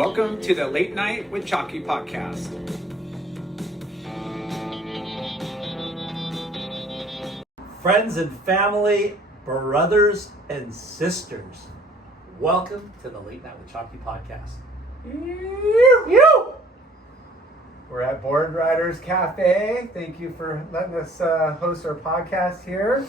Welcome to the Late Night with Chalky podcast. Friends and family, brothers and sisters, welcome to the Late Night with Chalky podcast. We're at Board Riders Cafe. Thank you for letting us host our podcast here.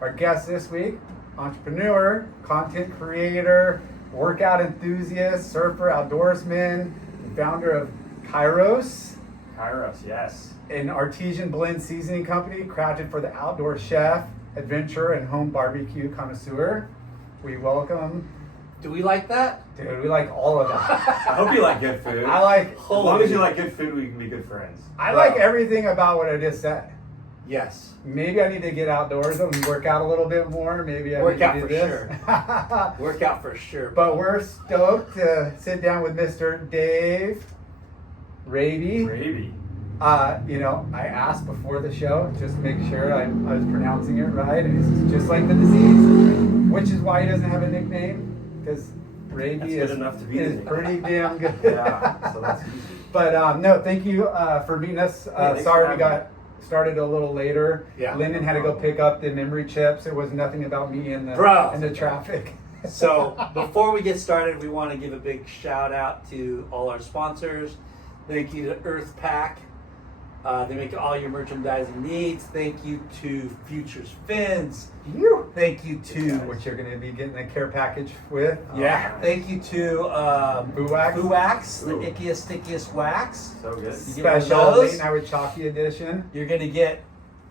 Our guest this week, entrepreneur, content creator, workout enthusiast, surfer, outdoorsman, and founder of KAIROS. KAIROS, yes. An artesian blend seasoning company crafted for the outdoor chef, adventurer, and home barbecue connoisseur. We welcome... Do we like that? Dude, we like all of that. I hope you like good food. I like... As long as you like good food, we can be good friends. I like everything about what I just said. Yes. Maybe I need to get outdoors and work out a little bit more. Maybe I Work need to out do for this. sure. Work out for sure. But we're stoked to sit down with Mr. Dave Rabe. Rabe. I asked before the show just to make sure I was pronouncing it right. And it's just like the disease, which is why he doesn't have a nickname, because Rabe That's is good enough to be is the pretty damn good. Yeah, so that's easy. But no, thank you for meeting us. thanks Sorry for we having got started a little later. Yeah. Lyndon had to go pick up the memory chips. It was nothing about me in the Bro. in the traffic. So before we get started, we want to give a big shout out to all our sponsors. Thank you to Earth Pack. They make all your merchandising needs. Thank you to Futures Fins. You. Than't you to Which you're going to be getting a care package with. yeah. Thank you to Boo Wax. Boo Wax, the Ooh. ickiest stickiest wax. So good. You get one of Special those. Late Night with Chalky edition. You're gonna get,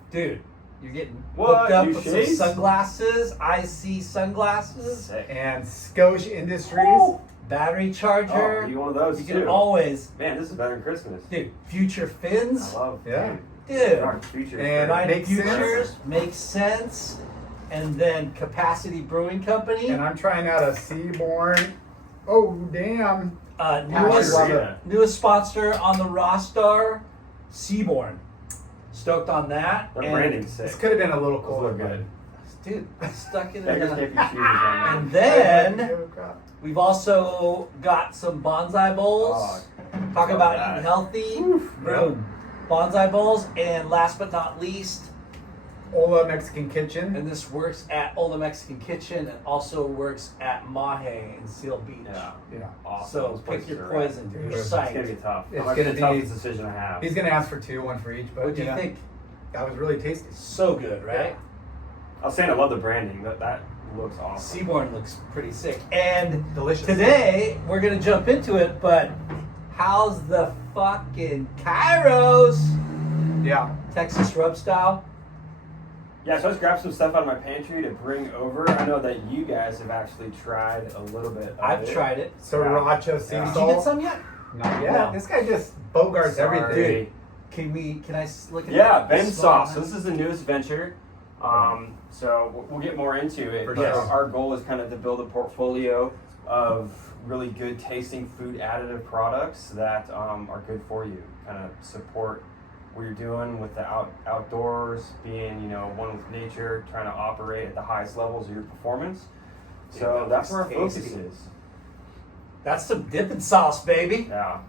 dude. You're getting What? hooked up New with some shades? sunglasses. IC sunglasses. Sick. And Scotia Industries. Woo! Battery charger. Oh, you want one of those You can too. always, Man, this is better than Christmas. dude. Future Fins. I love Yeah. Dude. Darn future. And Find Makes Futures makes sense. And then Capacity Brewing Company. And I'm trying out a Seaborn. Oh, damn. Newest, love it. newest sponsor on the roster, Seaborn. Stoked on that. Their And- branding's sick. This could have been a little Those cooler. look good. Dude, I stuck it in Beggars the... can't be choosers on And that. then we've also got some bonsai bowls. Oh, Talk love about that. eating healthy. Oof. Boom. Bonsai bowls. And last but not least, Ola Mexican Kitchen. and this works at Ola Mexican Kitchen and also works at Mahe in Seal Beach. Yeah. Yeah. Awesome. So Those pick places your are rad. poison. Dude, Your it's It's site. gonna be tough. It's Might be gonna the be- toughest decision I have. He's going to ask for two, one for each. But What do you think? That was really tasty. So good, right? I was saying I love the branding. That looks awesome. Seaborn looks pretty sick. And Delicious. today we're gonna jump into it, but how's the fucking KAIROS? Yeah. Texas rub style? Yeah, so I just grabbed some stuff out of my pantry to bring over. I know that you guys have actually tried a little bit of I've it. tried it. Sriracha sea Yeah. Did salt. you get some yet? Not yet. No. This guy just bogarts Sorry. everything. Dude, can I look at Yeah, that? Ben Small sauce. So this is the newest venture. So we'll get more into it. For But sure. our goal is kind of to build a portfolio of really good tasting food additive products that are good for you. Kind of support what you're doing with the outdoors, being one with nature, trying to operate at the highest levels of your performance. Dude, So that that's looks where our focus tasty. is. That's some dipping sauce, baby. Yeah.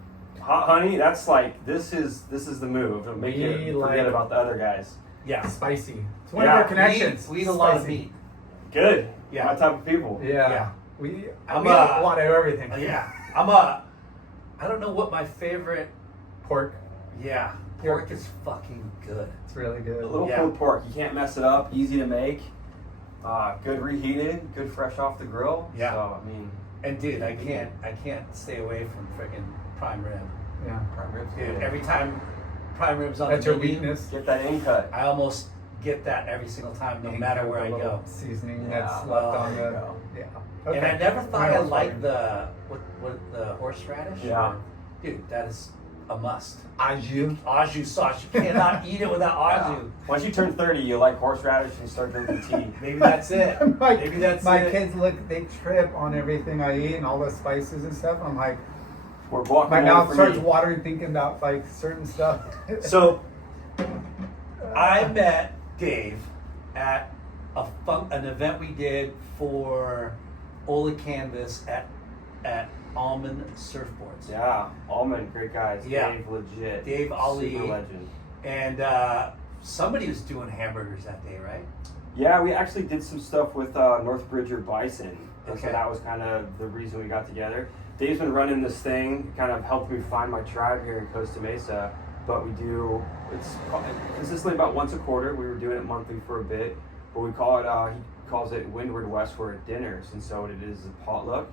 Hot honey, that's like this is the move. It'll make We you forget like- about the other guys. Yeah. Spicy. It's one Yeah. of our connections. We eat a lot of Spicy. meat. Good. Yeah. My type of people. Yeah. Yeah. We I'm eat a lot of everything. Yeah. I don't know what my favorite. Pork. Yeah. Pork is fucking good. It's really A good. little Yeah. pulled pork. You can't mess it up. Easy to make. Good reheated. Good fresh off the grill. Yeah. So I mean, And dude, I can't stay away from freaking prime rib. Yeah. prime ribs. Dude, good. every time prime rib's on That's the your menu, weakness. Get that in cut. I almost get that every single time, no matter where I The little go. Seasoning Yeah, that's well, left on there you the. go. Yeah. And I never thought Mine I was liked fine. the the horseradish. Yeah. Dude, that is a must. Au jus. Au jus sauce. You cannot eat it without au Yeah. jus. Once you turn 30, you like horseradish and you start drinking tea. Maybe that's it. my Maybe that's my it. kids they trip on everything I eat and all the spices and stuff. I'm like, We're walking my mouth for starts me. watering thinking about like certain stuff. So I met Dave at an event we did for Ola Canvas at Almond Surfboards. Yeah, Almond, great guys. Yeah. Dave, legit. Dave, Ali. Super legend. And somebody was doing hamburgers that day, right? Yeah, we actually did some stuff with North Bridger Bison. And Okay. so that was kind of the reason we got together. Dave's been running this thing, kind of helped me find my tribe here in Costa Mesa. But it's consistently about once a quarter. We were doing it monthly for a bit. But we call it, he calls it Windward Westward Dinners. And so what it is a potluck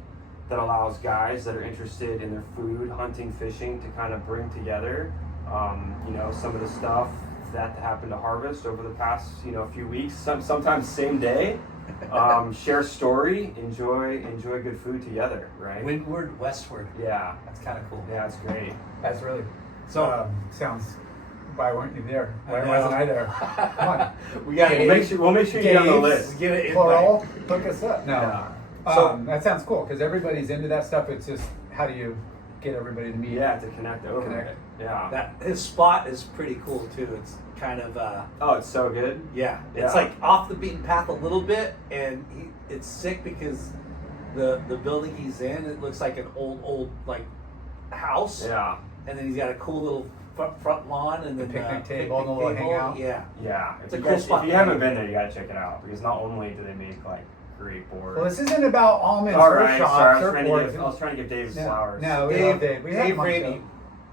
that allows guys that are interested in their food, hunting, fishing, to kind of bring together, some of the stuff that happened to harvest over the past, few weeks, sometimes same day. Share story, enjoy good food together, right? Windward, Westward. Yeah, That's kind of cool. yeah, it's great. That's really So sounds. Why weren't you there? Why I know. wasn't I there? Come on. we got Dave, We'll make sure you get on the Dave's list. get it. Plural, hook us up. No. Yeah. So- That sounds cool because everybody's into that stuff. It's just how do you get everybody to meet? Yeah, to connect over Connect. it. Yeah. That his spot is pretty cool too. It's kind of Oh, it's so good. yeah. Yeah. It's like off the beaten path a little bit, and it's sick because the building he's in, it looks like an old like house, Yeah. and then he's got a cool little front lawn and then picnic table and a little hangout. Yeah. Yeah. It's a cool spot If you to haven't be. been there, you gotta check it out because not only do they make like great boards. Well, this isn't about almond All surf right, shop, sorry, I surfboards. was trying to give Dave his flowers. No, we Dave, love Dave. We have him on the Rabe, show.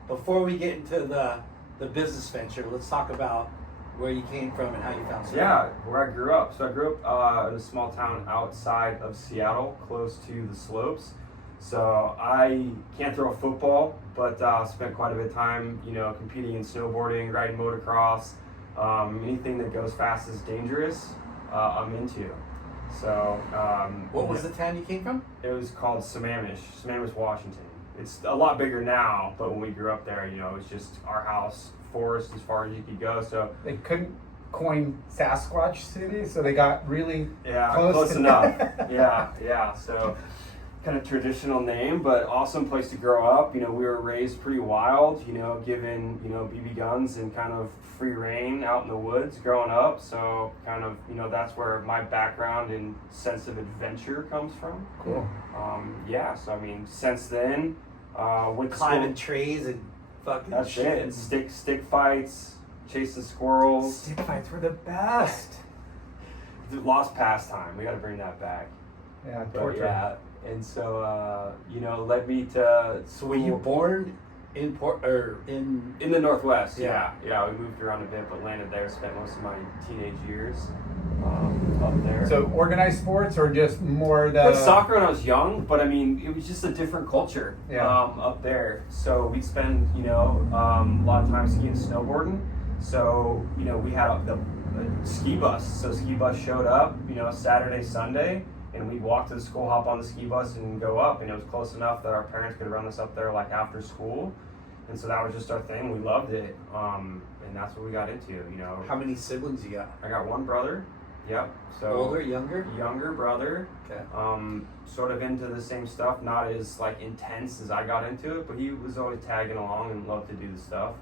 before we get into the business venture, let's talk about where you came from and how you found surfing. Yeah, where I grew up. So I grew up in a small town outside of Seattle, close to the slopes. So I can't throw a football, but spent quite a bit of time, competing in snowboarding, riding motocross. Anything that goes fast is dangerous. I'm into. So What was the town you came from? It was called Sammamish, Washington. It's a lot bigger now, but when we grew up there, it was just our house, forest as far as you could go. So They couldn't coin Sasquatch City, so they got really yeah, close close to enough. Yeah. So kind of traditional name, but awesome place to grow up. We were raised pretty wild. Given BB guns and kind of free reign out in the woods growing up. So kind of that's where my background and sense of adventure comes from. Cool. So I mean, since then, went to Climbing school. trees and fucking That's shit. it. Stick fights, chasing squirrels. Stick fights were the best. Lost pastime. We got to bring that back. Yeah, But torture. yeah, and so led me to So were you born in in the Northwest? Yeah. Yeah. We moved around a bit, but landed there. Spent most of my teenage years up there. So organized sports or just more the Played soccer when I was young, but I mean, it was just a different culture Yeah. up there. So we'd spend, a lot of time skiing and snowboarding. So, we had a ski bus. So ski bus showed up, Saturday, Sunday, and we'd walk to the school, hop on the ski bus and go up. And it was close enough that our parents could run us up there like after school. And so that was just our thing. We loved it. And that's what we got into, How many siblings you got? I got one brother. Yep. So Older, younger? younger brother. Okay. Sort of into the same stuff, not as like intense as I got into it, but he was always tagging along and loved to do the stuff.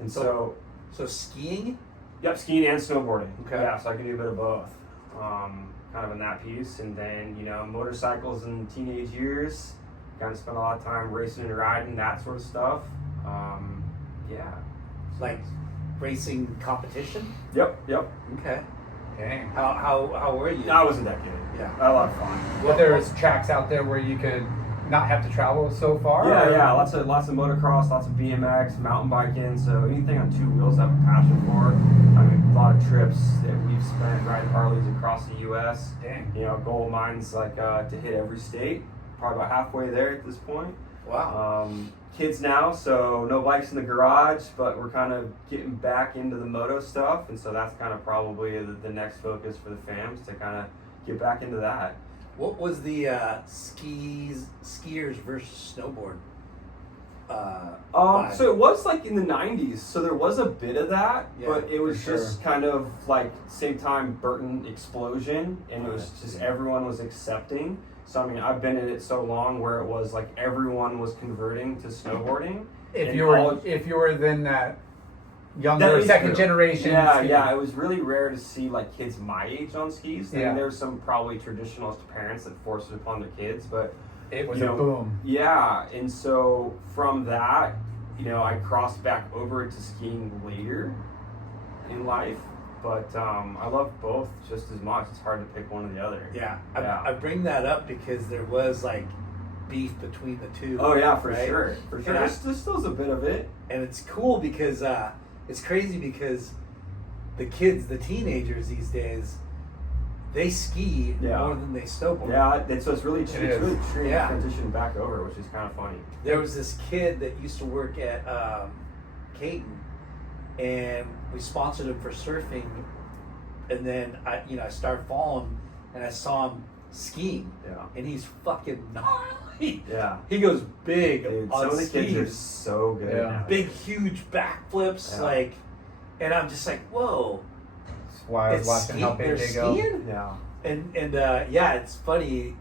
And so So skiing? yep, skiing and snowboarding. Okay. Yeah, so I can do a bit of both. Kind of in that piece, and then motorcycles in teenage years. Kind of spent a lot of time racing and riding, that sort of stuff. Yeah. Like racing competition? Yep. Okay. Dang. How were you? No, I wasn't that good. Yeah. I had a lot of fun. But there's tracks out there where you could not have to travel so far. or- Yeah, lots of motocross, lots of BMX, mountain biking. So anything on two wheels, I have a passion for. I mean, a lot of trips that we've spent riding Harleys across the U.S. Dang. Goal of mine's like to hit every state. Probably about halfway there at this point. Wow. Kids now, so no bikes in the garage, but we're kind of getting back into the moto stuff, and so that's kind of probably the next focus for the fams to kind of get back into that. What was the skiers versus snowboard? vibe? So it was like in the 90s, so there was a bit of that, Yeah, but it was for just kind of like same time Burton explosion, and it was just everyone was accepting. So I mean, I've been in it so long where it was like everyone was converting to snowboarding. If And you were all- if you were then that That younger is second true. generation. Yeah, skiing. yeah. It was really rare to see like kids my age on skis. I Yeah. mean, there's some probably traditionalist parents that force it upon their kids, but it was you a know, boom. Yeah, and so from that, I crossed back over to skiing later in life, but I love both just as much. It's hard to pick one or the other. Yeah. Yeah. I bring that up because there was like beef between the two. Oh yeah, for right? sure, for sure. And There's still a bit of it. and it's cool because it's crazy because the kids, the teenagers these days, they ski Yeah. more than they snowboard. Yeah, so it's really Yeah. transitioning back over, which is kind of funny. There was this kid that used to work at Caton, and we sponsored him for surfing. And then I started following him, and I saw him skiing, Yeah. and he's fucking gnarly. Yeah. He goes big Dude, on some of the skis, kids are so good. Yeah. now. big, huge backflips, Yeah. like, and I'm just like, whoa. That's why I was watching how big they're they go. skiing? Yeah. And yeah, it's funny,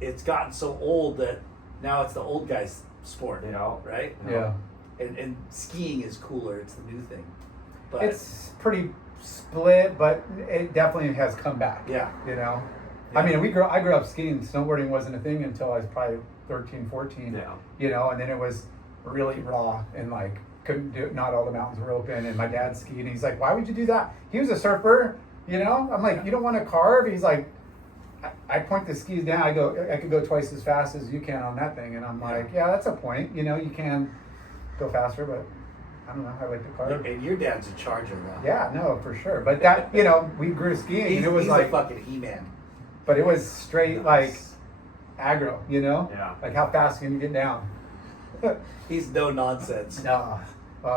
it's gotten so old that now it's the old guys' sport, right? Yeah. And skiing is cooler. It's the new thing. But It's pretty split, but it definitely has come back. yeah, I Yeah. mean, I grew up skiing. Snowboarding wasn't a thing until I was probably 13, 14. Yeah. And then it was really raw and like couldn't do it. Not all the mountains were open. And my dad skied. And he's like, "Why would you do that?" He was a surfer. I'm like, "You don't want to carve?" He's like, I point the skis down. I could go twice as fast as you can on that thing. And I'm like, yeah, that's a point. You can go faster, but I don't know. I like to carve. and your dad's a charger, though. Yeah, no, for sure. But that, we grew skiing. He's, and it was he's like, a fucking He-Man. but it was straight like aggro. Yeah. Like how fast can you get down? He's no nonsense. No,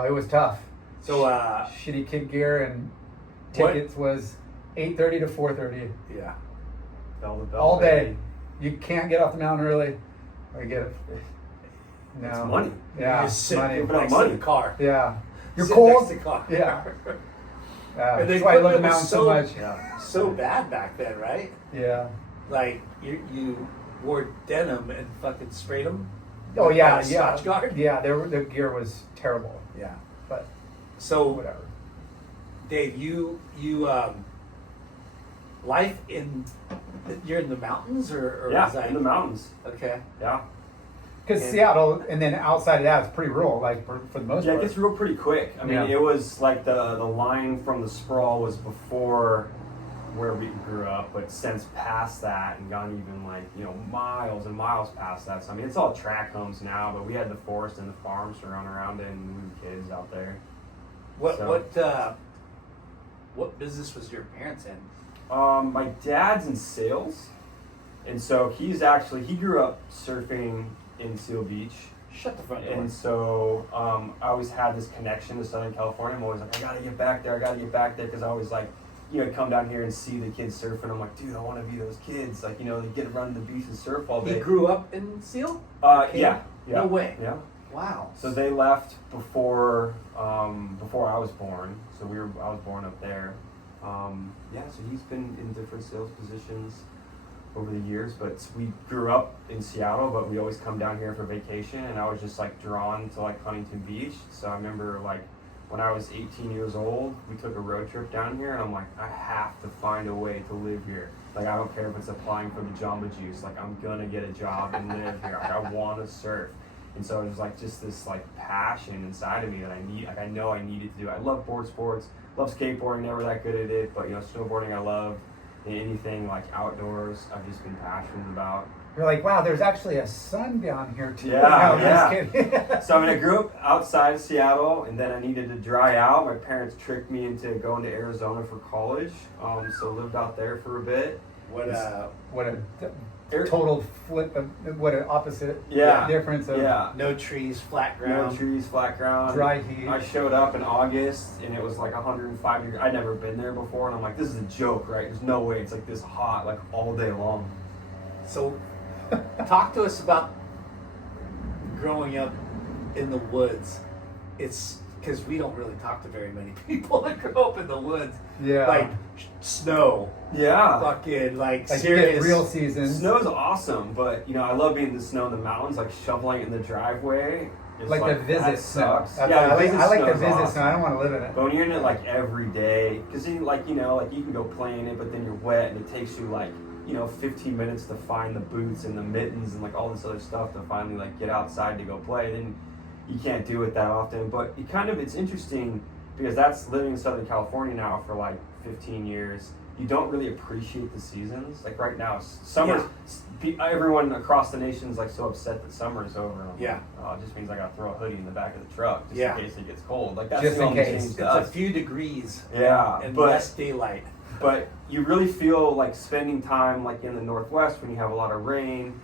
it was tough. So Shitty kid gear and What- tickets was 8:30 to 4:30 yeah, Bell to bell. all day. baby. You can't get off the mountain early. I get it. No. It's money. Yeah, you just sit money. But next money. to the car. Yeah, you're Sit cold. next to the car. Yeah. And the That's why I love the equipment was mountain so much. Yeah. So bad back then, right? Yeah. Like you wore denim and fucking sprayed them. Oh yeah, Without a yeah. Scotch guard? Yeah, the gear was terrible, Yeah. but So whatever. Dave, you life you're in the mountains or Yeah, was that in the mountains. Okay. Yeah. Because And- Seattle, and then outside of that, it's pretty rural, like for the most Yeah, it part. gets real pretty quick. I mean, Yeah. it was like the line from the sprawl was before where we grew up, but since past that and gone even like, miles and miles past that. So, I mean, it's all track homes now, but we had the forest and the farms to run around in and we were kids out there. What business was your parents in? My dad's in sales, and so he grew up surfing in Seal Beach. Shut the front door. And so I always had this connection to Southern California. I'm always like, I gotta get back there, because I always like, come down here and see the kids surfing. I'm like, dude, I want to be those kids. Like, they get to run to the beach and surf all day. He grew up in Seal? Yeah. No way. Yeah. Wow. So they left before I was born. So I was born up there. So he's been in different sales positions over the years, but we grew up in Seattle, but we always come down here for vacation, and I was just like drawn to like Huntington Beach. So I remember like when I was 18 years old, we took a road trip down here, and I'm like, I have to find a way to live here. Like, I don't care if it's applying for the Jamba Juice, like I'm gonna get a job and live here. Like, I want to surf. And so it was like just this like passion inside of me that I know I needed to do. I love board sports, love skateboarding, never that good at it, but snowboarding I love. And anything like outdoors, I've just been passionate about. You're like, wow, there's actually a sun down here too. Yeah, No, yeah. just kidding. So I grew up outside Seattle, and then I needed to dry out. My parents tricked me into going to Arizona for college, so lived out there for a bit. What a total flip of what an opposite difference of No trees, flat ground. No trees, flat ground. Dry heat. I showed up in August and it was like 105 degrees. I'd never been there before, and I'm like, this is a joke, right? There's no way it's like this hot like all day long. So talk to us about growing up in the woods. It's because we don't really talk to very many people that grow up in the woods. Yeah. Like snow. Yeah. Fucking like Like serious. real season. Snow's awesome, but I love being in the snow in the mountains, like shoveling it in the driveway. It's Like the visit that snow. sucks. That's- Yeah, I like the snow's visit awesome. snow. I don't want to live in it. But when you're in it like every day, because you can go play in it, but then you're wet and it takes you like 15 minutes to find the boots and the mittens and like all this other stuff to finally like get outside to go play. Then you can't do it that often. But it's interesting because that's living in Southern California now for like 15 years. You don't really appreciate the seasons. Like right now, summer. Everyone across the nation is like so upset that summer is over. Yeah. Like, oh, it just means I got to throw a hoodie in the back of the truck just in case it gets cold. Like that's Just the in only case. change It's to a us. few degrees. Yeah, and but less daylight. but you really feel like spending time like in the Northwest when you have a lot of rain.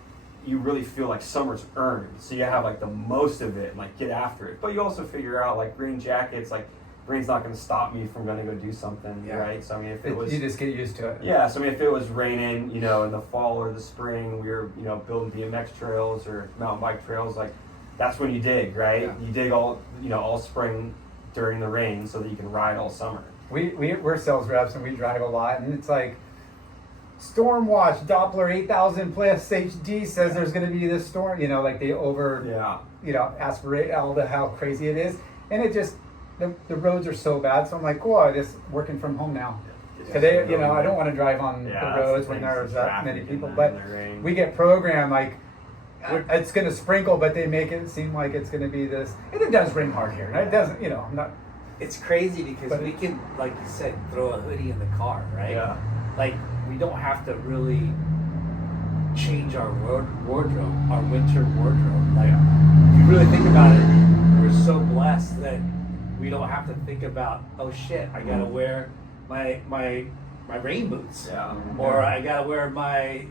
You really feel like summer's earned, so you have like the most of it and like get after it. But you also figure out like rain jackets, like rain's not going to stop me from going to go do something, right? So I mean, if it was, you just get used to it. yeah. So I mean, if it was raining, in the fall or the spring, we were building BMX trails or mountain bike trails, like that's when you dig, right? Yeah. You dig all spring during the rain so that you can ride all summer. We're sales reps and we drive a lot, and it's like storm watch Doppler 8000 plus HD says there's going to be this storm. Like they aspirate all the how crazy it is, and it just the roads are so bad. So I'm like, cool, I'm just working from home now. Today, I don't want to drive on the roads when there's that many people, but we get programmed like it's going to sprinkle, but they make it seem like it's going to be this, and it does rain hard here. And it doesn't, I'm not. It's crazy because we can, like you said, throw a hoodie in the car, right? Yeah. Like, we don't have to really change our wardrobe, our winter wardrobe. Like, if you really think about it, we're so blessed that we don't have to think about, oh shit, I gotta wear my rain boots. Yeah. Or I gotta wear my,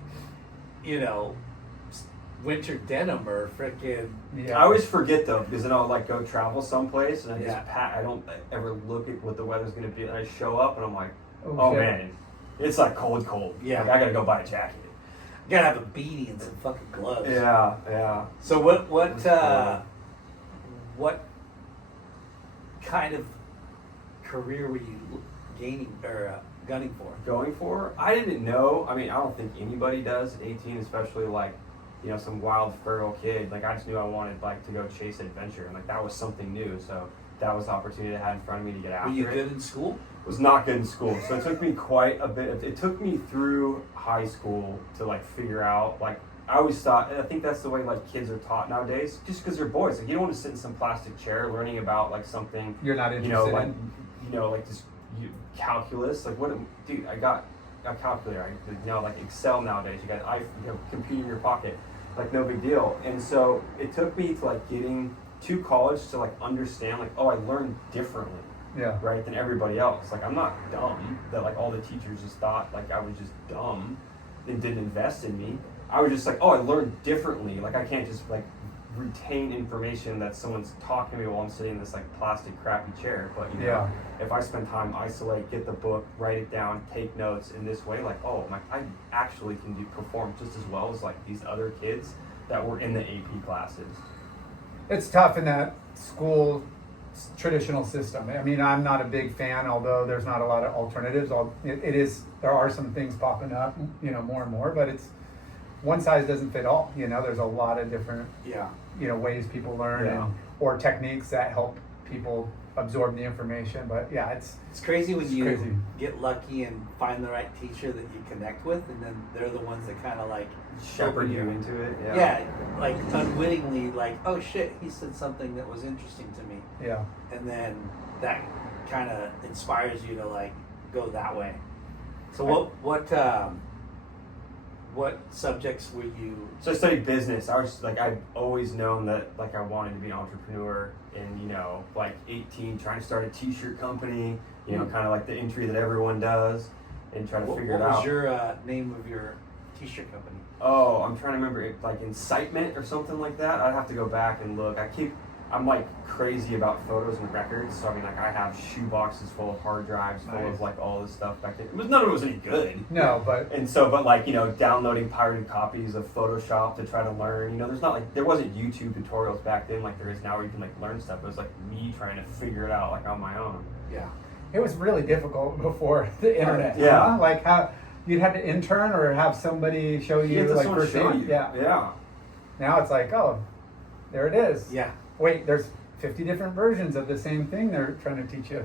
winter denim or frickin'. Yeah. I always forget though, because then I'll like go travel someplace and I just Yeah. I don't ever look at what the weather's gonna be, and I show up and I'm like, Oh, oh shit. man, it's like cold. Yeah. Like, I gotta go buy a jacket. You gotta have a beanie and some fucking gloves. Yeah. So what kind of career were you gunning for? Going for? I didn't know. I mean, I don't think anybody does at 18, especially like, some wild feral kid. Like I just knew I wanted like to go chase adventure, and like that was something new. So that was the opportunity I had in front of me to get after Were you it. good in school? Was not good in school, so it took me quite a bit. It took me through high school to like figure out. Like I always thought, I think that's the way like kids are taught nowadays. Just because they're boys, like you don't want to sit in some plastic chair learning about like something You're not interested like in. like this calculus. Like what, dude? I got a calculator. Like Excel nowadays. You got computer in your pocket. Like no big deal. And so it took me to like getting to college to like understand like, oh, I learned differently. Yeah. Right, than everybody else. Like I'm not dumb that like all the teachers just thought like I was just dumb and didn't invest in me. I was just like, oh, I learned differently. Like I can't just like retain information that someone's talking to me while I'm sitting in this like plastic crappy chair. But if I spend time, isolate, get the book, write it down, take notes in this way, like I actually can perform just as well as like these other kids that were in the AP classes. It's tough in that school traditional system. I mean, I'm not a big fan, although there's not a lot of alternatives. There are some things popping up, more and more, but it's one size doesn't fit all. There's a lot of different, ways people learn or techniques that help people absorb the information. But it's crazy when you crazy. get lucky and find the right teacher that you connect with, and then they're the ones that kind of like Shepherd you into it. like unwittingly, like, oh shit, he said something that was interesting to me. Yeah. And then that kind of inspires you to like go that way. So what subjects were you? So I studied business. I've always known that like I wanted to be an entrepreneur, and like 18, trying to start a t-shirt company, kind of like the entry that everyone does, and try to figure it out. What was your name of your t-shirt company? Oh, I'm trying to remember, like Incitement or something like that. I'd have to go back and look. I'm like crazy about photos and records, so I mean, like I have shoe boxes full of hard drives full of like all this stuff back then. None of it was any good. No, but like downloading pirated copies of Photoshop to try to learn. There wasn't YouTube tutorials back then like there is now where you can like learn stuff. It was like me trying to figure it out like on my own. Yeah, it was really difficult before the internet. Yeah. Like how you'd have to intern or have somebody show you like firsthand. Yeah. Now it's like, oh, there it is. Yeah. Wait, there's 50 different versions of the same thing they're trying to teach you,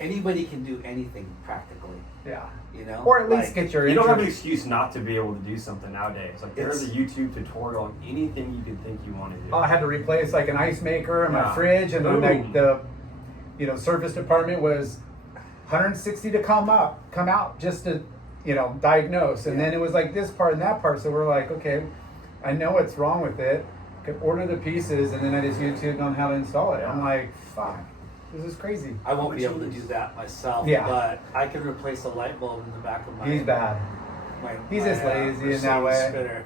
anybody can do anything practically. Yeah. You know, Or at least Like, get your You don't have an interest. excuse not to be able to do something nowadays. Like there's a YouTube tutorial on anything you could think you want to do. Oh, I had to replace like an ice maker in my Yeah. fridge, and then like Boom. the, service department was 160 to come out just to, diagnose. And then it was like this part and that part. So we're like, okay, I know what's wrong with it. Could order the pieces, and then I just YouTubed on how to install it. I'm like, fuck, this is crazy. I won't be able to do that myself. Yeah. But I can replace a light bulb in the back of my. He's bad. He's just lazy in that Mercedes way. Spinner.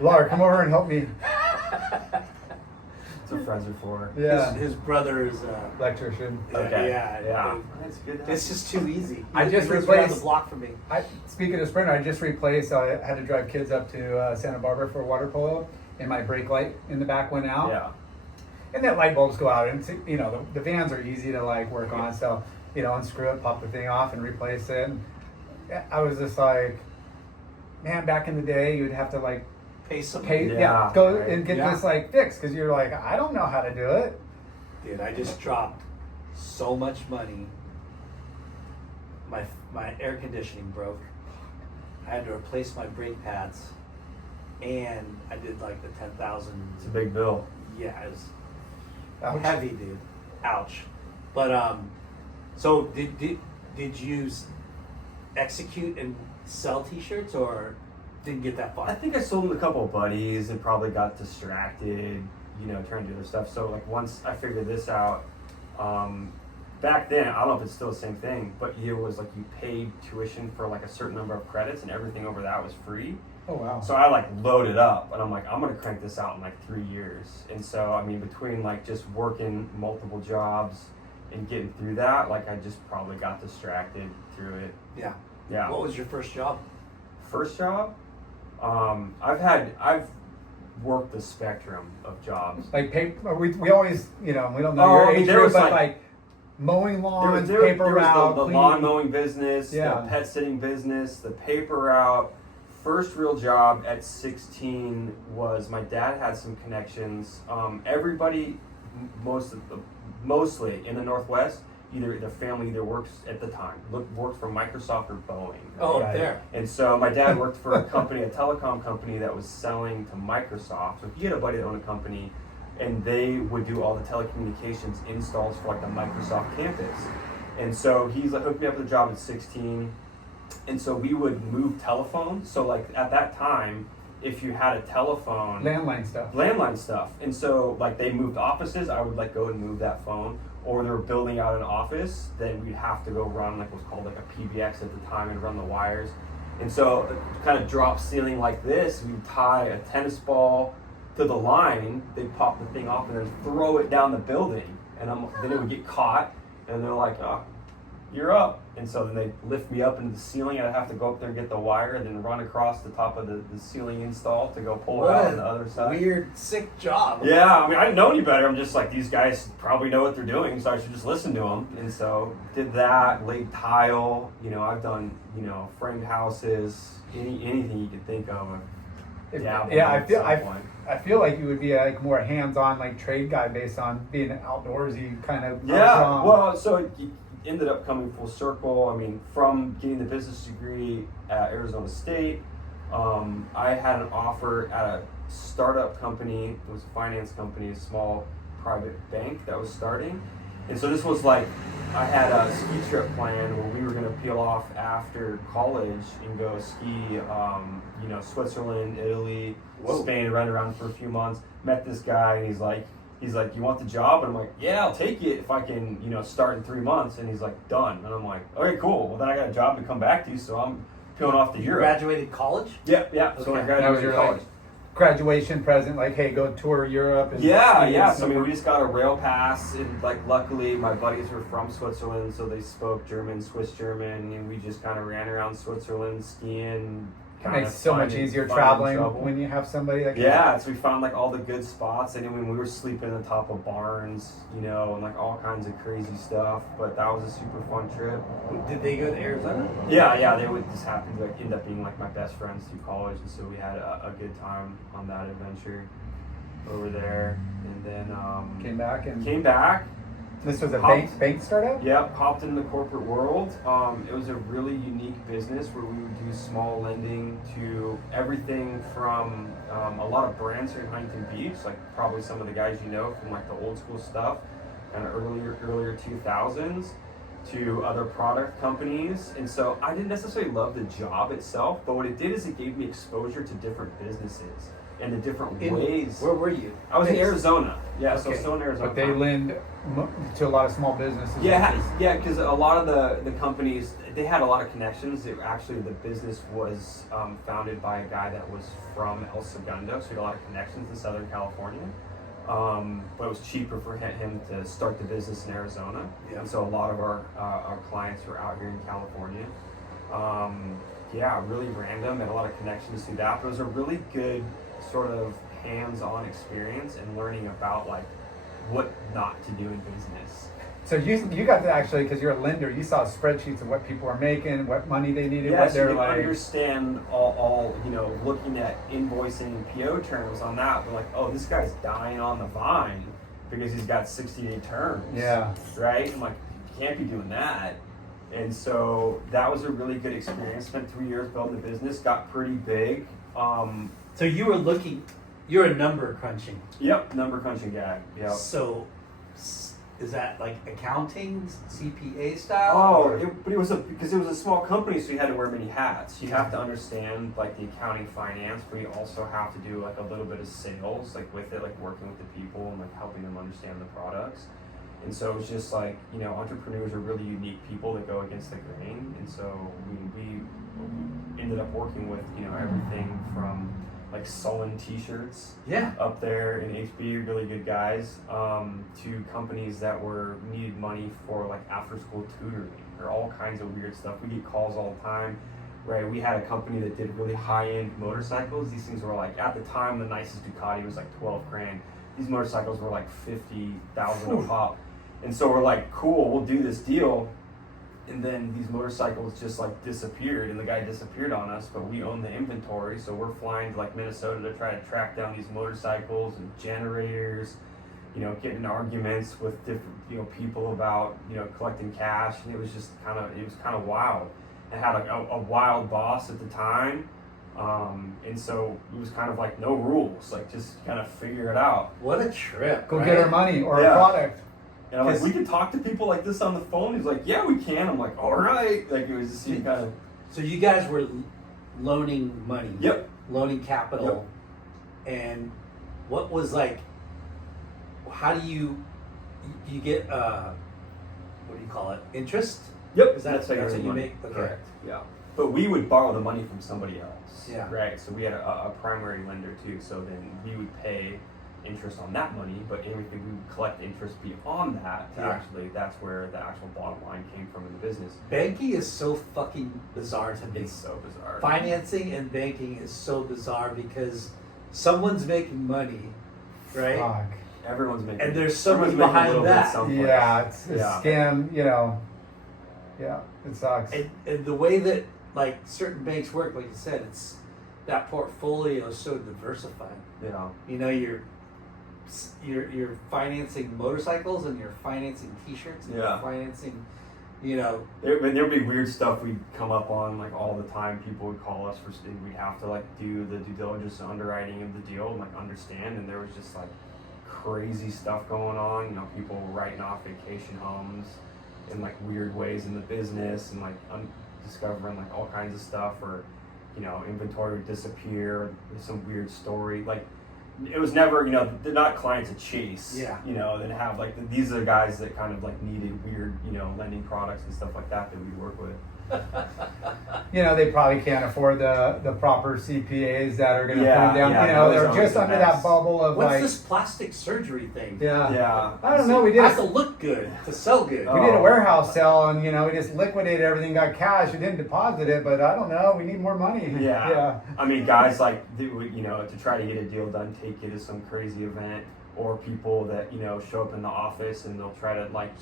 Laura, come over and help me. That's what friends are for. Yeah. His brother is Electrician. Okay. Yeah. That's good. It's just too easy. I just He lives around replaced- the block from me. Speaking of Sprinter, I just replaced. I had to drive kids up to Santa Barbara for water polo, and my brake light in the back went out. Yeah. And then light bulbs go out, and the fans are easy to like work on. So unscrew it, pop the thing off, and replace it. And I was just like, man, back in the day, you would have to like Pay some. Yeah, go right. and get Yeah. this like fixed, because you're like, I don't know how to do it. Dude, I just dropped so much money. My air conditioning broke. I had to replace my brake pads, and I did like the 10,000. It's a big bill. Yeah, it was Ouch. heavy, dude. Ouch. But so did you execute and sell T-shirts, or didn't get that I far? think I sold them to a couple of buddies and probably got distracted, trying to do other stuff. So like once I figured this out, back then, I don't know if it's still the same thing, but it was like you paid tuition for like a certain number of credits and everything over that was free. Oh wow. So I like loaded up and I'm like, I'm gonna crank this out in like 3 years. And so, I mean, between like just working multiple jobs and getting through that, like I just probably got distracted through it. Yeah. Yeah. What was your first job? First job? I've worked the spectrum of jobs. Like paper, we always, we don't know Oh, your I mean, age there group, was, but like- like mowing lawns, There paper was route, the cleaning. lawn mowing business, Yeah. the pet sitting business, the paper route. First real job at 16 was my dad had some connections. Everybody, mostly in the Northwest, their family either works at the time, worked for Microsoft or Boeing. Oh, Right. up there. And so my dad worked for a company, a telecom company that was selling to Microsoft. So he had a buddy that owned a company, and they would do all the telecommunications installs for like the Microsoft campus. And so he's like hooked me up with a job at 16. And so we would move telephones. So like at that time, if you had a telephone, landline stuff. And so like they moved offices, I would like go and move that phone. Or they were building out an office, then we'd have to go run like what's called like a PBX at the time and run the wires. And so kind of drop ceiling like this, we'd tie a tennis ball to the line, they'd pop the thing off and then throw it down the building. And then it would get caught and they're like, oh, you're up. And so then they'd lift me up into the ceiling and I'd have to go up there and get the wire and then run across the top of the ceiling install to go pull it out on the other side. Weird, sick job. Yeah, I mean, I didn't know any better. I'm just like, these guys probably know what they're doing, so I should just listen to them. And so did that, laid tile. I've done, framed houses, anything you can think of. I feel like you would be like more hands-on like trade guy based on being outdoorsy kind of. Yeah, well, so it ended up coming full circle. I mean, from getting the business degree at Arizona State, I had an offer at a startup company. It was a finance company, a small private bank that was starting. And so this was like, I had a ski trip planned where we were going to peel off after college and go ski, Switzerland, Italy, Whoa. Spain, run around for a few months. Met this guy and he's like, you want the job? And I'm like, yeah, I'll take it if I can, start in 3 months. And he's like, done. And I'm like, okay, cool. Well, then I got a job to come back to, so I'm peeling off to You Europe. graduated college? Yeah. So when I Okay. That was graduated your college. like graduation present, like, hey, go tour Europe. And Yeah. So I mean, we just got a rail pass, and like, luckily, my buddies were from Switzerland, so they spoke German, Swiss German, and we just kind of ran around Switzerland skiing. It kinda makes so much finding- easier finding traveling trouble. when you have somebody that can. Yeah, so we found like all the good spots, and then when we were sleeping on top of barns, and like all kinds of crazy stuff. But that was a super fun trip. Did they go to Arizona? Yeah, they would just happen to like end up being like my best friends through college, and so we had a good time on that adventure over there. And then Came back and came back, This was a Hopped- bank startup? Yep, hopped in the corporate world. It was a really unique business where we would do small lending to everything from a lot of brands here in Huntington Beach, like probably some of the guys you know from like the old school stuff, kind of earlier 2000s, to other product companies. And so I didn't necessarily love the job itself, but what it did is it gave me exposure to different businesses and the different ways. Where were you? I was in Arizona. Yeah, Okay. so still in Arizona. But they lend to a lot of small businesses. Yeah, because a lot of the companies, they had a lot of connections. Actually, the business was founded by a guy that was from El Segundo, so he had a lot of connections in Southern California. But it was cheaper for him to start the business in Arizona. Yeah. And so a lot of our clients were out here in California. Yeah, really random, and a lot of connections through that. But it was a really good sort of hands-on experience and learning about like what not to do in business. So you got to actually, because you're a lender, you saw spreadsheets of what people were making, what money they needed, Yeah, what so they're you like. understand all looking at invoicing and PO terms on that, but like, oh, this guy's dying on the vine because he's got 60-day terms. Yeah. Right? I'm like, you can't be doing that. And so that was a really good experience. Spent 3 years building the business, got pretty big. So you're a number crunching. Yep, number crunching guy. Yep. So is that like accounting, CPA style? Oh, but it was because it was a small company, so you had to wear many hats. You have to understand like the accounting, finance, but you also have to do like a little bit of sales, like with it, like working with the people and like helping them understand the products. And so it's just like, entrepreneurs are really unique people that go against the grain. And so we ended up working with, everything from like Sullen t-shirts Yeah. up there in HB, really good guys, to companies that needed money for like after school tutoring or all kinds of weird stuff. We get calls all the time, right? We had a company that did really high-end motorcycles. These things were like, at the time, the nicest Ducati was like 12 grand. These motorcycles were like 50,000 a pop. And so we're like, cool, we'll do this deal. And then these motorcycles just like disappeared, and the guy disappeared on us, but we own the inventory, so we're flying to like Minnesota to try to track down these motorcycles and generators, getting in arguments with different, people about, collecting cash, and it was kind of wild. I had a wild boss at the time, and so it was kind of like no rules, like just kind of figure it out. What a trip. Go right? get our money or Yeah. a product. And I'm like, we can talk to people like this on the phone. He's like, yeah, we can. I'm like, all right. Like it was just kind of. So you guys were loaning money. Yep. Loaning capital. And what was like, how do you get, what do you call it? Interest? Yep. Is that, That's how you that's earn what you money. make? Okay. Correct. Yeah. But we would borrow the money from somebody else. Yeah. Right. So we had a primary lender too. So then we would pay interest on that money, but everything we would collect interest beyond that to actually, that's where the actual bottom line came from in the business. Banking is so fucking bizarre to me. It's so bizarre. Financing and banking is so bizarre because someone's making money, right? Fuck. Everyone's making. And there's somebody everyone's making a behind little bit that. someplace. Yeah, it's a Yeah. scam, Yeah, it sucks. And the way that like certain banks work, like you said, it's that portfolio is so diversified. Yeah. You're financing motorcycles and you're financing T-shirts and Yeah. you're financing, There'd be weird stuff we'd come up on like all the time. People would call us and we'd have to like do the due diligence and underwriting of the deal and like understand. And there was just like crazy stuff going on. People writing off vacation homes in like weird ways in the business and like discovering like all kinds of stuff, or inventory would disappear. There's some weird story like. It was never, they're not clients to chase. Yeah. That have like these are the guys that kind of like needed weird, lending products and stuff like that we work with. They probably can't afford the proper CPAs that are going to put Yeah, them down. yeah, They're those just are under the that best. bubble of what's like. this plastic surgery thing? Yeah. Yeah. I don't know. We It did. has to look good to sell good. We did a Oh. warehouse sale, and we just liquidated everything, got cash. We didn't deposit it, but I don't know. We need more money. Yeah. Yeah. I mean, guys like they would, to try to get a deal done, take you to some crazy event, or people that show up in the office and they'll try to like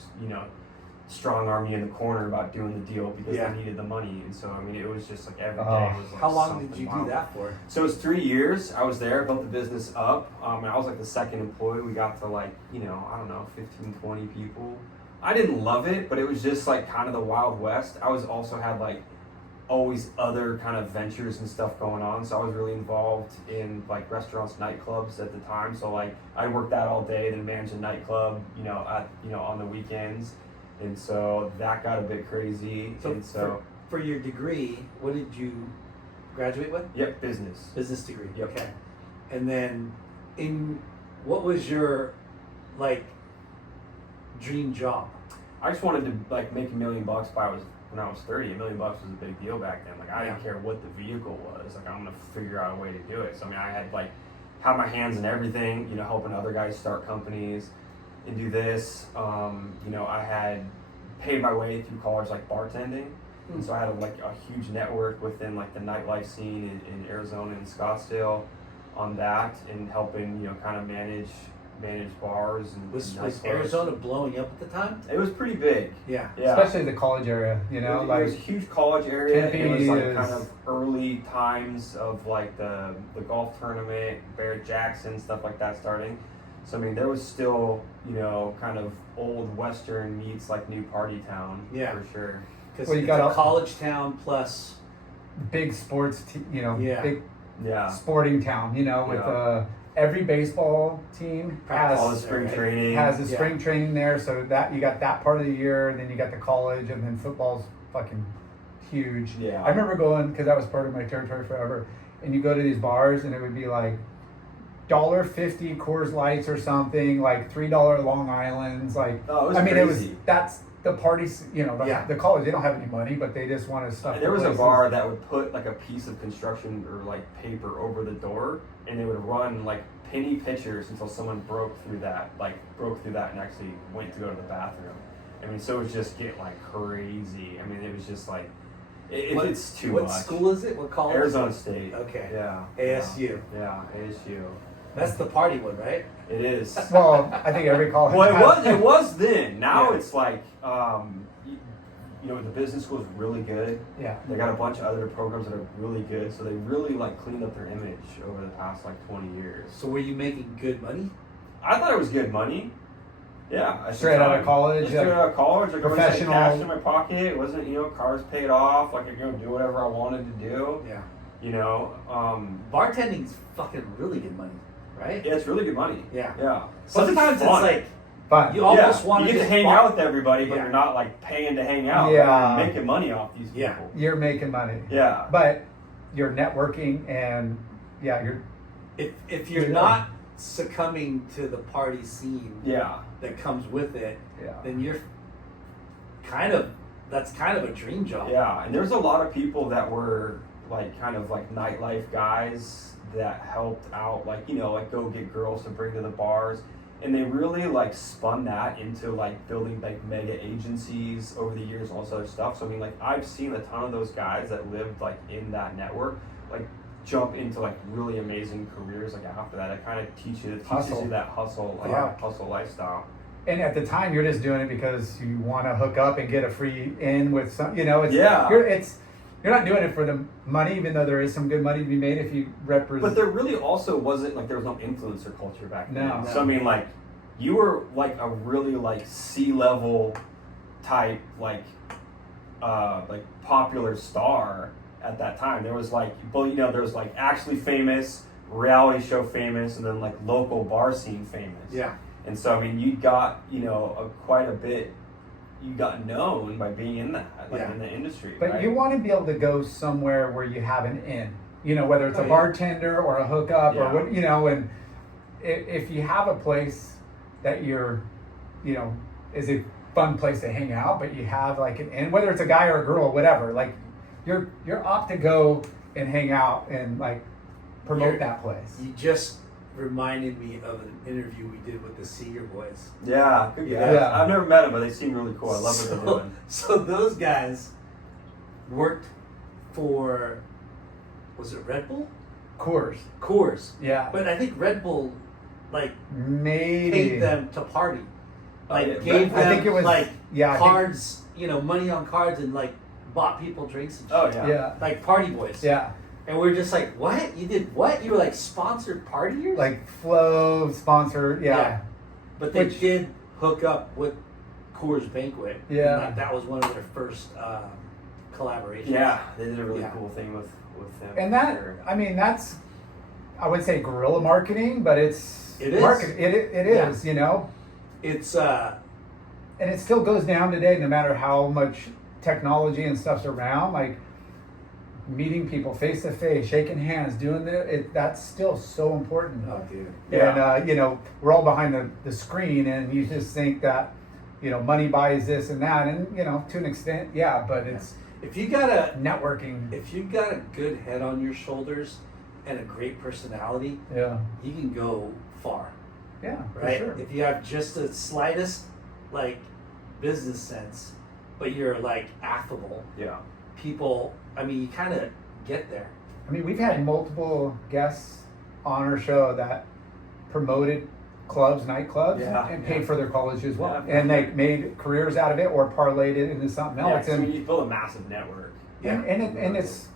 strong arm you in the corner about doing the deal because Yeah. they needed the money. And so, I mean, it was just like every Oh. day was like How long did something you wild. do that for? So it's 3 years. I was there, built the business up, and I was like the second employee. We got to like, you know, I don't know, 15, 20 people. I didn't love it, but it was just like kind of the Wild West. I was also had like always other kind of ventures and stuff going on. So I was really involved in like restaurants, nightclubs at the time. So like I worked that all day, then managed a nightclub, on the weekends. And so that got a bit crazy. So, for your degree, what did you graduate with? Yep, business. Business degree. Yep. Okay. And then, what was your like dream job? I just wanted to like make $1 million when I was 30. $1 million was a big deal back then. Like I didn't care what the vehicle was. Like I'm gonna figure out a way to do it. So I mean, I had like had my hands in everything. Helping other guys start companies and do this. I had paid my way through college like bartending. And so I had a huge network within like the nightlife scene in Arizona and Scottsdale on that, and helping kind of manage bars and Was nightclubs. Arizona blowing up at the time? It was pretty big. Yeah. Especially the college area, It was a huge college area. Tempe It was like is- kind of early times of like the golf tournament, Barrett Jackson, stuff like that starting. So I mean, there was still kind of old Western meets like new party town. Yeah. For sure. Because Well, you it's got a all- college town plus. big sports, Yeah. big Yeah. sporting town, with Yeah. every baseball team All the has spring right? training. has a Yeah. spring training there, so that you got that part of the year, and then you got the college, and then football's fucking huge. Yeah. I remember going, because that was part of my territory forever, and you go to these bars and it would be like $1.50 Coors Lights or something, like $3 Long Islands, like Oh, it was I mean crazy. that's the parties, Yeah. the college, they don't have any money, but they just want to stuff. And there the was a places. bar that would put like a piece of construction or like paper over the door, and they would run like penny pitchers until someone broke through that and actually went to go to the bathroom. I mean, so it was just get like crazy. I mean, it was just like it's too What much. school is it? What college? Arizona State. Okay. Yeah. ASU. Yeah, ASU. That's the party one, right? It is. Well, I think every college. Well, has- it was then. Now Yeah. it's like, the business school is really good. Yeah. They got a bunch of other programs that are really good, so they really like cleaned up their image over the past like 20 years. So were you making good money? I thought it was good money. Yeah, at the Straight out of time. college, Just straight out of college, like professional- I had cash in my pocket. It wasn't cars paid off. Like I could do whatever I wanted to do. Yeah. Bartending's fucking really good money, right? Yeah, it's really good money. Yeah. Yeah. Sometimes it's fun. like Fun. you almost want you to get to hang out with everybody, but Yeah. you're not like paying to hang out. Yeah. You're making money off these Yeah. people. You're making money. Yeah. But you're networking, and you're if you're Yeah. not succumbing to the party scene Yeah. that comes with it, yeah. then you're that's kind of a dream job. Yeah, and there's a lot of people that were like kind of like nightlife guys that helped out, like go get girls to bring to the bars, and they really like spun that into like building like mega agencies over the years, all this other stuff. So I mean, like I've seen a ton of those guys that lived like in that network, like jump into like really amazing careers like after that. It kind of teaches you that hustle, like Yeah. hustle lifestyle. And at the time, you're just doing it because you want to hook up and get a free in with some. It's Yeah. You're not doing it for the money, even though there is some good money to be made if you represent. But there really also wasn't like there was no influencer culture back then. No. So I mean, like you were like a really like C-level type like popular star at that time. There was like, there was like actually famous, reality show famous, and then like local bar scene famous. Yeah. And so I mean, you got quite a bit. You got known by being in that, like Yeah. in the industry. But right? you want to be able to go somewhere where you have an in, whether it's Oh, a yeah. bartender or a hookup Yeah. or what, and if you have a place that you're, is a fun place to hang out, but you have like an in, whether it's a guy or a girl, whatever, like you're opt to go and hang out and like promote You're- that place. You just reminded me of an interview we did with the Seeger boys. Yeah, good Yeah. guys. Yeah. I've never met them, but they seem really cool. I love what they're doing. So those guys worked for, was it Red Bull? Coors. Yeah. But I think Red Bull like Maybe. paid them to party. like gave I them think it was like yeah, I think- cards, money on cards, and like bought people drinks and shit. Oh, yeah. yeah, Like party boys. yeah. And we are just like, what? You did what? You were like sponsored partiers? Like Flow sponsor, yeah. But they Which- did hook up with Coors Banquet. Yeah. And that was one of their first collaborations. Yeah, they did a really Yeah. cool thing with them. And that, I mean, that's, I would say guerrilla marketing, but it's It is. marketing. It Yeah. is, It's and it still goes down today, no matter how much technology and stuff's around. Like meeting people face to face, shaking hands, doing that's still so important. oh dude. Yeah. And we're all behind the screen, and you just think that money buys this and that, and to an extent, yeah. But it's If you got a networking. good head on your shoulders and a great personality, Yeah, you can go far. yeah, Right? for sure. If you have just the slightest like business sense, but you're like affable, Yeah. people, I mean, you kind of get there. I mean, we've had multiple guests on our show that promoted clubs, nightclubs, Yeah, and yeah. paid for their college as well, Yeah. and they made careers out of it or parlayed it into something Yeah, else. 'cause, I And mean, you build a massive network. and it's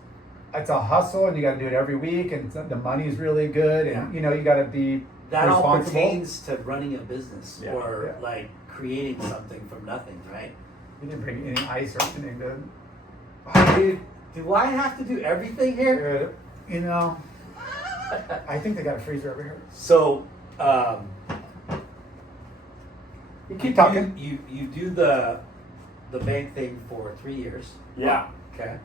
a hustle, and you got to do it every week, and the money's really good, and you got to be That all responsible. pertains to running a business Yeah. or Yeah. like creating something from nothing, right? You didn't bring any ice or anything, dude. Dude, do I have to do everything here? I think they got a freezer over here. So, You keep talking. You do the bank thing for 3 years. Yeah. Okay.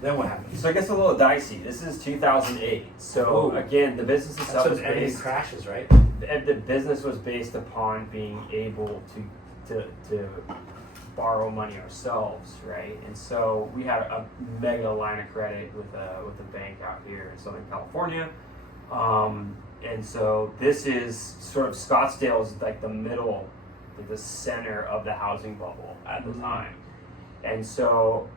Then what happens? So I guess a little dicey. This is 2008. So Oh. again, the business That's itself when was everything based. crashes, right? The business was based upon being able to borrow money ourselves, right? And so we had a mega line of credit with a bank out here in Southern California. And so this is sort of Scottsdale is like the middle, like the center of the housing bubble at the time. And so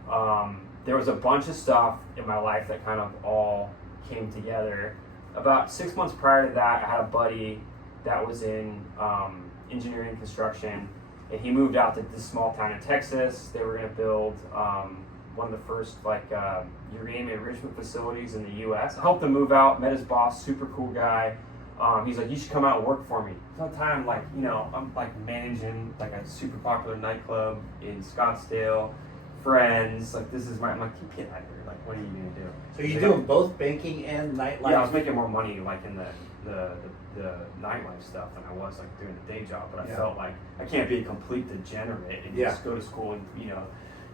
there was a bunch of stuff in my life that kind of all came together. About 6 months prior to that, I had a buddy that was in engineering and construction, and he moved out to this small town in Texas. They were going to build one of the first uranium enrichment facilities in the U.S. I helped him move out, met his boss, super cool guy. He's like, you should come out and work for me. At the time, I'm like managing like a super popular nightclub in Scottsdale. Friends, like this is I'm like, you get out of here. Like, what are you gonna do? So you're doing both banking and nightlife. Yeah, I was making more money like in the nightlife stuff than I was like doing the day job. But I felt like I can't be a complete degenerate and just go to school and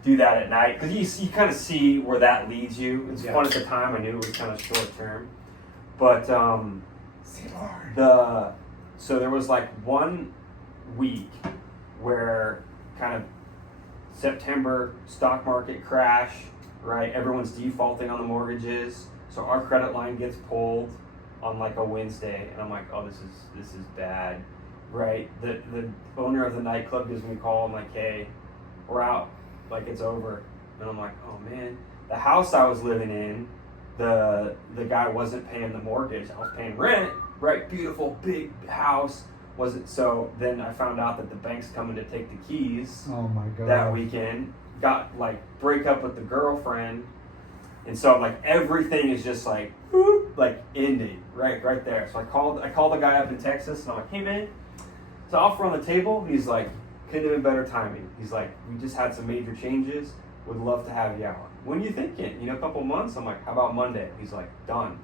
do that at night, because you kind of see where that leads you. It's fun at the time. I knew it was kind of short term, but so there was like 1 week where kind of September stock market crash, right? Everyone's defaulting on the mortgages, so our credit line gets pulled on like a Wednesday, and I'm like, oh, this is bad, right? The owner of the nightclub gives me a call. I'm like, hey, we're out, like it's over, and I'm like, oh man. The house I was living in, the guy wasn't paying the mortgage. I was paying rent, right? Beautiful big house. Wasn't so. Then I found out that the bank's coming to take the keys. Oh my god. That weekend, got like break up with the girlfriend, and so like everything is just like whoop, like ending right there. So I called the guy up in Texas, and I'm like, hey man, it's an offer on the table. He's like, couldn't have been better timing. He's like, we just had some major changes. Would love to have you out. When are you thinking? A couple months? I'm like, how about Monday? He's like, done.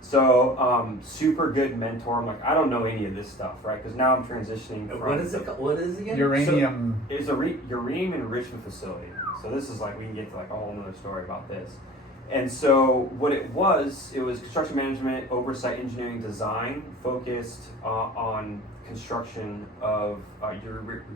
So, super good mentor. I'm like, I don't know any of this stuff, right? Because now I'm transitioning from... What is it? What is it again? Uranium. So, it's a uranium enrichment facility. So this is like, we can get to like a whole nother story about this. And so what it was construction management, oversight, engineering, design, focused on construction of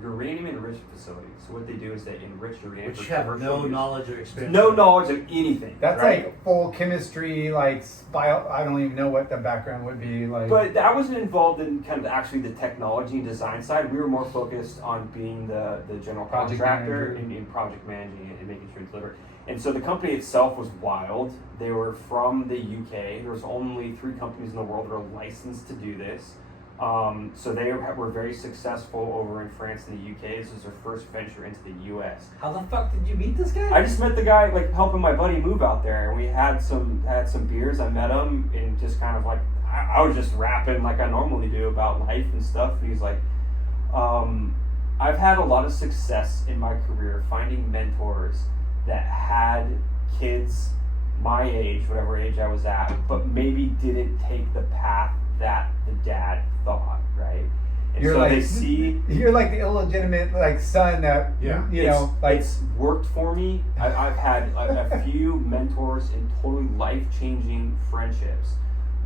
uranium enrichment facilities. So what they do is they enrich uranium. Which for you have commercial no use. knowledge or experience. No knowledge of anything. That's right? like full chemistry, like bio. I don't even know what the background would be like. But I wasn't involved in kind of actually the technology and design side. We were more focused on being the general Project contractor manager. and project managing it and making sure it's delivered. And so the company itself was wild. They were from the UK. There was only 3 companies in the world that are licensed to do this. So they were very successful over in France and the UK. This was their first venture into the US. How the fuck did you meet this guy? I just met the guy like helping my buddy move out there, and we had some beers. I met him and just kind of like I was just rapping like I normally do about life and stuff. And he's like, I've had a lot of success in my career finding mentors that had kids my age, whatever age I was at, but maybe didn't take the path that the dad thought, right? And You're so like they see you're like the illegitimate like son that you know like it's worked for me. I've had a few mentors in totally life-changing friendships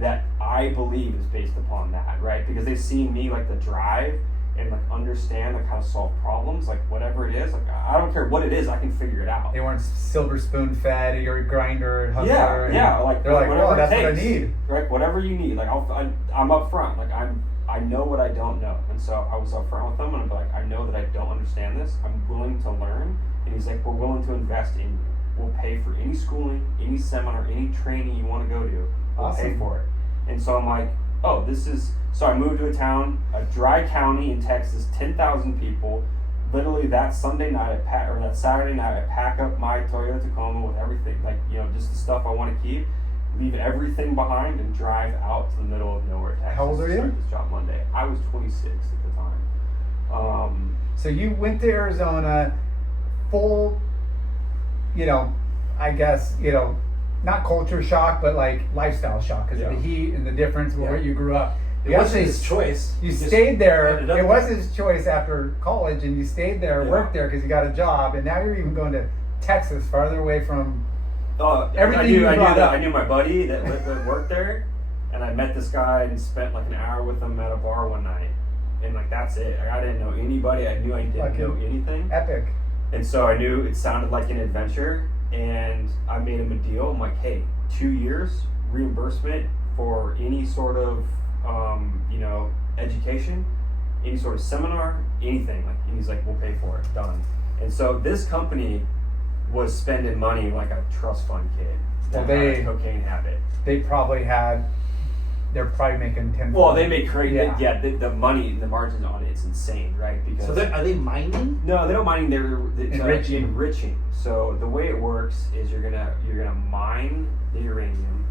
that I believe is based upon that, right? Because they've seen me like the drive and like understand like how to solve problems, like whatever it is. Like I don't care what it is, I can figure it out. they weren't silver spoon fed. You're a grinder, hustler. Yeah. Like they're like, whatever well, that's it what I takes, need. right? Whatever you need. Like I'm up front. Like I know what I don't know, and so I was up front with them, and I'm like, I know that I don't understand this. I'm willing to learn, and he's like, we're willing to invest in you. We'll pay for any schooling, any seminar, any training you want to go to. We'll pay Awesome. for it. And so I'm like, oh, this is. So I moved to a town, a dry county in Texas, 10,000 people. Literally that Sunday night, or that Saturday night, I pack up my Toyota Tacoma with everything, like just the stuff I want to keep, leave everything behind, and drive out to the middle of nowhere, Texas. How old are to you? start this job Monday. I was 26 at the time. So you went to Arizona, full, I guess, not culture shock, but like lifestyle shock because of the heat and the difference of where you grew up. It You wasn't actually- his choice. You He just stayed there. ended up It was there. his choice after college, and you stayed there, Yeah. worked there because you got a job, and now you're even going to Texas, farther away from. Everything I you knew brought that. up. I knew my buddy that worked there, and I met this guy and spent like an hour with him at a bar one night, and like that's it. Like, I didn't know anybody. I knew I didn't Fucking know anything, Epic. and so I knew it sounded like an adventure, and I made him a deal. I'm like, hey, 2 years reimbursement for any sort of education, any sort of seminar, anything. Like, and he's like, we'll pay for it, done. And so this company was spending money like a trust fund kid Well, that had they- a cocaine habit. They probably had. They're probably making 10. Well, they make crazy. Yeah. The money, the margins on it's insane, right? Because So are they mining? no, they don't mining. They're Enriching. enriching. So the way it works is you're gonna mine the uranium.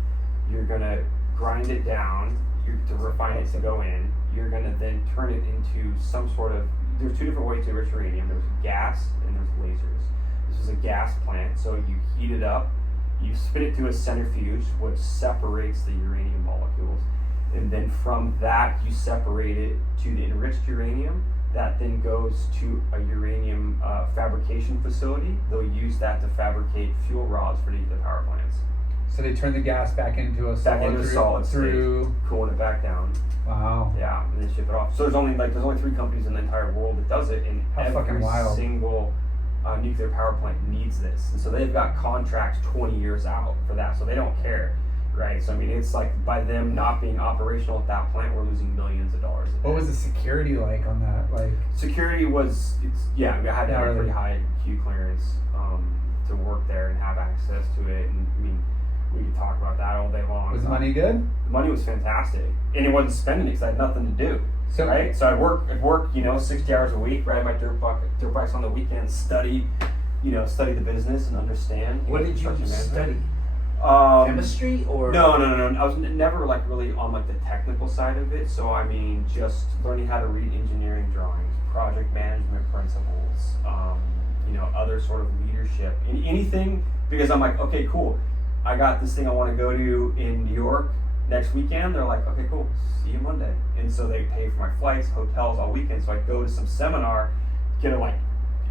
You're gonna grind it down to refine it to go in. You're gonna then turn it into some sort of. There's two different ways to enrich uranium. There's gas and there's lasers. This is a gas plant. So you heat it up. You spin it through a centrifuge, which separates the uranium molecules. And then from that, you separate it to the enriched uranium. That then goes to a uranium fabrication facility. They'll use that to fabricate fuel rods for the power plants. So they turn the gas back into a solid. Back into a solid through. state, cooling it back down. Wow. Yeah, and then ship it off. So there's only 3 companies in the entire world that does it, and How fucking every wild. single nuclear power plant needs this. And so they've got contracts 20 years out for that, so they don't care, right? So I mean, it's like by them not being operational at that plant, we're losing millions of dollars. a What day. was the security like on that? Like, Security was, I had to have a Gnarly. pretty high Q clearance to work there and have access to it. And I mean, we could talk about that all day long. was the money good? The money was fantastic, and it wasn't spending it because I had nothing to do. So Right, so I'd work, 60 hours a week, ride my dirt bikes on the weekends, study the business and understand. What did you construction study? management. Chemistry or No. I was never like really on like the technical side of it. So I mean, just learning how to read engineering drawings, project management principles, other sort of leadership, anything. Because I'm like, okay, cool. I got this thing I want to go to in New York next weekend. They're like, okay, cool. See you Monday. And so they pay for my flights, hotels all weekend. So I go to some seminar, get to like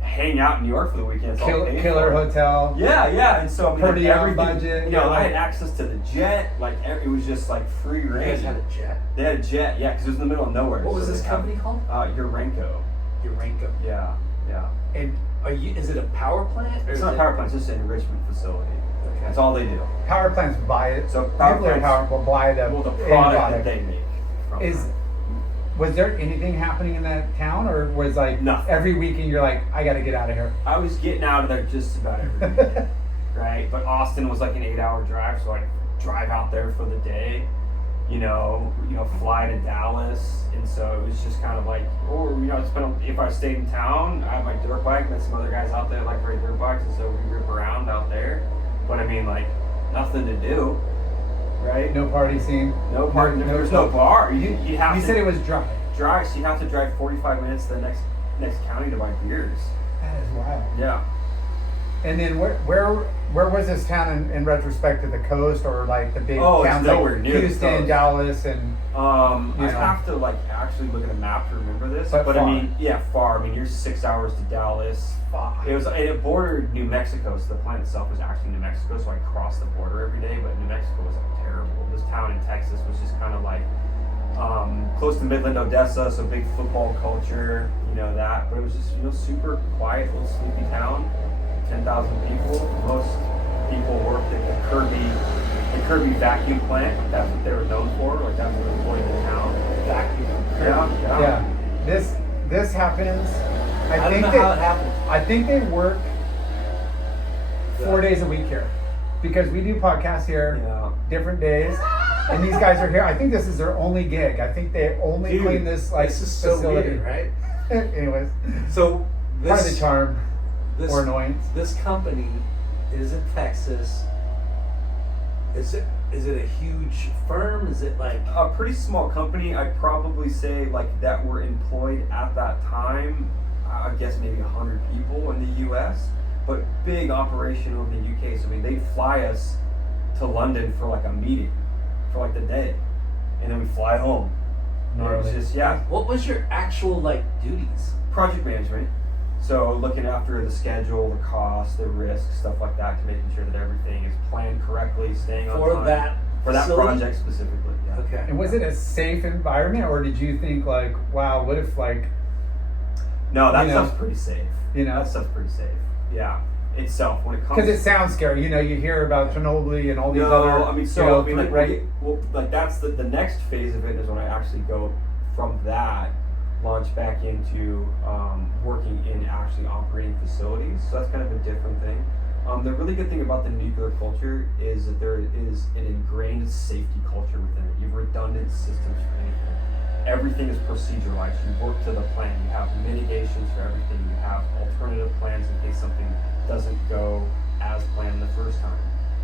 hang out in New York for the weekend. It's all paid killer for. hotel. Yeah. And so I mean, Per like, diem everything, budget, I had access to the jet. Like it was just like free you range. guys had a jet? They had a jet, yeah, because it was in the middle of nowhere. What was so this they had- company called? Urenco. Urenco. Yeah. And is it a power plant? Or It's is not a it- power plant. It's just an enrichment facility. Okay. That's all they do. Power plants buy it. So power Nuclear plants- power will buy the, Well, the end product that they make. From Is that. was there anything happening in that town, or was like Nothing. every weekend you're like, I got to get out of here? I was getting out of there just about every weekend, right? But Austin was like an 8-hour drive, so I'd drive out there for the day. fly to Dallas, and so it was just kind of like, if I stayed in town, I had my dirt bike, and some other guys out there like ride dirt bikes, and so we rip around out there. But I mean, like, nothing to do, right? No party scene. No party. There's no bar. You have. You said it was dry. Dry, so you have to drive 45 minutes to the next county to buy beers. That is wild. Yeah. And then where was this town in retrospect to the coast or like the big towns nowhere like near the Houston, coast. Dallas, and I have to like actually look at a map to remember this. But But far. I mean, yeah, far. I mean, you're 6 hours to Dallas. It bordered New Mexico, so the plant itself was actually New Mexico. So I crossed the border every day, but New Mexico was like terrible. This town in Texas was just kind of like close to Midland, Odessa, so big football culture, that. But it was just super quiet, little sleepy town. 10,000 people. Most people worked at the Kirby vacuum plant. That's what they were known for. Like that's what employed in the town. Vacuum. yeah. This happens. I don't know how it happens. I think they work 4 days a week here because we do podcasts here, different days, and these guys are here. I think this is their only gig. I think they only clean this This is so facility. weird, right? Anyways, So part of the charm or annoyance. This company is in Texas. Is it a huge firm? Is it like A pretty small company. I'd probably say like that were employed at that time. I guess maybe 100 people in the U.S. But big operation over in the UK. So I mean, they'd fly us to London for like a meeting for like the day, and then we fly home. And it was just What was your actual like duties? project management. So looking after the schedule, the cost, the risk, stuff like that, to making sure that everything is planned correctly, staying on For time. that For that facility? project specifically. Yeah. Okay. And was it a safe environment, or did you think like, wow, what if like, No, that You know. stuff's pretty safe. That stuff's pretty safe. Yeah. Itself, when it comes because it sounds scary. You hear about Chernobyl and all these No, other. I mean, like that's the next phase of it is when I actually go from that, launch back into working in actually operating facilities. So that's kind of a different thing. The really good thing about the nuclear culture is that there is an ingrained safety culture within it. You have redundant systems for anything. Everything is proceduralized. You work to the plan. You have mitigations for everything. You have alternative plans in case something doesn't go as planned the first time.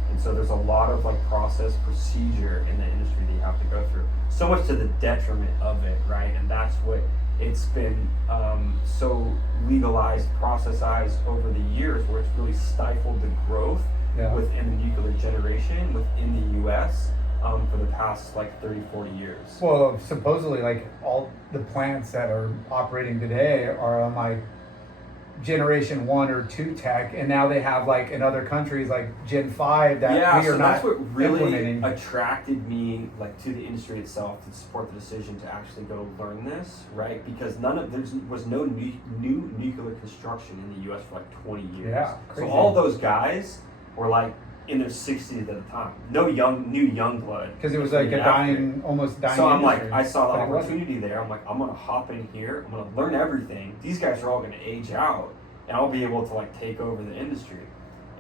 And so there's a lot of like process procedure in the industry that you have to go through. So much to the detriment of it, right? And that's what it's been so legalized, processized over the years, where it's really stifled the growth within the nuclear generation within the U.S. For the past like 30, 40 years. Well, supposedly, like all the plants that are operating today are on like generation 1 or 2 tech, and now they have like in other countries like Gen 5 that we are so not that's what really implementing. attracted me like to the industry itself to support the decision to actually go learn this, right? Because there was no new nuclear construction in the U.S. for like 20 years. Yeah, so crazy. all those guys were like in their 60s at the time. No young blood. Because it was like almost dying. So I'm like, industry, I saw the but it wasn't. opportunity there. I'm like, I'm gonna hop in here. I'm gonna learn everything. These guys are all gonna age out, and I'll be able to like take over the industry.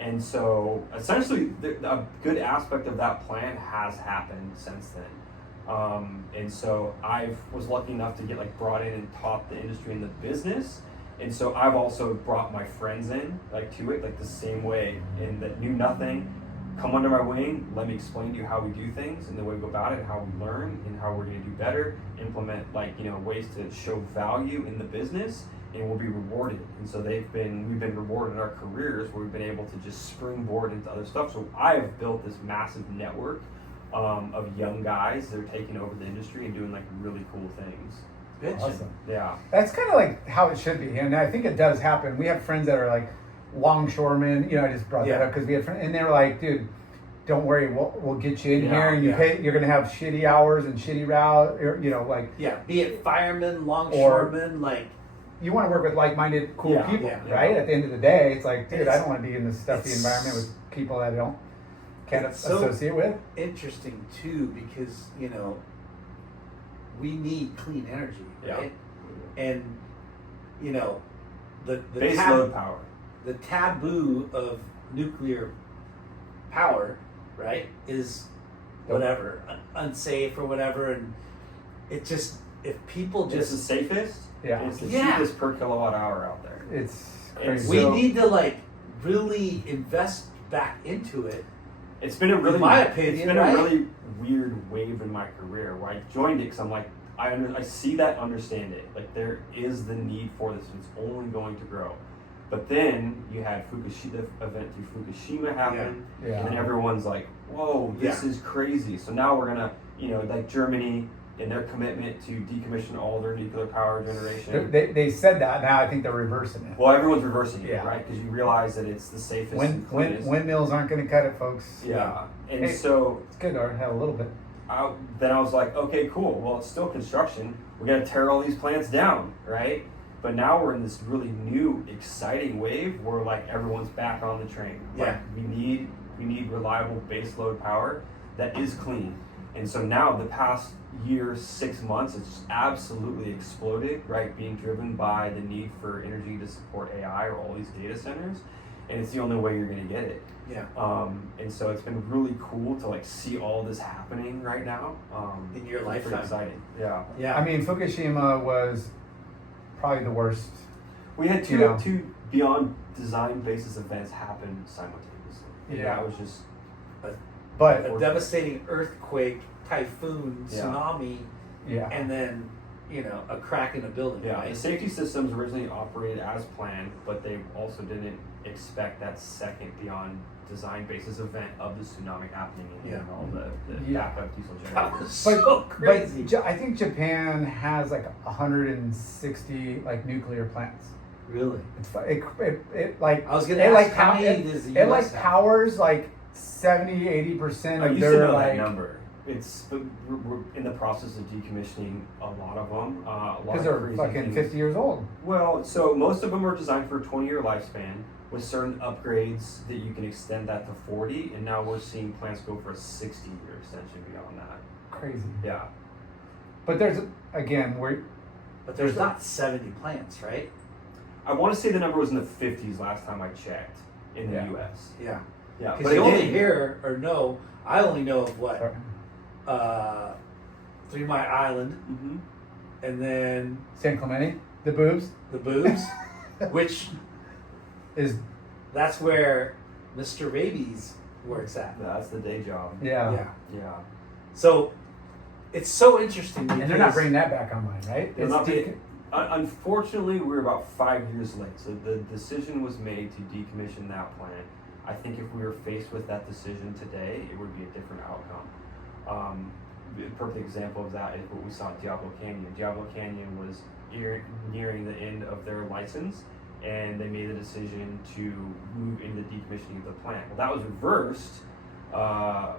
And so essentially, a good aspect of that plan has happened since then. And so I was lucky enough to get like brought in and taught the industry and the business. And so I've also brought my friends in like to it, like the same way, and that knew nothing. Come under my wing, let me explain to you how we do things and the way we go about it, and how we learn and how we're gonna do better, implement ways to show value in the business, and we'll be rewarded. And so we've been rewarded in our careers where we've been able to just springboard into other stuff. So I have built this massive network of young guys that are taking over the industry and doing like really cool things. Awesome. Yeah. That's kind of like how it should be, and I think it does happen. We have friends that are like longshoremen. I just brought that up because we had friends, and they were like, "Dude, don't worry, we'll get you in here, and you're gonna have shitty hours and shitty route, or be it firemen, longshoremen, like you want to work with like-minded, cool people, yeah. right? At the end of the day, it's like, dude, I don't want to be in this stuffy environment with people that I can't associate with. Interesting too, because we need clean energy, right? And the base load power. The taboo of nuclear power, right, is whatever, unsafe or whatever, and it just, if people It's the just, safest. Yeah. And it's the Yeah. cheapest per kilowatt hour out there. It's And crazy. we So- need to like really invest back into it. It's been a really, In my opinion, it's been right? a really weird wave in my career where I joined it because I'm like, I see that, understand it. Like there is the need for this, and it's only going to grow. But then you had Fukushima event through Fukushima happen, Yeah. and then everyone's like, "Whoa, this is crazy!" So now we're gonna, like Germany in their commitment to decommission all their nuclear power generation. They said that. Now I think they're reversing it. Well, everyone's reversing it, Yeah. right? Because you realize that it's the safest and When cleanest. windmills aren't going to cut it, folks. Yeah, and Hey. so It's good to have a little bit. then I was like, okay, cool. Well, it's still construction. We got to tear all these plants down, right? But now we're in this really new, exciting wave where like everyone's back on the train. Like, Yeah. we need reliable baseload power that is clean. And so now the past year, 6 months, it's absolutely exploded, right? Being driven by the need for energy to support AI or all these data centers, and it's the only way you're going to get it. Yeah. And so it's been really cool to like see all this happening right now. In your it's lifetime. pretty exciting. Yeah. Yeah. I mean, Fukushima was probably the worst. We had You know. two beyond design basis events happen simultaneously. And Yeah. that was just But a devastating earthquake, typhoon, Yeah. tsunami, yeah, and then a crack in a building. yeah. Right? The safety systems originally operated as planned, but they also didn't expect that second beyond design basis event of the tsunami happening and Yeah. all the Yeah. backup diesel That generators. was so crazy. But I think Japan has like 160 like nuclear plants. Really? It's it like I was gonna it ask like how pow- many it, does the it US like have? powers like 70-80% I of used to their know like that number. But we're in the process of decommissioning a lot of them. A lot because of they're crazy fucking things. 50 years old. Well, so most of them are designed for a 20-year lifespan with certain upgrades that you can extend that to 40, and now we're seeing plants go for a 60-year extension beyond that. Crazy. Yeah. But there's again But there's not 70 plants, right? I want to say the number was in the 50s last time I checked in the Yeah. U.S. Yeah. Yeah, Because you only hear or know. I only know of what 3 Mile Island, hmm Mm-hmm. and then San Clemente, the boobs the Boobs, which is that's where Mr. Rabe's works at. That's the day job. yeah. Yeah. Yeah. So it's so interesting because And they're not bringing that back online, right? They're It's not de- being- Unfortunately, we're about 5 years late. So the decision was made to decommission that plant. I think if we were faced with that decision today, it would be a different outcome. A perfect example of that is what we saw at Diablo Canyon. Diablo Canyon was nearing the end of their license, and they made the decision to move into decommissioning of the plant. Well, that was reversed a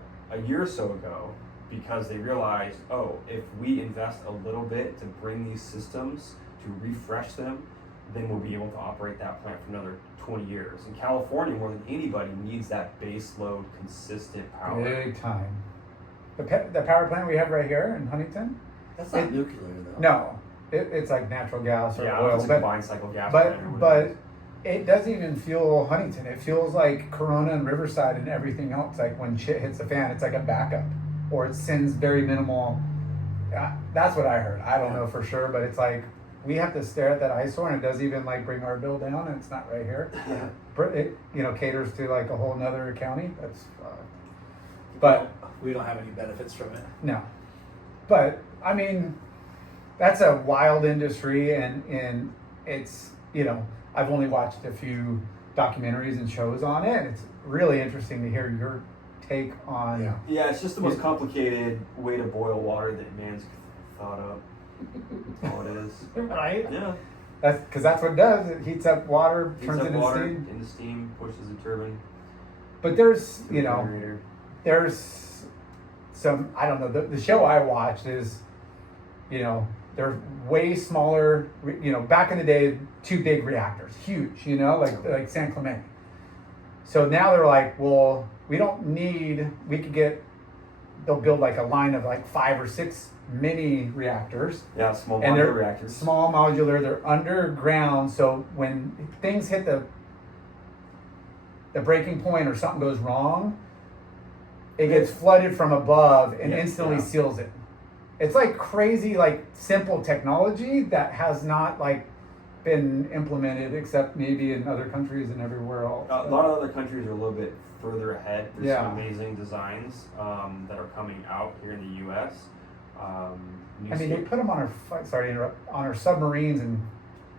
year or so ago because they realized, oh, if we invest a little bit to bring these systems to refresh them, then we'll be able to operate that plant for another 20 years. And California, more than anybody, needs that base load, consistent power. big time. The power plant we have right here in Huntington. that's not It- nuclear though. No, it's like natural gas or Yeah, oil, it's a but combined cycle gas plant or but whatever. it doesn't even fuel Huntington. It fuels like Corona and Riverside and everything else. Like when shit hits the fan, it's like a backup, or it sends very minimal. That's what I heard. I don't know for sure, but it's like we have to stare at that eyesore, and it does even like bring our bill down, and it's not right here. Yeah. It caters to like a whole nother county. That's but We don't have any benefits from it. no, but I mean, that's a wild industry, and it's I've only watched a few documentaries and shows on it. It's really interesting to hear your take on. Yeah. Yeah, it's just the most complicated way to boil water that man's thought of. That's all it is. Right. Yeah. That's because that's what it does. It heats up water, Heats turns up it into water steam. into steam, pushes a turbine. But there's to the generator. there's some, I don't know, the show I watched is, they're way smaller, back in the day, 2 big reactors, huge, like San Clemente. So now they're like, well, they'll build like a line of like 5 or 6 mini reactors. Yeah, small And modular they're reactors. small modular, they're underground, so when things hit the breaking point or something goes wrong, it gets flooded from above and Yeah, instantly yeah. seals it. It's like crazy, like simple technology that has not like been implemented except maybe in other countries and everywhere else. A lot of other countries are a little bit further ahead. There's Yeah. some amazing designs that are coming out here in the U.S. I mean, they put them on our submarines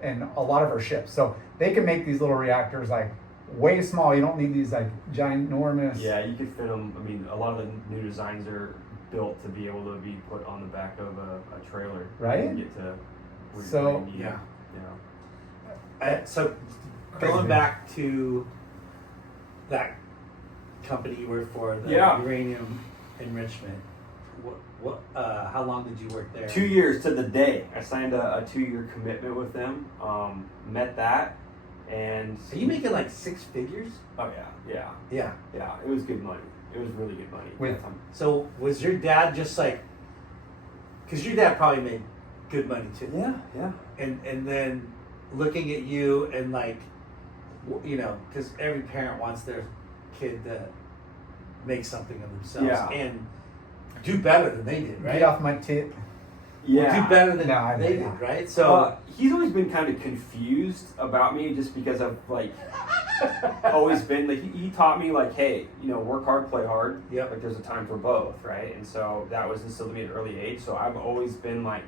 and a lot of our ships. So they can make these little reactors like way small. You don't need these like ginormous. Yeah, you could fit them. I mean, a lot of the new designs are built to be able to be put on the back of a trailer. Right? And get to where So- you need Yeah. it, you know. So Crazy. going back to that company you worked for, the Yeah. uranium enrichment. How long did you work there? 2 years to the day. I signed a 2-year commitment with them. Met that, and Are you making like 6 figures? oh yeah. Yeah. It was good money. It was really good money. With- So was your dad just like? Because your dad probably made good money too. yeah. And then looking at you and like, you know, because every parent wants their kid to make something of themselves Yeah. and do better than they did, right? Get off my tit. Yeah. Do better than No, I they know. did, right? So He's always been kind of confused about me just because I've like always been like he taught me like, hey, you know, work hard, play hard. Yep. Like there's a time for both, right? And so that was instilled in me at an early age. So I've always been like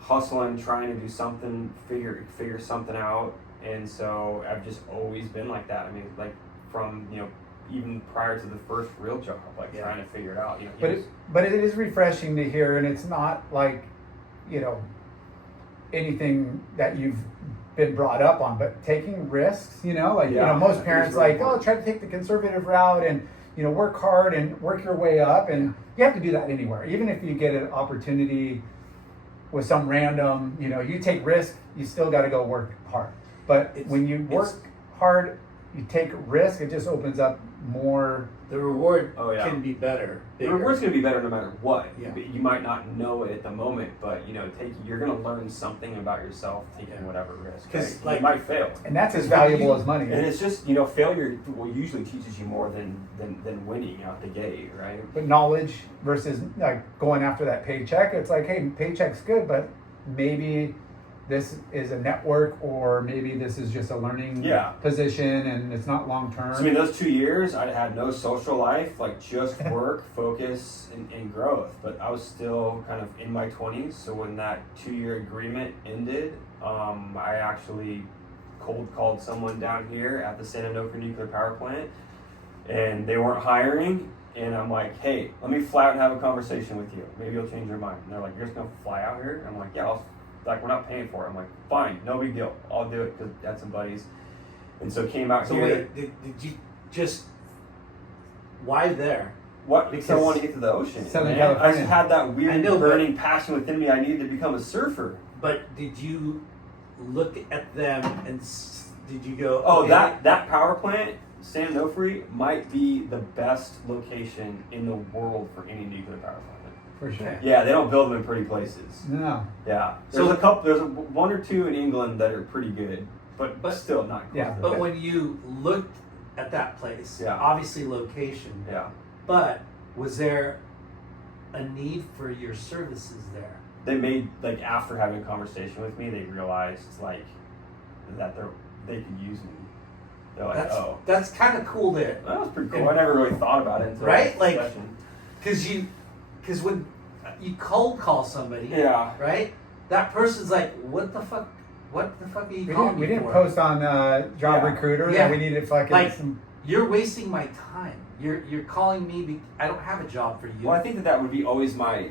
hustling, trying to do something, figure something out. And so I've just always been like that. I mean, like from, you know, even prior to the first real job, like Yeah. trying to figure it out. You know, But it is refreshing to hear, and it's not like, you know, anything that you've been brought up on, but taking risks, you know, like, you Yeah, know, I most think parents it's really like, oh, important. try to take the conservative route and, you know, work hard and work your way up. And you have to do that anywhere. Even if you get an opportunity with some random, you know, you take risk, you still got to go work hard. But It's- when you work it's- hard, you take risk, it just opens up more. the reward Oh, yeah. can be better. the bigger. reward's gonna be better no matter what. Yeah. You might not know it at the moment, but you know, you're gonna learn something about yourself taking Yeah. whatever risk. 'Cause, Right? like- You might fail. And that's as Because when valuable you- as money. And it's just, you know, failure usually teaches you more than winning out the gate, right? But knowledge versus like going after that paycheck, it's like, hey, paycheck's good, but maybe this is a network, or maybe this is just a learning Yeah. position, and it's not long term. So I mean, those 2 years, I had no social life, like just work, focus, and growth. But I was still kind of in my 20s. So when that 2-year agreement ended, I actually cold called someone down here at the San Onofre nuclear power plant, and they weren't hiring. And I'm like, hey, let me fly out and have a conversation with you. Maybe you'll change your mind. And they're like, you're just gonna fly out here? I'm like, yeah, like we're not paying for it. I'm like, fine, no big deal. I'll do it because that's some buddies. And so came out So here. wait, did you just why there? What? Because I Because- want to get to the ocean. Southern man. California. I just had that I weird know, but- burning passion within me. I needed to become a surfer. But did you look at them and did you go? Oh, okay, that power plant, San Onofre, might be the best location in the world for any nuclear power plant. for sure. Yeah, they don't build them in pretty places. No. Yeah, So- there's one or two in England that are pretty good, but still not. Close Yeah. to But that. when you looked at that place, Yeah. obviously location, Yeah, but was there a need for your services there? they made like after having a conversation with me, they realized like that they could use me. They're like, That's oh. that's kind of cool there, That was pretty cool. I never really thought about it until Right? this Like- discussion. because when you cold call somebody, Yeah. right? That person's like, what the fuck? What the fuck are you calling We me didn't for? post on Job Yeah. Recruiter Yeah. that we needed fucking Like- some. You're wasting my time. You're calling me. I don't have a job for you. Well, I think that would be always my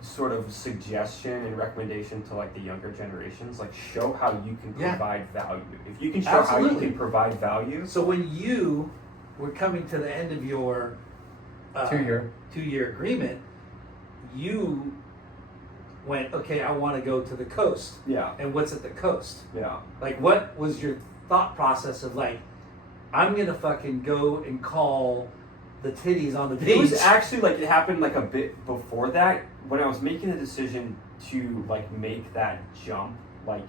sort of suggestion and recommendation to like the younger generations. Like, show how you can Yeah. provide value. If you can show how you Absolutely. can provide value. So when you were coming to the end of your 2-year. 2-year agreement, you went, okay, I want to go to the coast. Yeah. And what's at the coast? Yeah. Like, what was your thought process of like, I'm gonna fucking go and call the titties on the beach? It was actually like it happened like a bit before that when I was making the decision to like make that jump like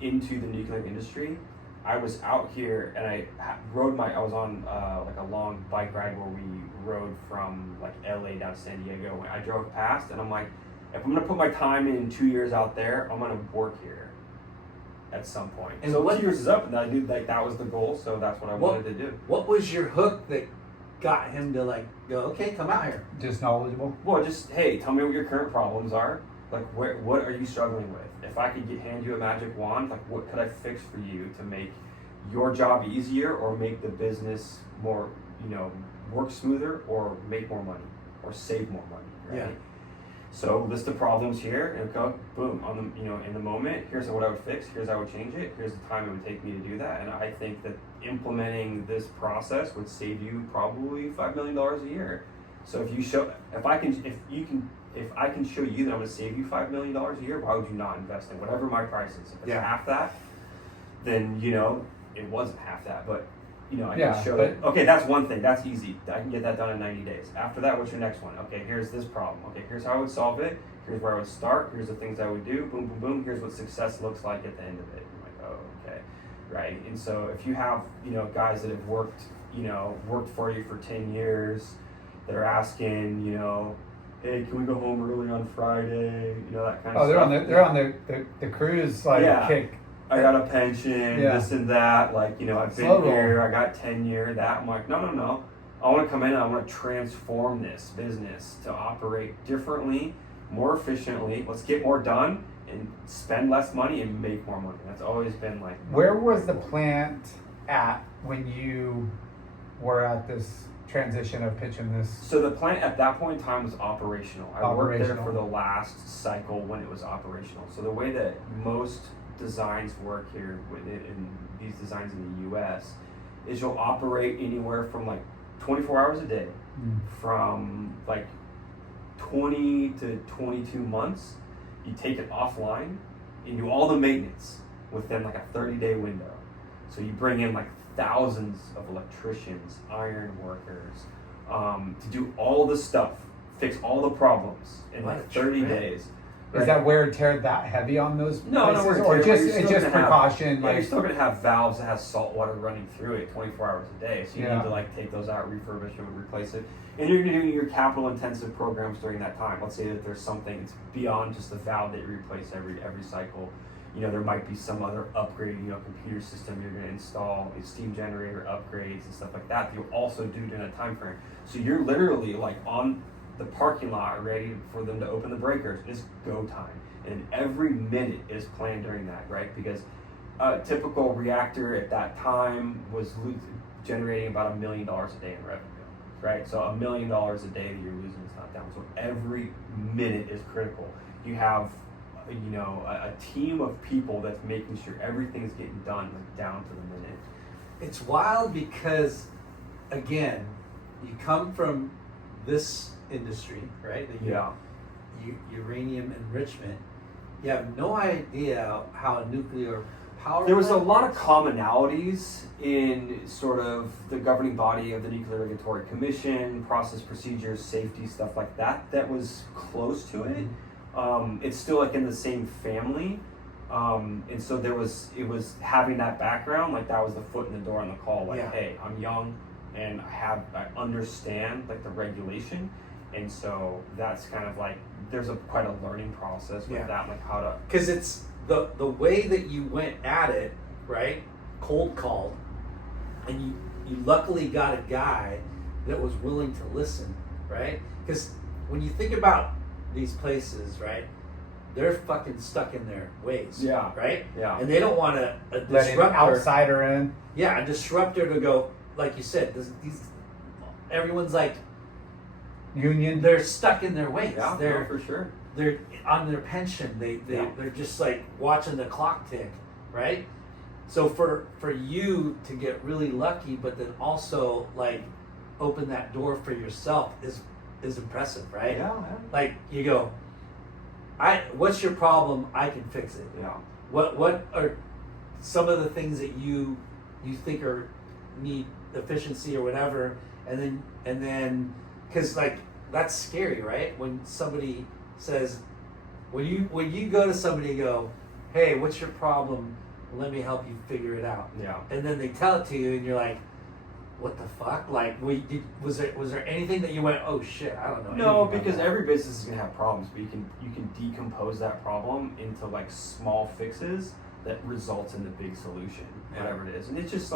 into the nuclear industry. I was out here and I was on like a long bike ride where we rode from like LA down to San Diego. I drove past and I'm like, if I'm gonna put my time in 2 years out there, I'm gonna work here at some point. And so 2 years is up, and I knew like that was the goal, so that's what I wanted to do. What was your hook that got him to like go, okay, come out here? Just knowledgeable. Well, just hey, tell me what your current problems are. Like, what are you struggling with? If I could hand you a magic wand, like, what could I fix for you to make your job easier, or make the business more, work smoother, or make more money, or save more money, right? Yeah. So list the problems here and go, boom, on the, in the moment, here's what I would fix, here's how I would change it, here's the time it would take me to do that. And I think that implementing this process would save you probably $5 million a year. So if I can show you that I'm gonna save you $5 million a year, why would you not invest in whatever my price is? If it's half that, then it wasn't half that, but I can show it. Okay, that's one thing. That's easy. I can get that done in 90 days. After that, what's your next one? Okay, here's this problem. Okay, here's how I would solve it. Here's where I would start. Here's the things I would do. Boom, boom, boom. Here's what success looks like at the end of it. I'm like, oh, okay, right. And so if you have guys that have worked for you for 10 years, that are asking, hey, can we go home early on Friday? That kind of stuff. They're on the cruise kick. I got a pension, this and that. Like, I've been here, I got tenure, that. I'm like, no. I want to come in and I want to transform this business to operate differently, more efficiently. Let's get more done and spend less money and make more money. That's always been like. Where was the plant at when you were at this transition of pitching this? So the plant at that point in time was operational. I worked there for the last cycle when it was operational. So the way that most designs work here in these designs in the US is you'll operate anywhere from like 24 hours a day from like 20 to 22 months. You take it offline and do all the maintenance within like a 30-day window. So you bring in like thousands of electricians, iron workers, to do all the stuff, fix all the problems in like 30 days. Is that wear and tear that heavy on those places? Or it's just precaution? You're still going to have valves that have salt water running through it 24 hours a day. So you need to like take those out, refurbish them, and replace it. And you're going to do your capital intensive programs during that time. Let's say that there's something that's beyond just the valve that you replace every cycle. There might be some other upgrade, computer system you're going to install, steam generator upgrades and stuff like that you'll also do during that time frame. So you're literally like on the parking lot ready for them to open the breakers. It's go time. And every minute is planned during that, right? Because a typical reactor at that time was generating about $1 million a day in revenue, right? So $1 million a day that you're losing is not down. So every minute is critical. You have a team of people that's making sure everything's getting done like down to the minute. It's wild because, again, you come from this industry, right? Uranium enrichment. You have no idea how a nuclear power. There was a lot of commonalities in sort of the governing body of the Nuclear Regulatory Commission, process, procedures, safety, stuff like that. That was close to it. It's still like in the same family, and so it was having that background, like that was the foot in the door on the call, like, hey, I'm young and I understand like the regulation, and so that's kind of like there's quite a learning process with that, like how to, because it's the way that you went at it, right? Cold called, and you luckily got a guy that was willing to listen, right? Because when you think about these places, right, they're fucking stuck in their ways, right? Yeah. And they don't want a let an outsider in. Yeah, a disruptor to go, like you said, everyone's like union. They're stuck in their ways. Yeah, they're for sure. They're on their pension. They're just like watching the clock tick, right? So for you to get really lucky, but then also like open that door for yourself is impressive, right? Yeah. Like you go, what's your problem? I can fix it. Yeah. What are some of the things that you think need efficiency or whatever, and then because like that's scary, right? When somebody says, when you go to somebody and go, hey, what's your problem? let me help you figure it out. Yeah. And then they tell it to you, and you're like, what the fuck? Like, was there anything that you went, oh shit, I don't know. No, anything because about every business is gonna have problems, but you can decompose that problem into like small fixes that results in the big solution, whatever it is. And it's just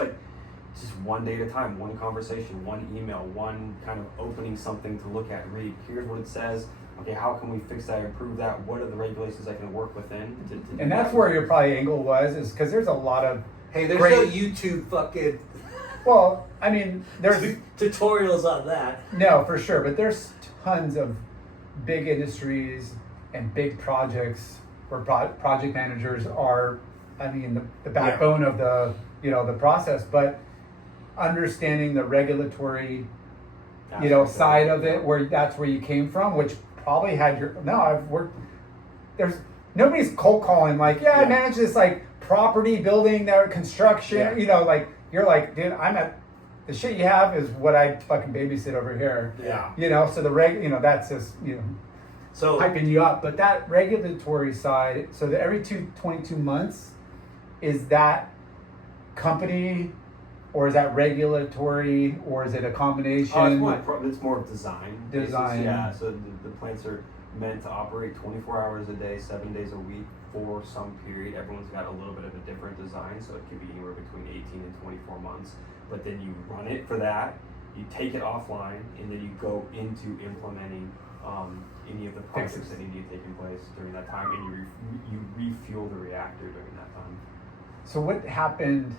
one day at a time, one conversation, one email, one kind of opening something to look at, read. Here's what it says. Okay, how can we fix that, improve that? What are the regulations I can work within to do And that's that? where your probably angle was, is because there's a lot of Hey, there's great. no YouTube fucking Well, I mean, there's tutorials on that. no for sure, but there's tons of big industries and big projects where project managers are. I mean, the backbone of the process, but understanding the regulatory side of it, where that's where you came from, which probably had your I've worked. There's nobody's cold calling like, I manage this like property, building, construction. Yeah. You're like, dude, I'm at the shit you have is what I fucking babysit over here. Yeah. So the that's just So hyping you up, but that regulatory side. So that every 22 months, is that company, or is that regulatory, or is it a combination? It's more design. Design. Yeah, so the plants are meant to operate 24 hours a day, 7 days a week for some period. Everyone's got a little bit of a different design, so it could be anywhere between 18 and 24 months. But then you run it for that, you take it offline, and then you go into implementing any of the projects that need to take in place during that time, and you refuel the reactor during that time. So what happened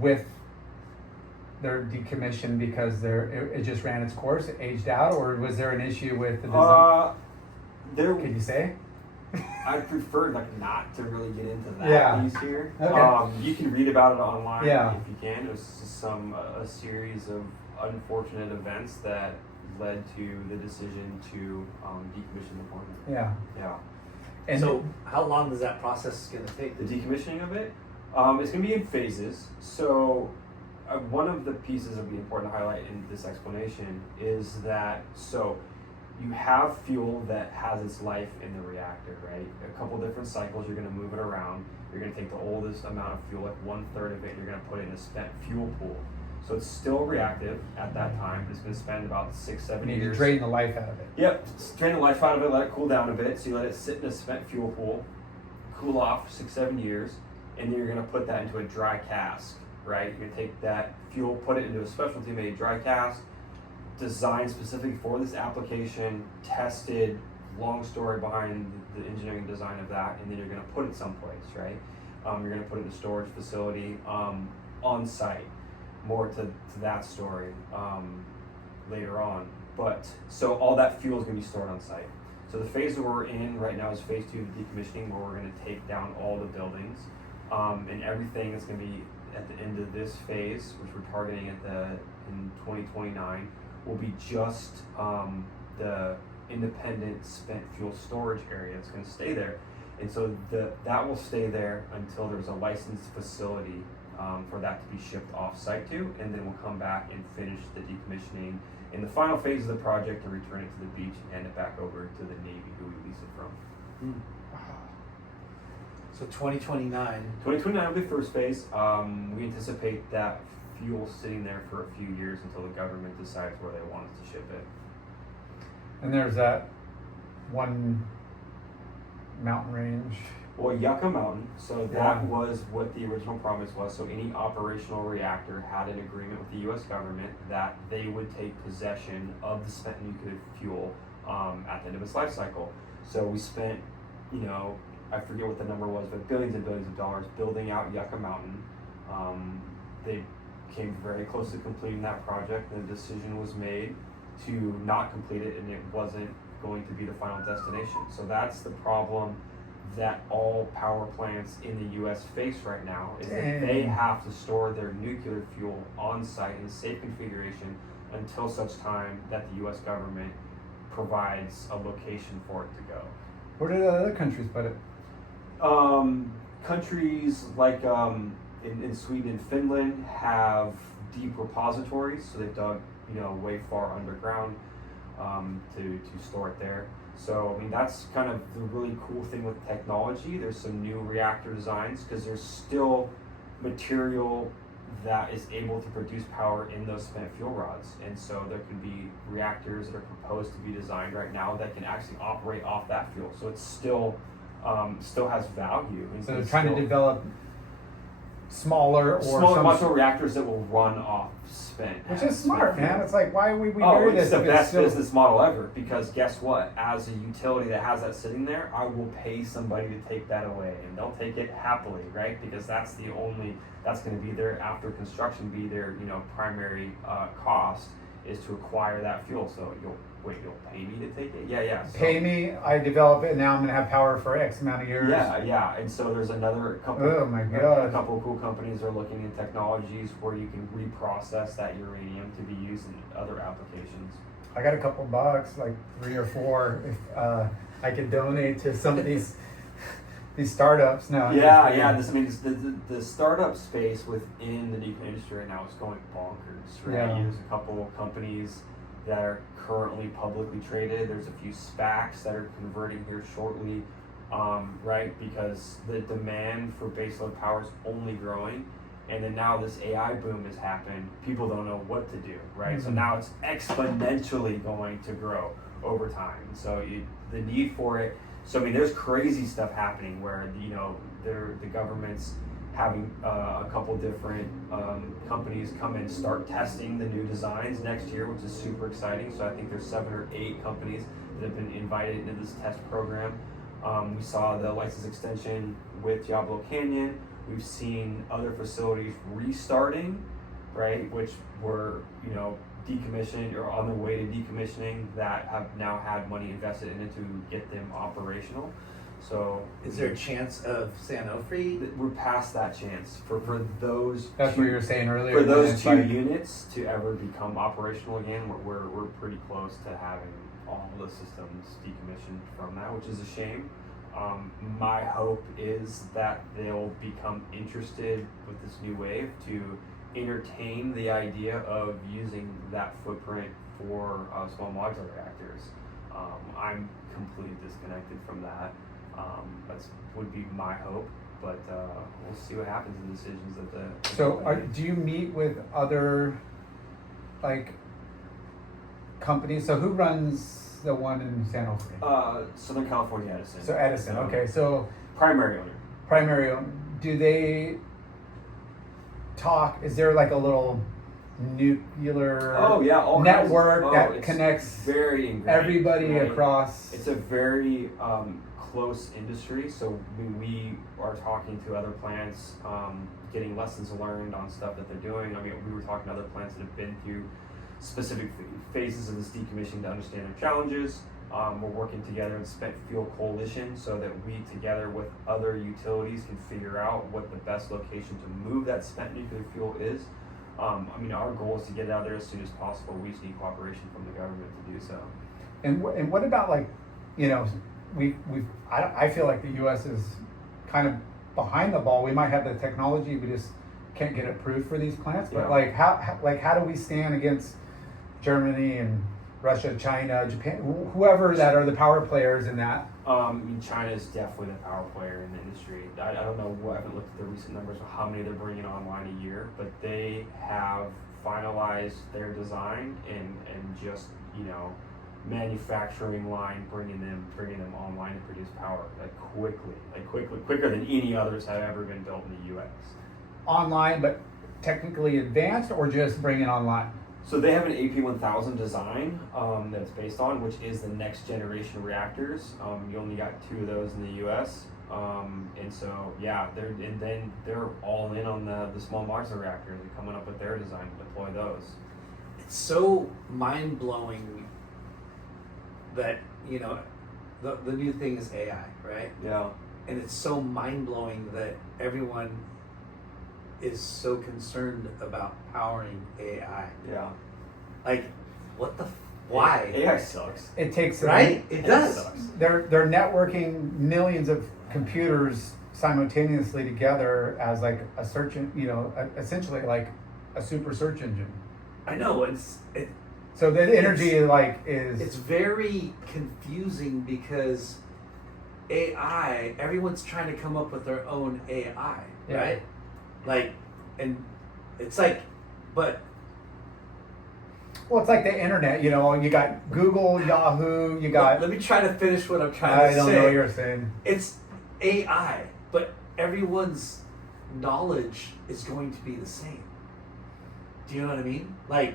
with their decommission, because it just ran its course, it aged out, or was there an issue with the design? Could you say? I prefer not to really get into that piece here. Okay. You can read about it online if you can. It was just a series of unfortunate events that led to the decision to decommission the plant. Yeah. Yeah. And so how long is that process going to take? The decommissioning of it, it's going to be in phases. So one of the pieces that would be important to highlight in this explanation is that you have fuel that has its life in the reactor, right? A couple different cycles, you're going to move it around. You're going to take the oldest amount of fuel, like 1/3 of it, you're going to put it in a spent fuel pool. So it's still reactive at that time. It's going to spend about 6-7 you need years. to drain the life out of it. Yep, drain the life out of it, let it cool down a bit. So you let it sit in a spent fuel pool, cool off for 6-7 years, and then you're going to put that into a dry cask, right? You're going to take that fuel, put it into a specialty made dry cask, designed specifically for this application, tested, long story behind the engineering design of that, and then you're going to put it someplace, right? You're going to put it in a storage facility on site. More to that story later on. But so all that fuel is going to be stored on site. So the phase that we're in right now is phase 2 of decommissioning, where we're going to take down all the buildings, and everything is going to be at the end of this phase, which we're targeting in 2029, will be just the independent spent fuel storage area. It's going to stay there, and so that will stay there until there's a licensed facility for that to be shipped off-site to, and then we'll come back and finish the decommissioning in the final phase of the project and return it to the beach and hand it back over to the Navy, who we lease it from. So 2029. 2029 will be the first phase. We anticipate that fuel sitting there for a few years until the government decides where they want us to ship it. And there's that one mountain range. Well, Yucca Mountain, so that was what the original promise was. So any operational reactor had an agreement with the U.S. government that they would take possession of the spent nuclear fuel at the end of its life cycle. So we spent, I forget what the number was, but billions and billions of dollars building out Yucca Mountain. They came very close to completing that project. The decision was made to not complete it, and it wasn't going to be the final destination. So that's the problem that all power plants in the U.S. face right now, is that they have to store their nuclear fuel on site in a safe configuration until such time that the U.S. government provides a location for it to go. Where did other countries put it? Countries like in Sweden and Finland have deep repositories, so they've dug way far underground to store it there. So, I mean, that's kind of the really cool thing with technology. There's some new reactor designs because there's still material that is able to produce power in those spent fuel rods. And so there can be reactors that are proposed to be designed right now that can actually operate off that fuel. So it's still has value. And So they're trying to develop smaller modular reactors that will run off spent. Which is smart, man. fuel. It's like, why would we Oh, do this? it's the if best still- business model ever, because guess what? As a utility that has that sitting there, I will pay somebody to take that away, and they'll take it happily, right? Because that's going to be their, after construction, be their, primary cost is to acquire that fuel. So you'll pay me to take it? Yeah. So, Pay me, I develop it, now I'm going to have power for X amount of years. Yeah. And so there's a couple of cool companies are looking at technologies where you can reprocess that uranium to be used in other applications. I got a couple bucks, like 3 or 4, if I could donate to some of these startups now. The startup space within the nuclear industry right now is going bonkers, right? Yeah. There's a couple of companies that are currently publicly traded. There's a few SPACs that are converting here shortly, right? Because the demand for baseload power is only growing. And then now this AI boom has happened. People don't know what to do, right? Mm-hmm. So now it's exponentially going to grow over time. So the need for it. So I mean, there's crazy stuff happening where the government's having a couple different companies come and start testing the new designs next year, which is super exciting. So I think there's 7 or 8 companies that have been invited into this test program. We saw the license extension with Diablo Canyon. We've seen other facilities restarting, right, which were decommissioned or on the way to decommissioning that have now had money invested in it to get them operational. So Is there a chance of Sanofi? we're past that chance for those. That's two, what you were saying earlier. For when those it's 2 like- units to ever become operational again, we're pretty close to having all the systems decommissioned from that, which is a shame. My hope is that they'll become interested with this new wave to entertain the idea of using that footprint for small modular reactors. I'm completely disconnected from that. That would be my hope, but we'll see what happens in decisions that the. So, do you meet with other companies? So, who runs the one in Sanofi? Southern California Edison. So Edison. Okay, so Primary owner. primary owner. Do they talk? Is there like a little nuclear all network kinds that it's connects very ingrained, everybody right? across? It's a very close industry, so we are talking to other plants, getting lessons learned on stuff that they're doing. I mean, we were talking to other plants that have been through specific phases of this decommissioning to understand their challenges. We're working together in Spent Fuel Coalition so that we, together with other utilities, can figure out what the best location to move that spent nuclear fuel is. Our goal is to get it out there as soon as possible. We just need cooperation from the government to do so. And what about I feel like the U.S. is kind of behind the ball. We might have the technology, we just can't get it approved for these plants. But Yeah. how do we stand against Germany and Russia, China, Japan, whoever that are the power players in that? China is definitely the power player in the industry. I don't know, I haven't looked at the recent numbers of how many they're bringing online a year, but they have finalized their design and just, manufacturing line, bringing them online to produce power quicker than any others have ever been built in the U.S. Online, but technically advanced, or just bring it online? So they have an AP1000 design that's based on, which is the next generation reactors. You only got 2 of those in the U.S. And so they're all in on the small modular reactors and coming up with their design to deploy those. It's so mind blowing that the new thing is AI, right? Yeah. And it's so mind blowing that everyone is so concerned about powering AI. Yeah. Like, what the why? AI sucks. It takes Right? It does. sucks. They're networking millions of computers simultaneously together as like a search, essentially like a super search engine. I know it's So the energy like is It's very confusing because AI, everyone's trying to come up with their own AI, Yeah. right? Like, and it's like, but well, it's like the internet. You know, you got Google, Yahoo. You got. let me try to finish what I'm trying I to don't say. know what you're saying. It's AI, but everyone's knowledge is going to be the same. Do you know what I mean? Like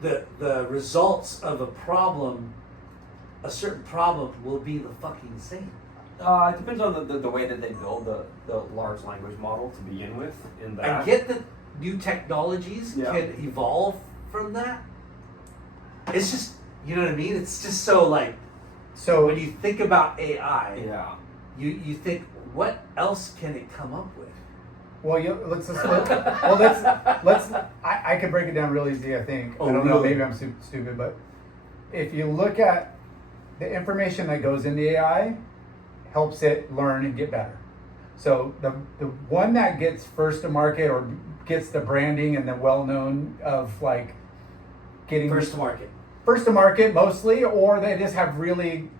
the results of a certain problem will be the fucking same. It depends on the way that they build the large language model to begin with. In that, I get that new technologies Yeah. can evolve from that. It's just, you know what I mean? It's just so like, So when you think about AI, yeah. you think, what else can it come up with? well, let's. I could break it down real easy. I think. Oh, I don't know. really? Maybe I'm stupid, but if you look at the information that goes into AI, helps it learn and get better. So the one that gets first to market or gets the branding and the well known of like getting First to market. first to market mostly, or they just have really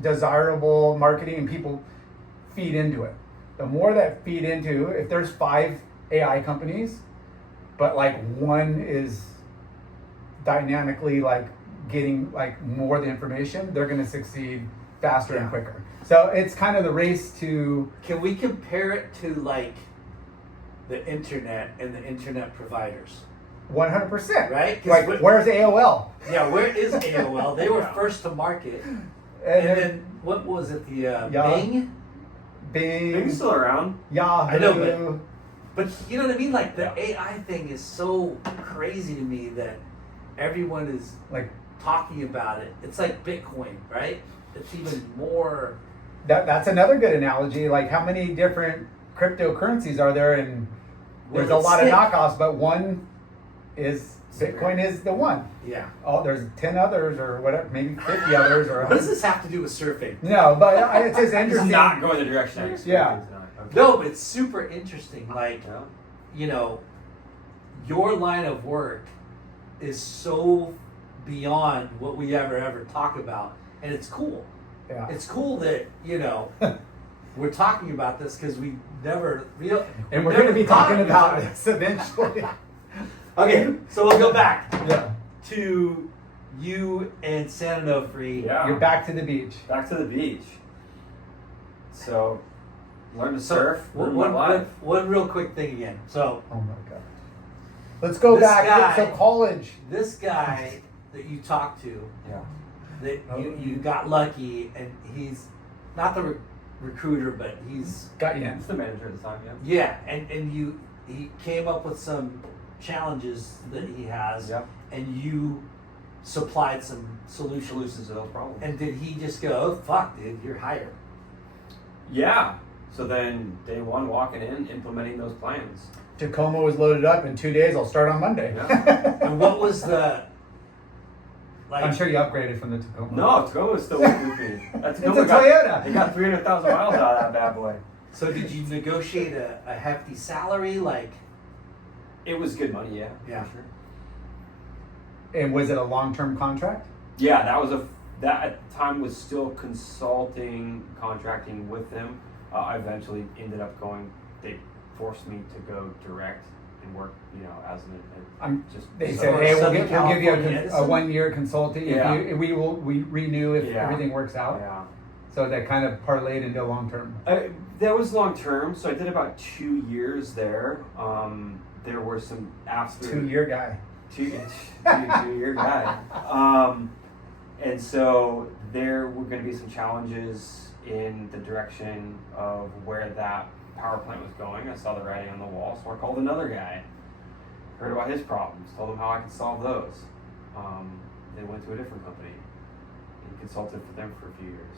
desirable marketing and people feed into it. The more that feed into, if there's 5 AI companies, but like one is dynamically like getting like more of the information, they're going to succeed faster and Yeah. quicker. So it's kind of the race to. Can we compare it to like the internet and the internet providers? 100%. Right? 'Cause Like, where's AOL? Yeah, where is AOL? They were Yeah. first to market. And And then, what was it, the Bing? Bing, Bing's still around. Yahoo. I know, But you know what I mean? Like, the AI thing is so crazy to me that everyone is like talking about it. It's like Bitcoin, right? It's even more. that's another good analogy. Like, how many different cryptocurrencies are there? And there's a Well, lot of sick. knockoffs, but one is Bitcoin is the one. Yeah. Oh, there's 10 others or whatever, maybe 50 others or. What does this have to do with surfing? No, but it's just It's interesting. not going the direction I expected Yeah. tonight. Okay. No, but it's super interesting. Like, Yeah. you know, your line of work is so beyond what we ever talk about, and it's cool. Yeah. It's cool that, you know, we're talking about this because we never And we're going to be talking about it. this eventually. Okay, so we'll go back Yeah. to you and San Onofre. Yeah. You're back to the beach. Back to the beach. So, learn to So, surf. one, Live my life. one real quick thing again. So, Oh my God. Let's go This back. guy- So college. this guy that you talked to, Yeah. that Oh. you got lucky, and he's not the recruiter, but he's Got you. It's the manager at the time, yeah. yeah, and he came up with some challenges that he has, Yep. and you supplied some solutions. Solutions to those problems. And did he just go, "Oh fuck, dude, you're hired"? Yeah. So then, day one, walking in, implementing those plans. Tacoma was loaded up in 2 days. I'll start on Monday. And what was the like? I'm sure you upgraded from the Tacoma. No, Tacoma was still working with me. That It's Tacoma a Toyota. They got 300,000 miles out of that bad boy. So did you negotiate a hefty salary? Like, It was good money, yeah. Yeah. For sure. And was it a long-term contract? Yeah, that at the time was still consulting, contracting with them. I eventually ended up going. They forced me to go direct and work, as I'm just. They So said, "Hey, we'll Southern give you California a Edison? 1-year consulting. Yeah. We renew if Yeah. everything works out." Yeah. So that kind of parlayed into long-term. That was long term, so I did about 2 years there. There were some absolute 2-year guy. two-year guy. And so there were going to be some challenges in the direction of where that power plant was going. I saw the writing on the wall, so I called another guy, heard about his problems, told him how I could solve those. They went to a different company and consulted for them for a few years.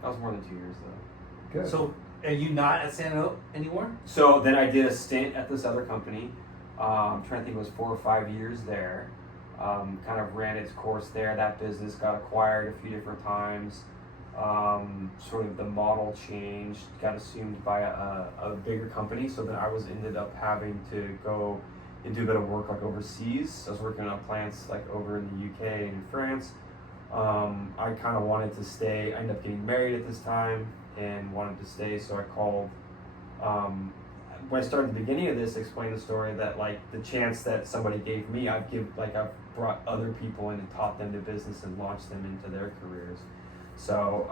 That was more than 2 years though. Good. so are you not at San O anymore? So then I did a stint at this other company. I'm trying to think it was 4 or 5 years there. Kind of ran its course there. That business got acquired a few different times. Sort of the model changed, got assumed by a bigger company. So then I ended up having to go and do a bit of work like overseas. I was working on plants like over in the UK and France. I kind of wanted to stay. I ended up getting married at this time and wanted to stay, so I called. When I started the beginning of this, I explained the story that like the chance that somebody gave me, I've brought other people in and taught them the business and launched them into their careers. So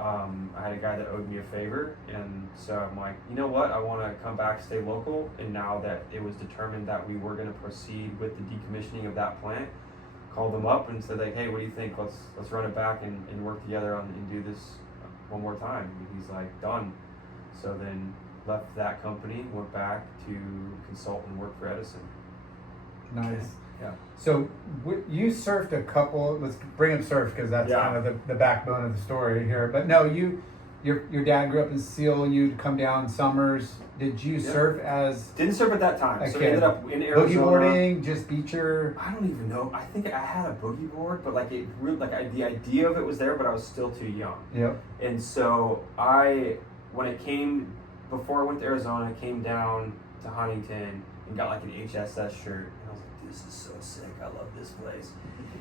I had a guy that owed me a favor, and so I'm like, you know what, I want to come back, stay local. And now that it was determined that we were going to proceed with the decommissioning of that plant, called them up and said like, hey, what do you think? Let's run it back and work together and do this one more time. And he's like, done. So then left that company, went back to consult and work for Edison. Nice. Yeah. So you surfed a couple. Let's bring up surf because that's Yeah. kind of the backbone of the story here. But no, your dad grew up in Seal. You'd come down summers. Did you surf as Didn't surf at that time, so I kid? ended up in Boogie Arizona. boarding, just beacher? I don't even know. I think I had a boogie board, but like the idea of it was there, but I was still too young. Yep. And so before I went to Arizona, I came down to Huntington and got like an HSS shirt. And I was like, this is so sick. I love this place.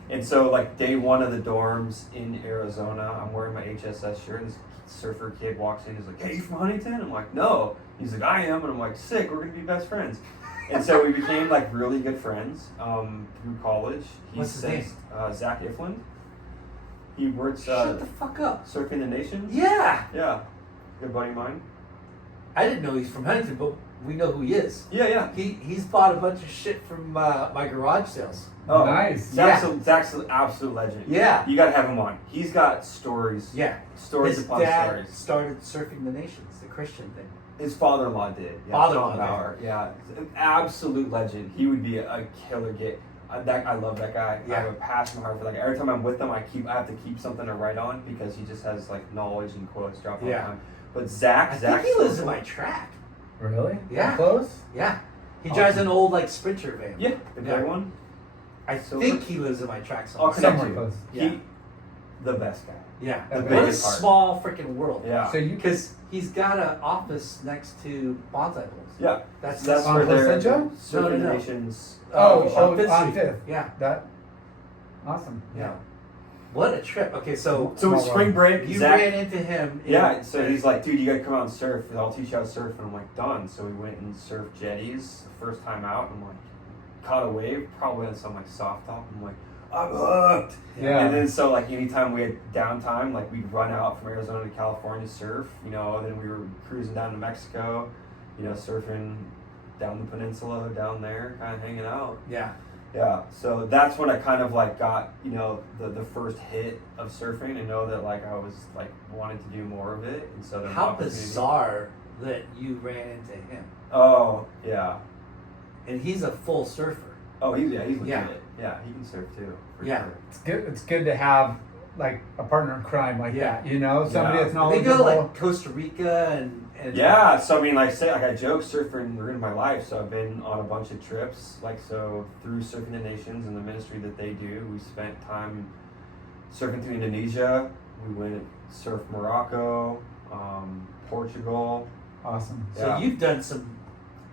And so like day one of the dorms in Arizona, I'm wearing my HSS shirt and this surfer kid walks in. He's like, hey, you from Huntington? I'm like, no. He's like, I am. And I'm like, sick. We're going to be best friends. And so we became like really good friends through college. What's his name? Zach Ifland. He works Shut the fuck up. Surfing the Nations. Yeah. Yeah. Good buddy of mine. I didn't know he's from Huntington, but we know who he is. Yeah. He's bought a bunch of shit from my garage sales. Oh, Nice. Zach's an absolute legend. Yeah. You gotta have him on. He's got stories. Yeah. Stories His upon dad stories. started surfing the nations, the Christian thing. His father-in-law did. Yeah, Father-in-law Sean did. Bauer. Yeah. An absolute legend. He would be a killer git. I love that guy. Yeah. I have a passion heart for that guy. Every time I'm with him, I have to keep something to write on because he just has like knowledge and quotes drop all the time. But Zach, I think he lives in my track. Really? Yeah. That close? Yeah. He drives an old like Sprinter van. Yeah, the gray one. I think he lives in my track I'll somewhere. connect Somewhere you. close. Yeah. The best guy. Yeah. The What a biggest part. small freaking world. Yeah. So you Because he's got an office next to Bonsai Bowls. Yeah. That's on where they're Placentia? Surfing No. Nations. on Fifth Street. Fifth. Yeah. That awesome. Yeah. What a trip. Okay, so So it's spring break. you Zach, ran into him. yeah, so he's like, dude, you gotta come out and surf. I'll teach you how to surf. And I'm like, done. So we went and surfed jetties the first time out. And I'm like, caught a wave, probably on some like soft top. I'm like, I'm hooked. Yeah. And then so like anytime we had downtime, like we'd run out from Arizona to California, surf, then we were cruising down to Mexico, surfing down the peninsula down there, kind of hanging out. Yeah. Yeah, so that's when I kind of like got, the first hit of surfing and know that like I was like wanting to do more of it. And so then How opportunity- bizarre that you ran into him. Oh, yeah. And he's a full surfer. Oh, he's legit. Yeah. Yeah, he can surf too. For Yeah. sure. It's good to have like a partner in crime like Yeah. that. Somebody Yeah. that's They knowledgeable. go like Costa Rica and Yeah, so I mean, like I joke, surfing ruined my life. So I've been on a bunch of trips, through Surfing the Nations and the ministry that they do. We spent time surfing through Indonesia. We went surf Morocco, Portugal. Awesome. So Yeah. you've done some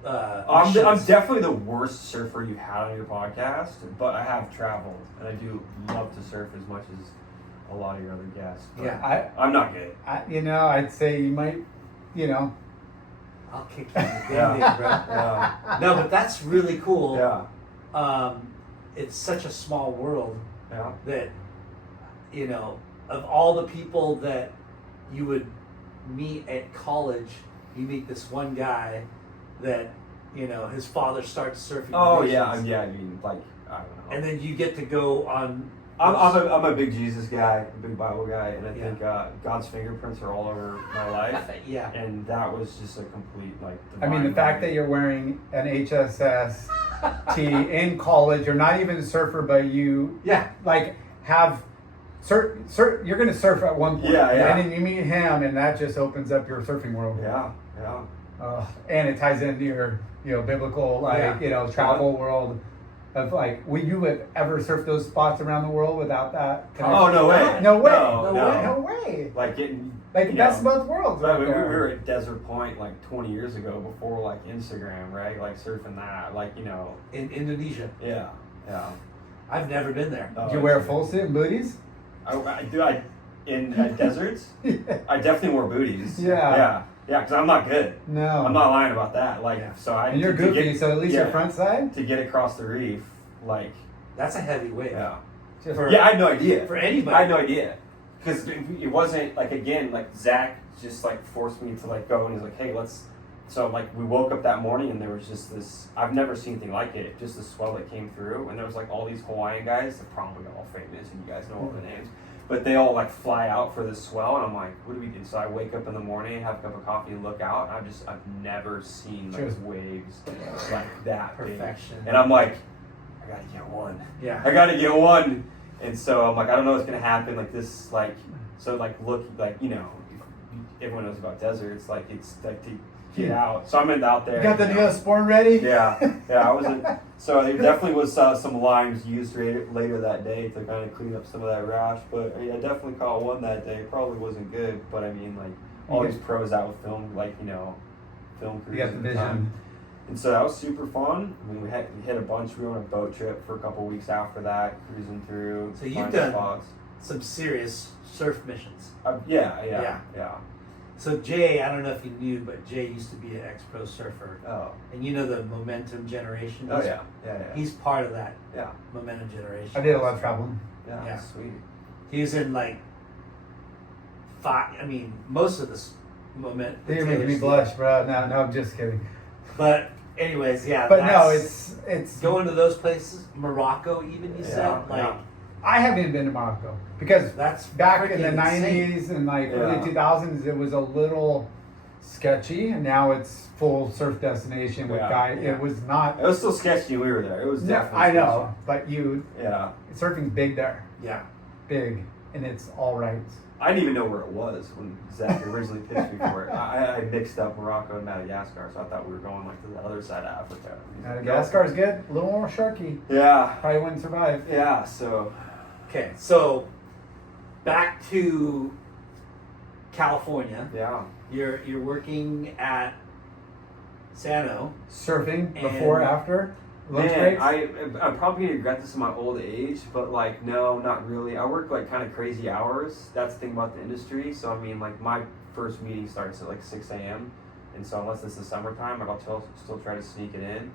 I'm missions. definitely the worst surfer you had on your podcast, but I have traveled and I do love to surf as much as a lot of your other guests. But Yeah. I'm not good. I'd say you might, I'll kick you in the Yeah. band, bro. Yeah. No, but that's really cool. Yeah. It's such a small world Yeah. that, of all the people that you would meet at college, you meet this one guy that, his father starts surfing. Oh the yeah. nations. I mean, I don't know. And then you get to go on. I'm a big Jesus guy, a big Bible guy, and I Yeah. think God's fingerprints are all over my life. Yeah. And that was just a complete I mean, the fact that you're wearing an HSS tee in college, you're not even a surfer, but you Yeah. you're going to surf at one point. Yeah, yeah. And then you meet him, and that just opens up your surfing world. Yeah. And it ties into your, biblical, travel world. of like, would you have ever surfed those spots around the world without that? Oh, no way. No way. No. No way. Like getting Like the best of both worlds. Like, Right we there. were at Desert Point like 20 years ago before like Instagram, right? Like surfing that, like, you know. In Indonesia. Yeah. I've never been there. Did you wear a full suit and booties? In deserts, Yeah. I definitely wore booties. Yeah. Yeah, because I'm not good. No. I'm not lying about that. Like, Yeah. so I. And you're to goofy, get- so at least your front side? To get across the reef, like, That's a heavy wave. yeah. Just For- Yeah, I had no idea. For anybody. I had no idea. Because it wasn't, like, again, like, Zach just, like, forced me to, like, go, and he's like, hey, let's. So, like, we woke up that morning, and there was just this. I've never seen anything like it. Just the swell that came through, and there was, like, all these Hawaiian guys. They're probably all famous, and you guys know all the names. But they all, like, fly out for this swell, and I'm like, what do we do? So I wake up in the morning, have a cup of coffee, and look out, and I've never seen, like, Sure. waves like that big. Perfection. And I'm like, I gotta get one. Yeah. I gotta get one. And so I'm like, I don't know what's gonna happen. Like this, like, so like look, like, you know, everyone knows about deserts. Like it's like to get out. So I'm out there. You got the you know. Neosporin ready? Yeah. I wasn't. So there definitely was some limes used later that day to kind of clean up some of that rash. But I definitely caught one that day. Probably wasn't good, but I mean, like all these pros out with film, like, you know, film crews. You got the at time. vision. And so that was super fun. I mean, we hit a bunch. We were on a boat trip for a couple weeks after that, cruising through. So you've finding done spots. some serious surf missions. Yeah. So Jay, I don't know if you knew, but Jay used to be an ex-pro surfer. Oh. And you know the momentum generation? Oh He's- yeah. He's part of that Yeah. momentum generation. I did a lot of traveling. Yeah. Sweet. He was in like most of this moment. You're making me blush, bro. No, I'm just kidding. But anyways, yeah. But no, that's- it's going to those places, Morocco even, you said? Like, yeah. I haven't even been to Morocco because that's back in the freaking insane. 90s and like Yeah. early 2000s, it was a little sketchy, and now it's full surf destination with Yeah, guys. yeah. It was not. It was still sketchy when we were there. It was No, definitely. I know, but Yeah. surfing's big there, Yeah. big, and it's all right. I didn't even know where it was when Zach originally pitched me for it. I mixed up Morocco and Madagascar, so I thought we were going like to the other side of Africa. Madagascar's good, a little more sharky. Yeah. Probably wouldn't survive. Yeah. So. Okay, so back to California. Yeah. You're working at Sano. Surfing And- before, after, lunch Man, breaks. I'm probably gonna regret this in my old age, but like, no, not really. I work like kind of crazy hours. That's the thing about the industry. So I mean, like my first meeting starts at like 6 a.m. And so unless it's the summertime, I'll still try to sneak it in.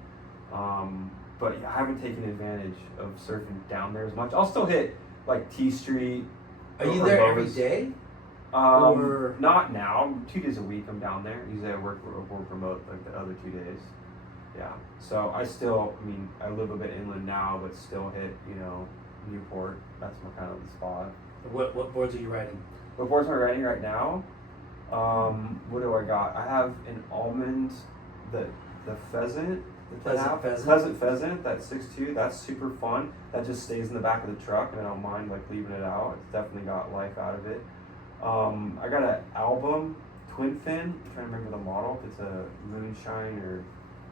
But yeah, I haven't taken advantage of surfing down there as much. I'll still hit like T Street. Are you or there every Bo's. day? Or- Not now. 2 days a week I'm down there. Usually I work remote like the other 2 days. Yeah. So I live a bit inland now, but still hit, Newport. That's my kind of the spot. What boards are you riding? What boards am I riding right now? What do I got? I have an almond, the pheasant. Pleasant Pheasant, that's 6'2", that's super fun. That just stays in the back of the truck, and I don't mind like leaving it out. It's definitely got life out of it. I got an album twin fin. I'm trying to remember the model. If it's a Moonshine or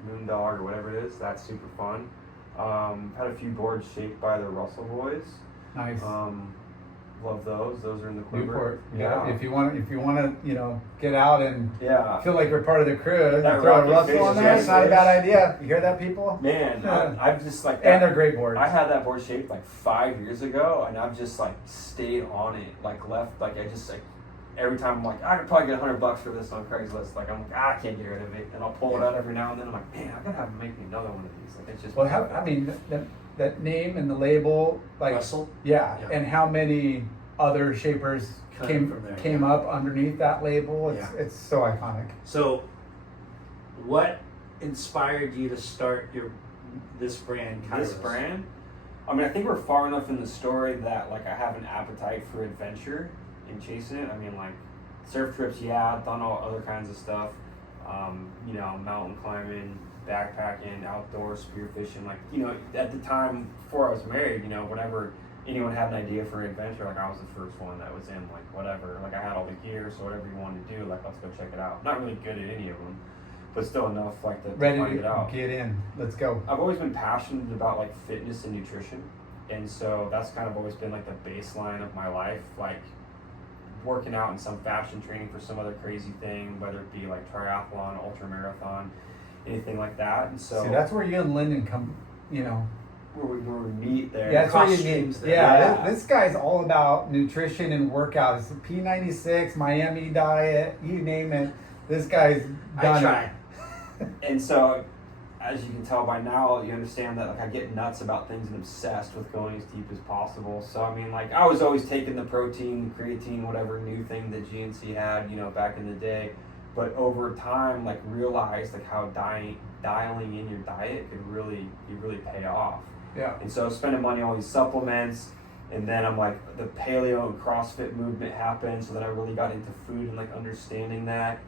Moondog or whatever it is. That's super fun. Had a few boards shaped by the Russell boys. Nice. Love those. Those are in the quiver. Newport. Yeah. If you want to, get out and Yeah. feel like you're part of the crew, That throw a rocket Russell fish on there. is It's not a nice. bad idea. You hear that, people? Man, Yeah. I've just like And they're great boards. I had that board shaped like 5 years ago, and I've just like stayed on it, like left, like I just like every time I'm like I could probably get $100 for this on Craigslist. Like I'm like I can't get rid of it, and I'll pull it out every now and then. I'm like, man, I gotta have them make me another one of these. Like it's just. Well, that name and the label, like Russell? Yeah, Yeah. and how many other shapers Come from there, came yeah. up underneath that label? It's so iconic. So, what inspired you to start this brand, KAIROS? This brand, I mean, I think we're far enough in the story that like I have an appetite for adventure and chasing it. I mean, like surf trips, yeah, I've done all other kinds of stuff. Mountain climbing, backpacking, outdoor spearfishing. Like, at the time before I was married, whenever anyone had an idea for an adventure, like I was the first one that was in, like whatever. Like I had all the gear, so whatever you wanted to do, like let's go check it out. Not really good at any of them, but still enough like to Ready find it to out. get in. Let's go. I've always been passionate about like fitness and nutrition, and so that's kind of always been like the baseline of my life, like working out in some fashion, training for some other crazy thing, whether it be like triathlon, ultra marathon, anything like that. And so See, that's where you and Lyndon come, you know. where we meet there. Yeah, that's what you cross need. streams there. Yeah, Yeah. This guy's all about nutrition and workout. It's P96, Miami diet, you name it. This guy's done I try. And so, as you can tell by now, you understand that like I get nuts about things and obsessed with going as deep as possible. So I mean, like I was always taking the protein, creatine, whatever new thing that GNC had, you know, back in the day. But over time, like realized like how dialing in your diet could really pay off. Yeah. And so spending money on all these supplements, and then I'm like the paleo and CrossFit movement happened. So then I really got into food and like understanding that.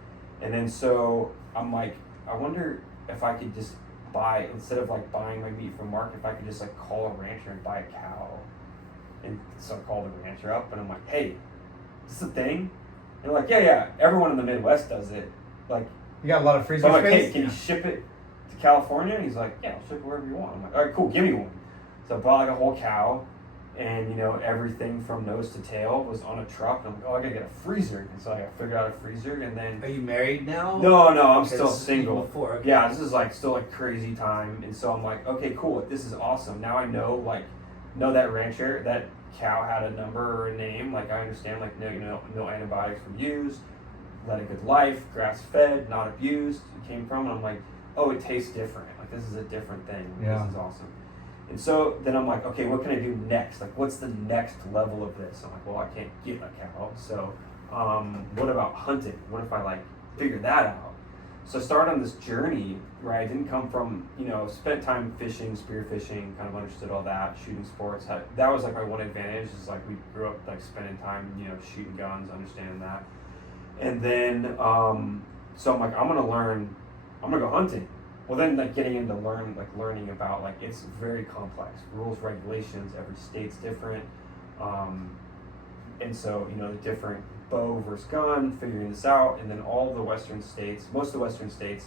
And then so I'm like, I wonder if I could just buy, instead of like buying my meat from market, if I could just like call a rancher and buy a cow. And so I called the rancher up and I'm like, hey, is this a thing? And they're like, yeah, everyone in the Midwest does it. Like, You got a lot of freezer so I'm like, space? hey, can you ship it to California? And he's like, yeah, I'll ship it wherever you want. I'm like, all right, cool, give me one. So I bought like a whole cow, and you know, everything from nose to tail was on a truck. And I'm like, oh, I gotta get a freezer. And so I figured out a freezer, and then Are you married now? no, I'm Okay, still this is single. Before, okay. Yeah, this is like still like crazy time, and so I'm like, okay, cool, this is awesome. Now I know that rancher, that cow had a number or a name. Like I understand, like no antibiotics were used, led a good life, grass fed, not abused. It came from, and I'm like, oh, it tastes different. Like this is a different thing. Yeah. This is awesome. And so then I'm like, okay, what can I do next? Like, what's the next level of this? I'm like, well, I can't get a cow, so what about hunting? What if I like figure that out? So I started on this journey where I didn't come from, spent time fishing, spear fishing, kind of understood all that, shooting sports. That was like my one advantage is like we grew up like spending time, shooting guns, understanding that. And then, so I'm like, I'm gonna go hunting. Well, then like getting into learning about like it's very complex rules, regulations. Every state's different, and so the different bow versus gun, figuring this out, and then most of the Western states,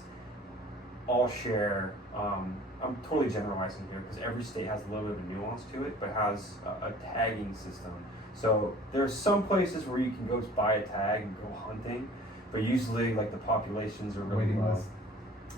all share. I'm totally generalizing here because every state has a little bit of a nuance to it, but has a tagging system. So there's some places where you can go buy a tag and go hunting, but usually like the populations are really Waiting low. list.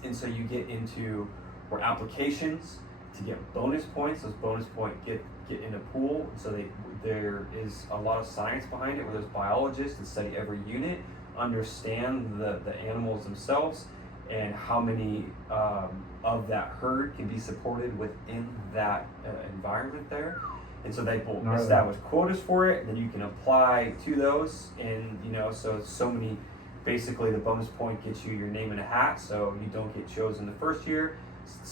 And so you get into where applications to get bonus points. Those bonus points get in a pool. So there is a lot of science behind it, where there's biologists that study every unit, understand the animals themselves, and how many of that herd can be supported within that environment there. And so they will establish quotas for it, and then you can apply to those. And so many. Basically, the bonus point gets you your name in a hat, so you don't get chosen the first year.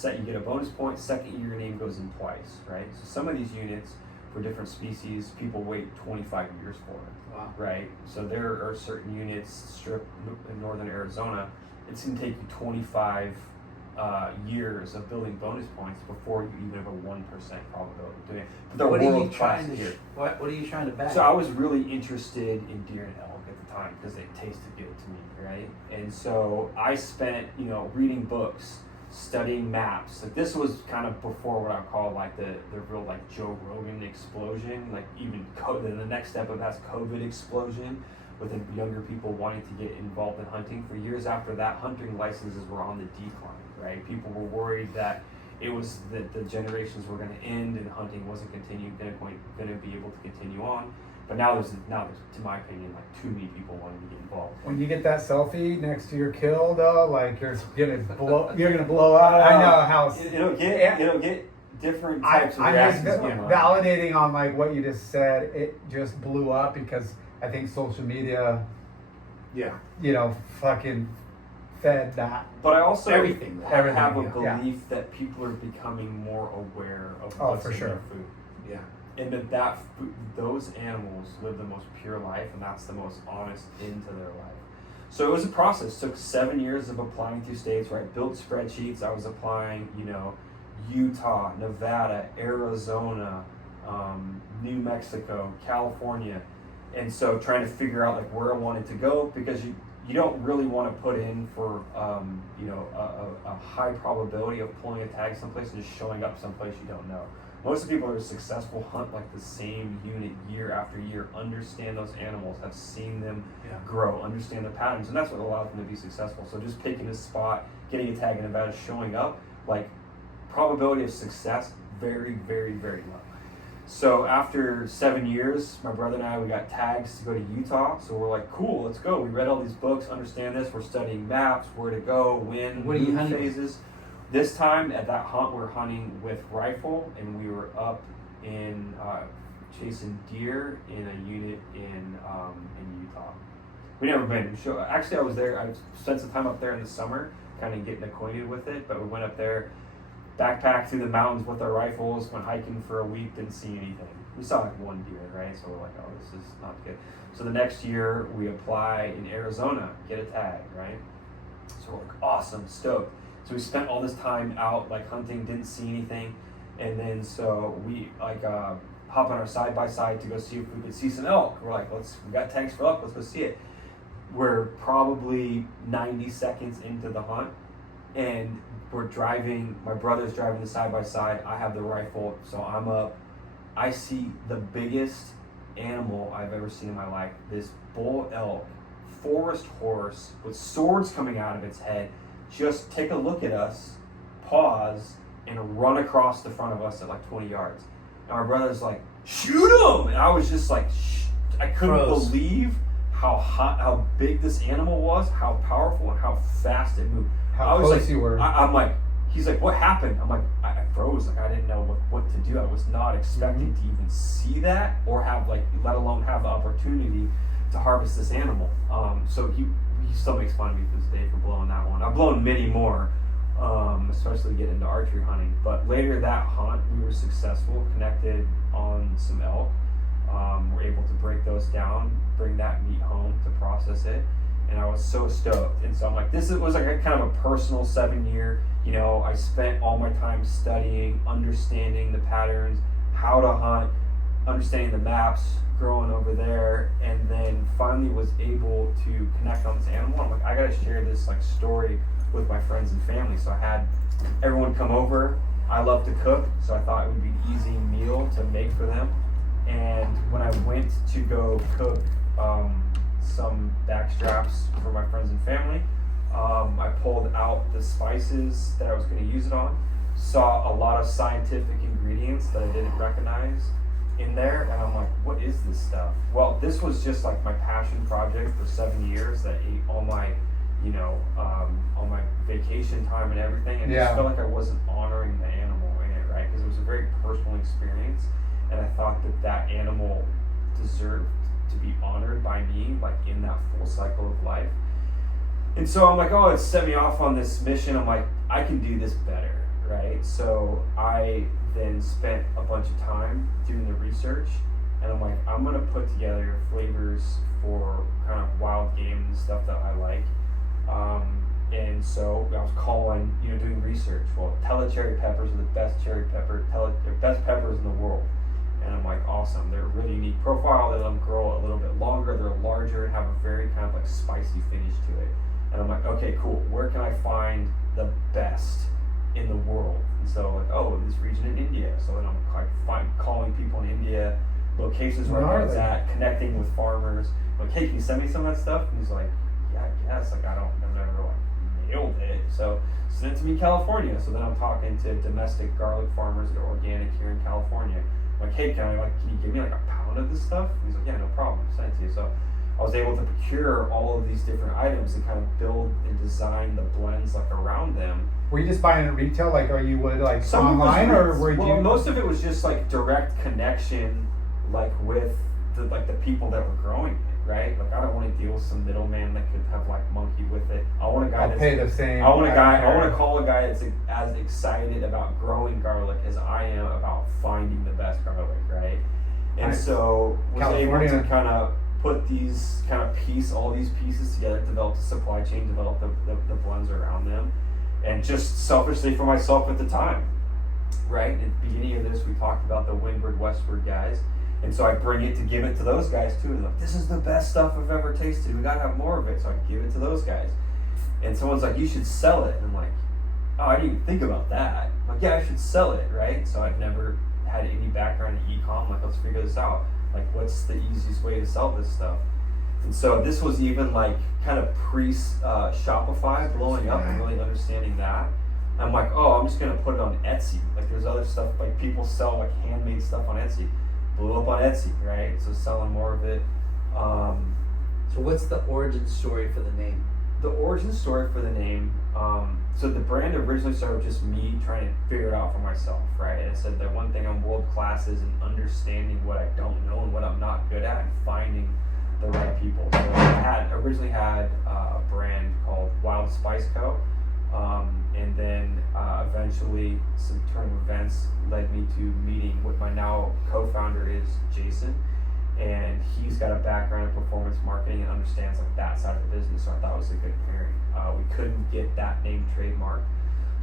You get a bonus point. Second year, your name goes in twice, right? So some of these units for different species, people wait 25 years for it, Wow. right? So there are certain units, strip in northern Arizona, it's going to take you 25 years of building bonus points before you even have a 1% probability of doing it. But they're What are you world class trying to here. What are you trying to bag? So I was really interested in deer and elk at the time because they tasted good to me, right? And so I spent, reading books, studying maps. Like this was kind of before what I call like the real like Joe Rogan explosion. Like even then the next step of that's COVID explosion, with the younger people wanting to get involved in hunting. For years after that, hunting licenses were on the decline, right? People were worried that it was that the generations were going to end and hunting wasn't going to be able to continue on. But now there's, to my opinion, like too many people wanting to get involved. When you get that selfie next to your kill, though, like you're gonna blow out. I know how. It'll get different types of I'm just reactions. validating on like what you just said. It just blew up because I think social media, fucking fed that. But I also Everything, have a yeah. belief that people are becoming more aware of Oh, what's for in sure. their food. Yeah. And those animals live the most pure life, and that's the most honest into their life. So it was a process. It took 7 years of applying to states, right? Built spreadsheets. I was applying, Utah, Nevada, Arizona, New Mexico, California. And so trying to figure out like where I wanted to go, because you don't really want to put in for a high probability of pulling a tag someplace and just showing up someplace you don't know. Most of the people who are successful hunt like the same unit year after year, understand those animals, have seen them grow, understand their patterns, and that's what allows them to be successful. So just picking a spot, getting a tag in Nevada, showing up, like probability of success, very, very, very low. So after 7 years, my brother and I, we got tags to go to Utah. So we're like, cool, let's go. We read all these books, understand this. We're studying maps, where to go, when, What are you hunting phases. This time at that hunt, we're hunting with rifle, and we were up in chasing deer in a unit in Utah. We never been. Actually, I was there. I spent some time up there in the summer, kind of getting acquainted with it. But we went up there, backpacked through the mountains with our rifles, went hiking for a week, didn't see anything. We saw like one deer, right? So we're like, oh, this is not good. So the next year we apply in Arizona, get a tag, right? So we're like, awesome, stoked. So we spent all this time out like hunting, didn't see anything. And then so we like hop on our side by side to go see if we could see some elk. We're like, we got tags for elk, let's go see it. We're probably 90 seconds into the hunt, and we're driving, my brother's driving the side by side, I have the rifle, so I'm up. I see the biggest animal I've ever seen in my life, this bull elk, forest horse with swords coming out of its head, just take a look at us, pause, and run across the front of us at like 20 yards. And my brother's like, shoot him! And I was just like, I couldn't believe how big this animal was, how powerful, and how fast it moved. How close you were. I'm like, he's like, what happened? I'm like, I froze. Like, I didn't know what to do. I was not expecting to even see that, or have like, let alone have the opportunity to harvest this animal. So he still makes fun of me to this day for blowing that one. I've blown many more, especially getting into archery hunting. But later that hunt, we were successful, connected on some elk. We're able to break those down, bring that meat home to process it. And I was so stoked. And so I'm like, was like a kind of a personal 7 year, I spent all my time studying, understanding the patterns, how to hunt, understanding the maps, growing over there, and then finally was able to connect on this animal. I'm like, I gotta share this like story with my friends and family. So I had everyone come over. I love to cook, so I thought it would be an easy meal to make for them. And when I went to go cook some back straps for my friends and family, I pulled out the spices that I was going to use it on, saw a lot of scientific ingredients that I didn't recognize in there, and I'm like, what is this stuff? Well, this was just like my passion project for 7 years that ate all my, all my vacation time and everything, and just felt like I wasn't honoring the animal in it, right? Because it was a very personal experience, and I thought that animal deserved to be honored by me, like in that full cycle of life. And so I'm like, oh, it set me off on this mission. I'm like, I can do this better, right? So I then spent a bunch of time doing the research, and I'm like, I'm gonna put together flavors for kind of wild game and stuff that I like. And so I was calling, doing research. Well, Telecherry peppers are the best cherry pepper, they're best peppers in the world. And I'm like, awesome. They're a really unique profile. They let them grow a little bit longer. They're larger and have a very kind of like spicy finish to it. And I'm like, okay, cool. Where can I find the best in the world? And so like, oh, this region in India. So then I'm like calling people in India, locations where I was at, connecting with farmers. Like, hey, can you send me some of that stuff? And he's like, yeah, I guess. Like, I've never like nailed it. So send it to me in California. So then I'm talking to domestic garlic farmers that are organic here in California. Like, hey, can you give me like a pound of this stuff? And he's like, yeah, no problem, send it to you. So I was able to procure all of these different items and kind of build and design the blends like around them. Were you just buying it retail, like, or you would like Some online, or were you? Well, most of it was just like direct connection, like with the people that were growing it, right? Like, I don't want to deal with some middleman that could have like monkey with it. I want a guy that's pay the same. I want to call a guy that's as excited about growing garlic as I am about finding the best garlic, right? And so was able to kind of put all these pieces together, develop the supply chain, develop the blends around them, and just selfishly for myself at the time, right? At the beginning of this, we talked about the windward, westward guys, And so I bring it to give it to those guys too. And like, this is the best stuff I've ever tasted. We gotta have more of it. So I give it to those guys. And someone's like, you should sell it. And I'm like, oh, I didn't even think about that. I'm like, yeah, I should sell it, right? So I've never had any background in e-com. Like, let's figure this out. Like, what's the easiest way to sell this stuff? And so this was even like kind of pre-Shopify blowing up and really understanding that. I'm like, oh, I'm just gonna put it on Etsy. Like, there's other stuff, like people sell like handmade stuff on Etsy. Blew up on Etsy, right? So selling more of it. So what's the origin story for the name? The origin story for the name, so the brand originally started with just me trying to figure it out for myself, right? And I said that one thing I'm world class is in understanding what I don't know and what I'm not good at and finding the right people. So I originally had a brand called Wild Spice Co. And then eventually some turn of events led me to meeting with my now co-founder is Jason. And he's got a background in performance marketing and understands like that side of the business, so I thought it was a good pairing. We couldn't get that name trademarked,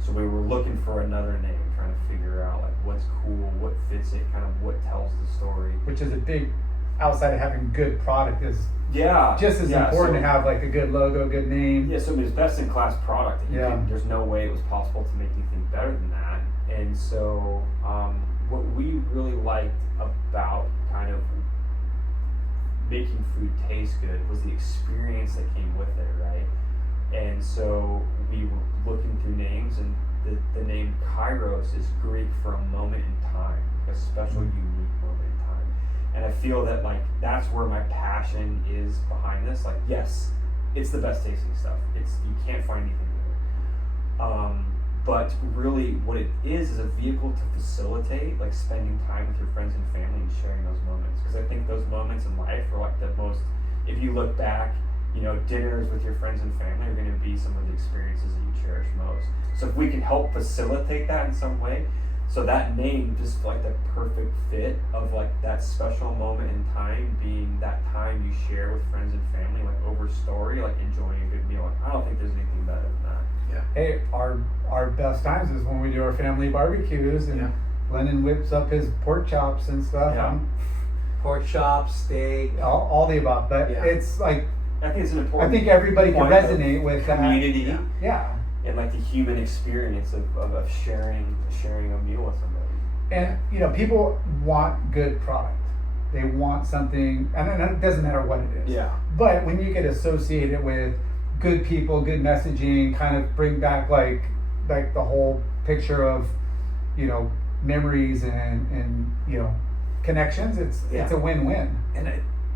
so we were looking for another name, trying to figure out like what's cool, what fits it, kind of what tells the story. Which is a big, outside of having good product, is just as important to have like a good logo, good name. Yeah, so I mean, it's best in class product. There's no way it was possible to make anything better than that. And so what we really liked about kind of making food taste good was the experience that came with it, right? And so we were looking through names, and the name KAIROS is Greek for a moment in time, a special, unique moment in time. And I feel that like that's where my passion is behind this. Like, yes, it's the best tasting stuff. You can't find anything better. But really what it is a vehicle to facilitate like spending time with your friends and family and sharing those moments. Because I think those moments in life are like the most, if you look back, dinners with your friends and family are going to be some of the experiences that you cherish most. So if we can help facilitate that in some way, so that name just like the perfect fit of like that special moment in time being that time you share with friends and family, like over story, like enjoying a good meal. Like, I don't think there's anything better than that. Yeah. Hey, our best times is when we do our family barbecues and Lennon whips up his pork chops and stuff. Yeah. Pork chops, steak, all the above. But it's like, I think it's an important. I think everybody can resonate with community. That. Yeah. And like the human experience of sharing a meal with somebody. And people want good product. They want something, and it doesn't matter what it is. Yeah. But when you get associated with good people, good messaging, kind of bring back like the whole picture of, memories and connections. It's a win-win. And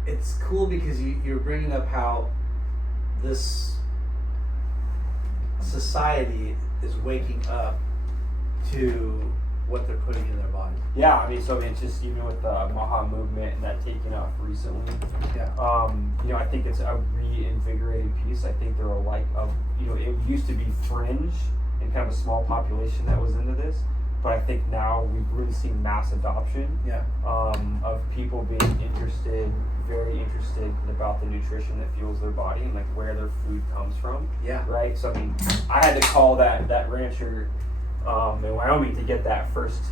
it's cool because you're bringing up how this society is waking up to what they're putting in their body. Yeah, I mean, it's just even with the Maha movement and that taking off recently. Yeah. I think it's a reinvigorated piece. I think there are it used to be fringe and kind of a small population that was into this, but I think now we've really seen mass adoption. Yeah. Of people being very interested about the nutrition that fuels their body and like where their food comes from. Yeah. Right. So I mean, I had to call that rancher in Wyoming to get that first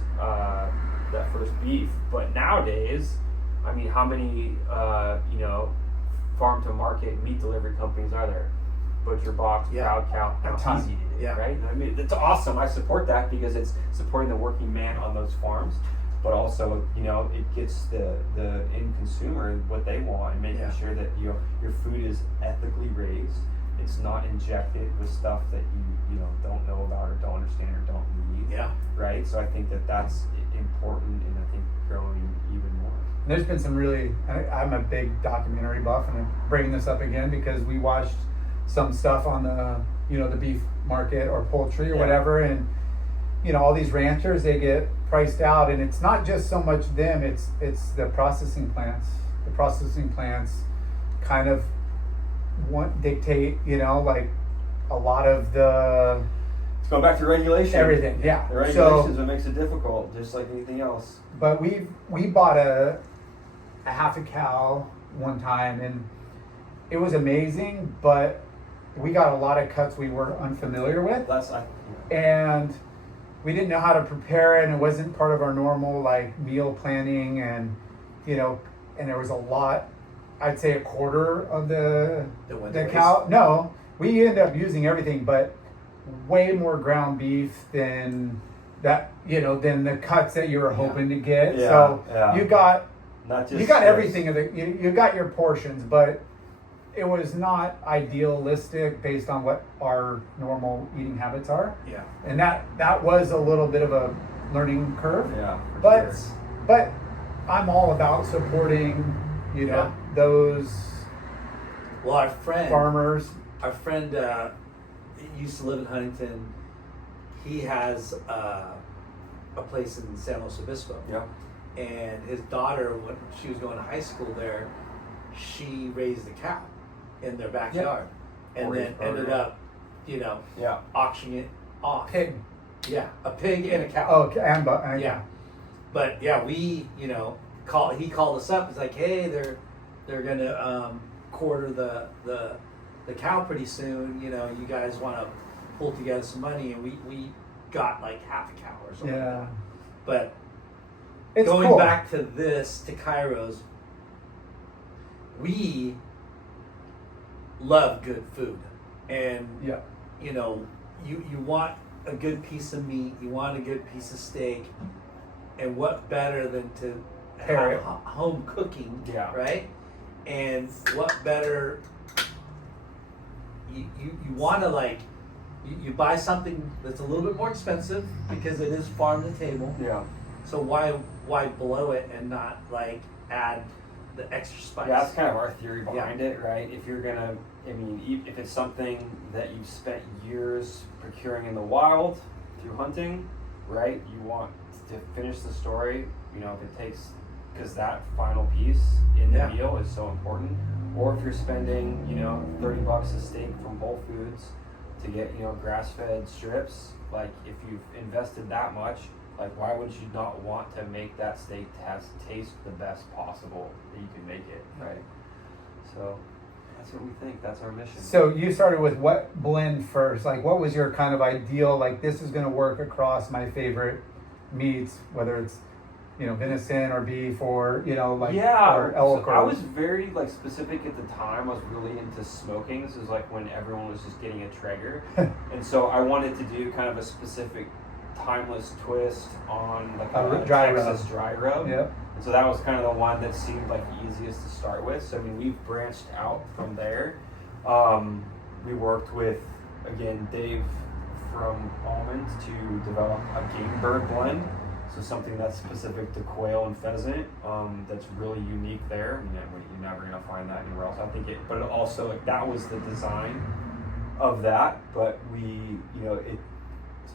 beef. But nowadays, I mean, how many farm to market meat delivery companies are there? Butcher Box, Proud Cow, how easy it is, right? I mean, it's awesome. I support that because it's supporting the working man on those farms, but also, it gets the end consumer what they want and making sure that your food is ethically raised. It's not injected with stuff that you don't know about or don't understand or don't need. Yeah. Right. So I think that's important, and I think growing even more. There's been some I'm a big documentary buff, and I'm bringing this up again because we watched some stuff on the beef market or poultry or whatever, and all these ranchers, they get priced out, and it's not just so much them, it's the processing plants. The processing plants kind of dictate, like a lot of the. Let's go back to regulation. Everything, yeah. The regulations what makes it difficult, just like anything else. But we bought a half a cow one time, and it was amazing, but we got a lot of cuts we were unfamiliar with. And we didn't know how to prepare it, and it wasn't part of our normal meal planning, and you know, and there was a lot. I'd say a quarter of the went to cow. No, we ended up using everything, but way more ground beef than that. You know, than the cuts that you were hoping to get. Yeah, So yeah. you got Not just you got strips. everything of the you got your portions, but it was not idealistic based on what our normal eating habits are. Yeah. And that was a little bit of a learning curve. Yeah, for But sure. but I'm all about supporting, you know, those Well, our friend farmers. used to live in Huntington. He has a place in San Luis Obispo. Yeah. And his daughter, when she was going to high school there, she raised a cow in their backyard, and Or then his ended burger. up, you know, Yeah. auctioning it off. Pig. Yeah, a pig and a cow. Oh, and Yeah, but yeah, we, you know, he called us up. It's like, hey, they're gonna quarter the cow pretty soon. You know, you guys want to pull together some money, and we got like half a cow or something. yeah. But It's going cool. back to KAIROS, we love good food, and Yeah. you know, you want a good piece of meat, you want a good piece of steak, and what better than to Pair have it. home cooking, Yeah. right? And what better, you want to like, you buy something that's a little bit more expensive because it is farm to table, Yeah. so why blow it and not like add the extra spice? Yeah, that's kind of our theory behind it, right? If you're gonna, I mean, if it's something that you've spent years procuring in the wild through hunting, right? You want to finish the story, you know, if it takes, because that final piece in the Yeah. meal is so important. Or if you're spending, you know, $30 a steak from Whole Foods to get, you know, grass-fed strips, like if you've invested that much, like why would you not want to make that steak taste the best possible that you can make it, right? So that's what we think. That's our mission. So you started with what blend first? Like, what was your kind of ideal? Like, this is going to work across my favorite meats, whether it's, you know, venison or beef or, you know, like, yeah, or elk. so or, I was very like specific at the time. I was really into smoking. This was like when everyone was just getting a Traeger, and so I wanted to do kind of a specific timeless twist on like a dry Texas rub. dry rub. Yep. And so that was kind of the one that seemed like the easiest to start with. So I mean, we've branched out from there. We worked with, again, Dave from Almond to develop a game bird blend. So something that's specific to quail and pheasant, that's really unique there. You know, you're never gonna find that anywhere else. I think but it also, like, that was the design of that. But we, you know, it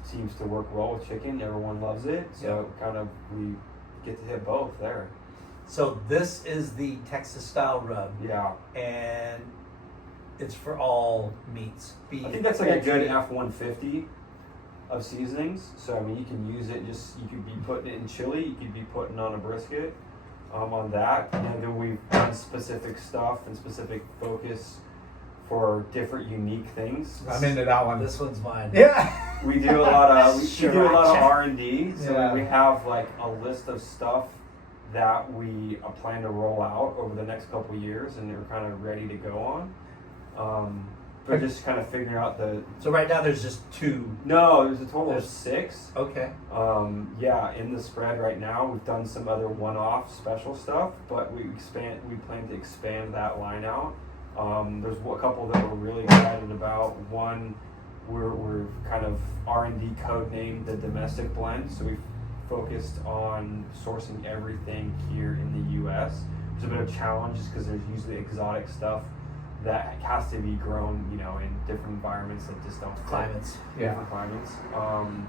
seems to work well with chicken. Everyone loves it. So kind of we get to hit both there. So this is the Texas style rub, Yeah. and it's for all meats. Beef, I think that's like a poultry. good F-150 of seasonings. So I mean, you can use it. You could be putting it in chili. You could be putting on a brisket, on that. And then we've done specific stuff and specific focus for different unique things. I'm into that one. This one's mine. Yeah. We do a lot of we do a lot of Sriracha. R&D. So Yeah. we have like a list of stuff that we plan to roll out over the next couple of years, and they're kind of ready to go on. But just kind of figuring out So right now there's just two. no, there's a total of There's- 6. Okay. Yeah, in the spread right now, we've done some other one-off special stuff, but we plan to expand that line out. There's a couple that we're really excited about. One, we're kind of R&D code named the domestic blend, so we've focused on sourcing everything here in the U.S. It's a bit of a challenge just because there's usually exotic stuff that has to be grown, you know, in different environments that just don't fit Climates. different climates.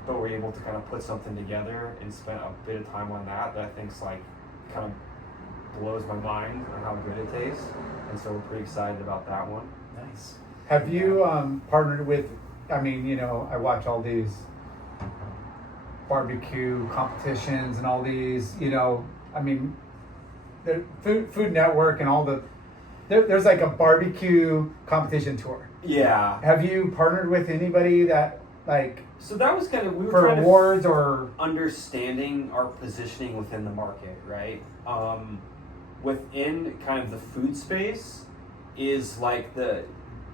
But we're able to kind of put something together and spend a bit of time on that I think's like kind of blows my mind on how good it tastes. And so we're pretty excited about that one. Nice. Have you partnered with? I mean, you know, I watch all these barbecue competitions and all these. You know, I mean, the Food Network and all the. There's like a barbecue competition tour. Yeah. Have you partnered with anybody that like So that was kind of, we were for trying awards or? understanding our positioning within the market, right? within kind of the food space is like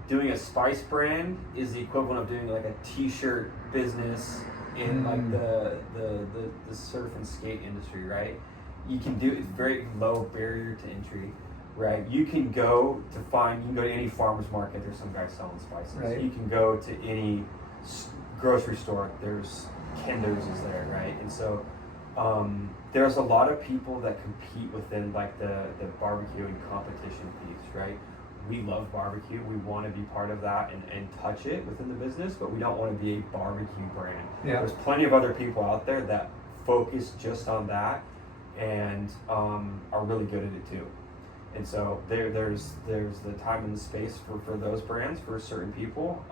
doing a spice brand is the equivalent of doing like a t-shirt business in like the surf and skate industry, right? You can do it's very low barrier to entry, right? You can go to any farmer's market. There's some guys selling spices. Right. You can go to any grocery store. There's Kendo's is there, right? And so there's a lot of people that compete within like the barbecue and competition piece, right? We love barbecue. We want to be part of that and touch it within the business, but we don't want to be a barbecue brand. Yeah. There's plenty of other people out there that focus just on that and are really good at it too. And so there's the time and the space for those brands for certain people.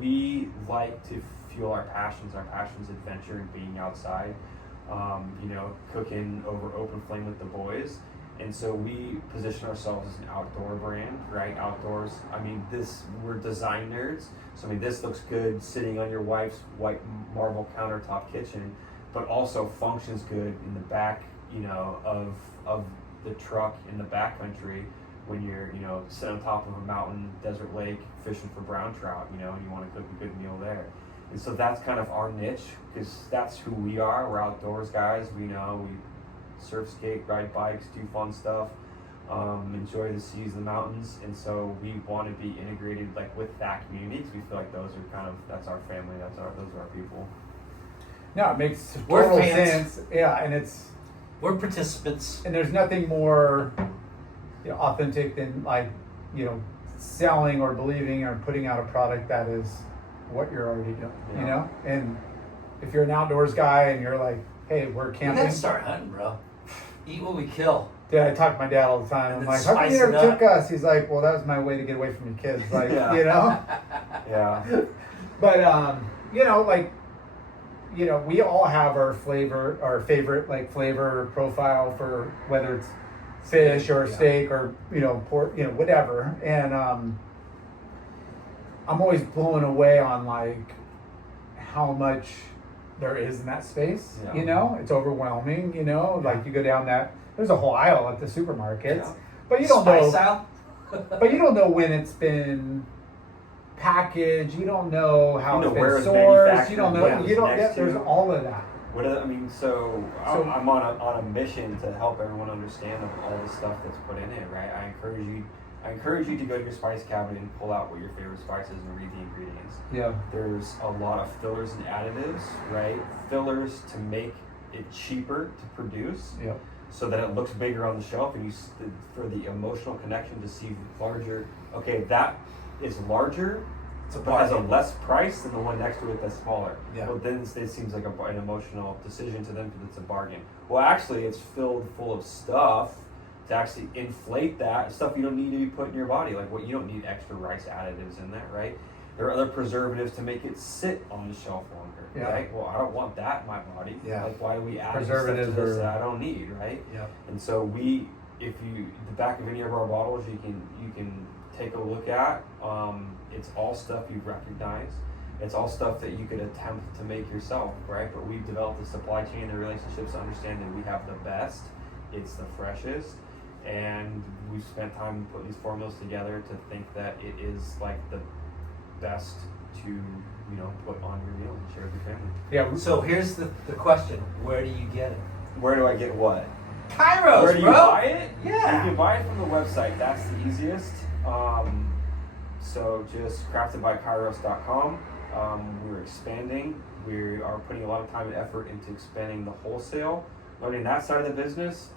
We like to fuel our passions. Our passion's adventure and being outside, cooking over open flame with the boys. And so we position ourselves as an outdoor brand, right? Outdoors. I mean, we're design nerds. So I mean, this looks good sitting on your wife's white marble countertop kitchen, but also functions good in the back, of the truck in the backcountry when you're, sitting on top of a mountain, desert lake, fishing for brown trout, and you want to cook a good meal there. And so that's kind of our niche because that's who we are. We're outdoors guys. We surf, skate, ride bikes, do fun stuff, enjoy the seas, the mountains, and so we want to be integrated like with that community because we feel like that's our family, those are our people. No, it makes We're total fans. sense. Yeah, and We're participants. and there's nothing more authentic than like selling or believing or putting out a product that is what you're already doing. Yeah. And if you're an outdoors guy and you're like, hey, we're We camping. gotta start hunting, bro. Eat what we kill. Dude, I talk to my dad all the time. I'm And like, then how come you spice never it up. took us? He's like, well, that was my way to get away from your kids. Like, Yeah. Yeah. But we all have our favorite flavor profile for whether it's fish or steak or pork, whatever. And I'm always blown away on like how much there is in that space. Yeah. It's overwhelming. Like you go down there's a whole aisle at the supermarkets, Yeah. but you don't Spice know. out. But you don't know when it's been packaged. You don't know how You know it's where been it's sourced. manufactured, You don't know. what it You was don't. next There's to. all of that. So So- I'm on a mission to help everyone understand all the stuff that's put in it, right? I encourage you to go to your spice cabinet and pull out what your favorite spice is and read the ingredients. Yeah. There's a lot of fillers and additives, right? Fillers to make it cheaper to produce, Yep. so that it looks bigger on the shelf, and for the emotional connection to see larger. Okay, that is larger, It's a but has a bargain. less price than the one next to it that's smaller. Yeah. Well, then it seems like an emotional decision to them because it's a bargain. Well, actually, it's filled full of stuff to actually inflate that stuff you don't need to be put in your body. Like you don't need extra rice additives in that, right? There are other preservatives to make it sit on the shelf longer, Yeah. right? Well, I don't want that in my body. Yeah. Like, why do we add Preservatives stuff to this are- that I don't need, right? Yeah. And so the back of any of our bottles, you can take a look at. It's all stuff you recognize. It's all stuff that you could attempt to make yourself, right? But we've developed the supply chain and relationships to understand that we have the best. It's the freshest, and we've spent time putting these formulas together to think that it is like the best to put on your meal and share with your family. Yeah. So here's the question: where do you get it? Where do I get what? KAIROS, Where do you bro. buy it? Yeah. You can buy it from the website. That's the easiest. So just craftedbykairos.com. We're expanding. We are putting a lot of time and effort into expanding the wholesale. Learning that side of the business,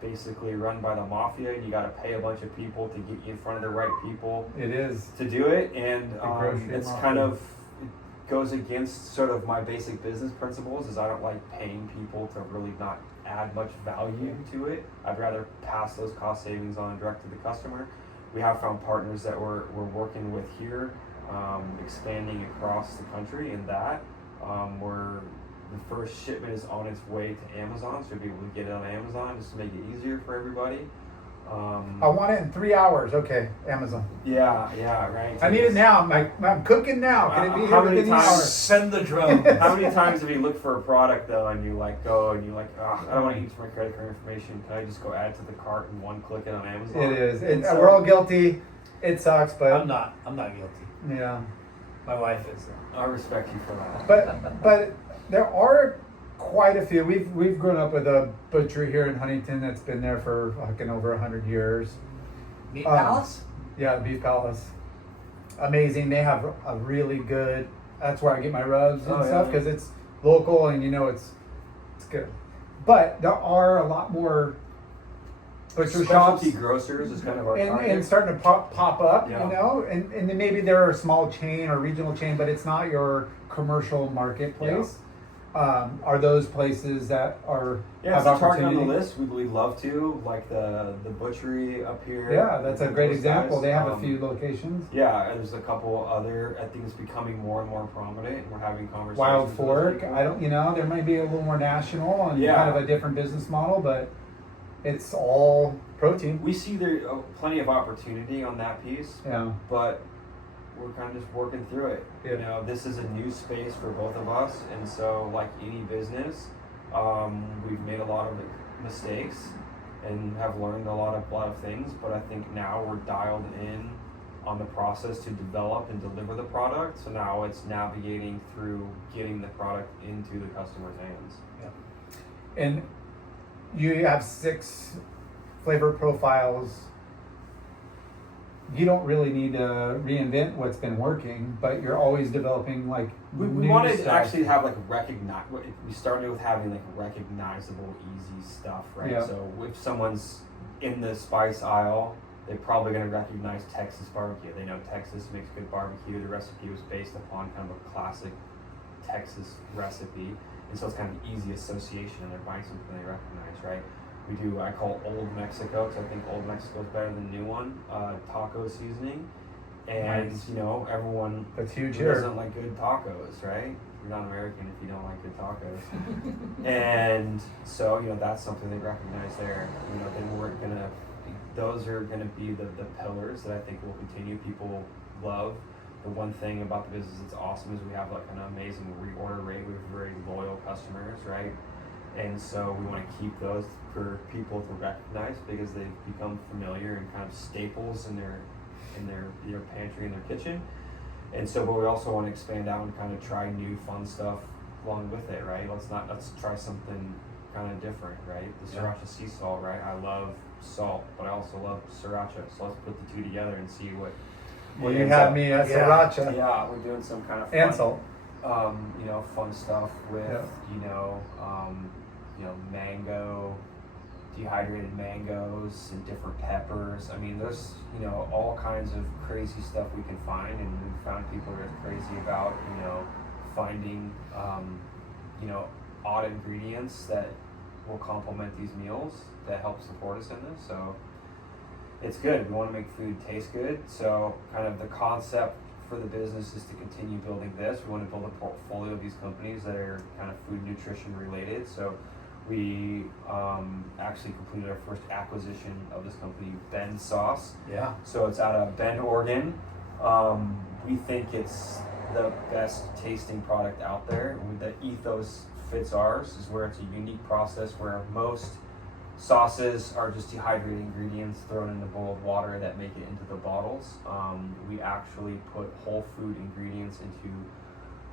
basically run by the mafia, and you got to pay a bunch of people to get you in front of the right people It is. to do it, and grocery it's mafia. kind of it goes against sort of my basic business principles. Is I don't like paying people to really not add much value to it. I'd rather pass those cost savings on direct to the customer. We have found partners that we're working with here, expanding across the country, and that the first shipment is on its way to Amazon, so you'll be able to get it on Amazon just to make it easier for everybody. I want it in 3 hours. Okay, Amazon. Yeah, right. I need it now. I'm cooking now. Can it be here How many within the times- hour? Send the drone. How many times have you looked for a product though, and you like go and you like, oh, I don't want to use my credit card information. Can I just go add to the cart and one click it on Amazon? It is. And so- We're all guilty. It sucks, but I'm not guilty. yeah. My wife is. I respect you for that. But there are quite a few. We've grown up with a butchery here in Huntington that's been there for fucking over 100 years. Meat Um, Palace? Yeah, Beef Palace. Amazing. They have a really good. That's where I get my rubs and Oh, yeah, stuff yeah. because it's local and it's good. But there are a lot more butcher shops Specialty grocers is kind of our target. and starting to pop up, Yeah. and then maybe they're a small chain or regional chain, but it's not your commercial marketplace. Are those places that are Yeah, have it's a target on the opportunity? list. We'd love to, like the butchery up here. Yeah, that's a great Those example. guys. They have a few locations. Yeah, and there's a couple other. I think it's becoming more and more prominent. We're having conversations. Wild with Fork, people. I don't, there might be a little more national and Yeah. kind of a different business model, but it's all protein. We see there plenty of opportunity on that piece, Yeah, but we're kind of just working through it. Yeah. You know, this is a new space for both of us, and so like any business, we've made a lot of mistakes and have learned a lot of things. But I think now we're dialed in on the process to develop and deliver the product. So now it's navigating through getting the product into the customer's hands. and you have 6 flavor profiles. You don't really need to reinvent what's been working, but you're always developing like We new wanted stuff. to actually have like we started with having like recognizable, easy stuff, right? Yeah. So if someone's in the spice aisle, they're probably going to recognize Texas barbecue. They know Texas makes good barbecue. The recipe was based upon kind of a classic Texas recipe, and so it's kind of easy association, and they're buying something they recognize, right? We do, I call Old Mexico, because I think Old Mexico is better than the new one, taco seasoning. And, Nice. everyone That's huge who here. doesn't like good tacos, right? You're not American if you don't like good tacos. And so, that's something they recognize there. Then we're gonna, those are gonna be the pillars that I think will continue. People love. The one thing about the business that's awesome is we have like an amazing reorder rate. We have very loyal customers, right? And so we want to keep those for people to recognize because they've become familiar and kind of staples in their pantry and their kitchen. And so, but we also want to expand out and kind of try new fun stuff along with it, right? Let's try something kind of different, right? The sriracha sea salt, right? I love salt, but I also love sriracha. So let's put the two together and see what. Well, you ends have up. me at Yeah. sriracha Yeah, we're doing some kind of fun, and salt. fun stuff with, Yeah. mango, dehydrated mangoes and different peppers. I mean, there's, all kinds of crazy stuff we can find, and we found people are crazy about, finding, odd ingredients that will complement these meals that help support us in this. So it's good. We want to make food taste good. So kind of the concept for the business is to continue building this. We want to build a portfolio of these companies that are kind of food nutrition related. So we actually completed our first acquisition of this company, Bend Sauce. Yeah. So it's out of Bend, Oregon. We think it's the best tasting product out there. The ethos fits ours, is where it's a unique process where most sauces are just dehydrated ingredients thrown in a bowl of water that make it into the bottles. We actually put whole food ingredients into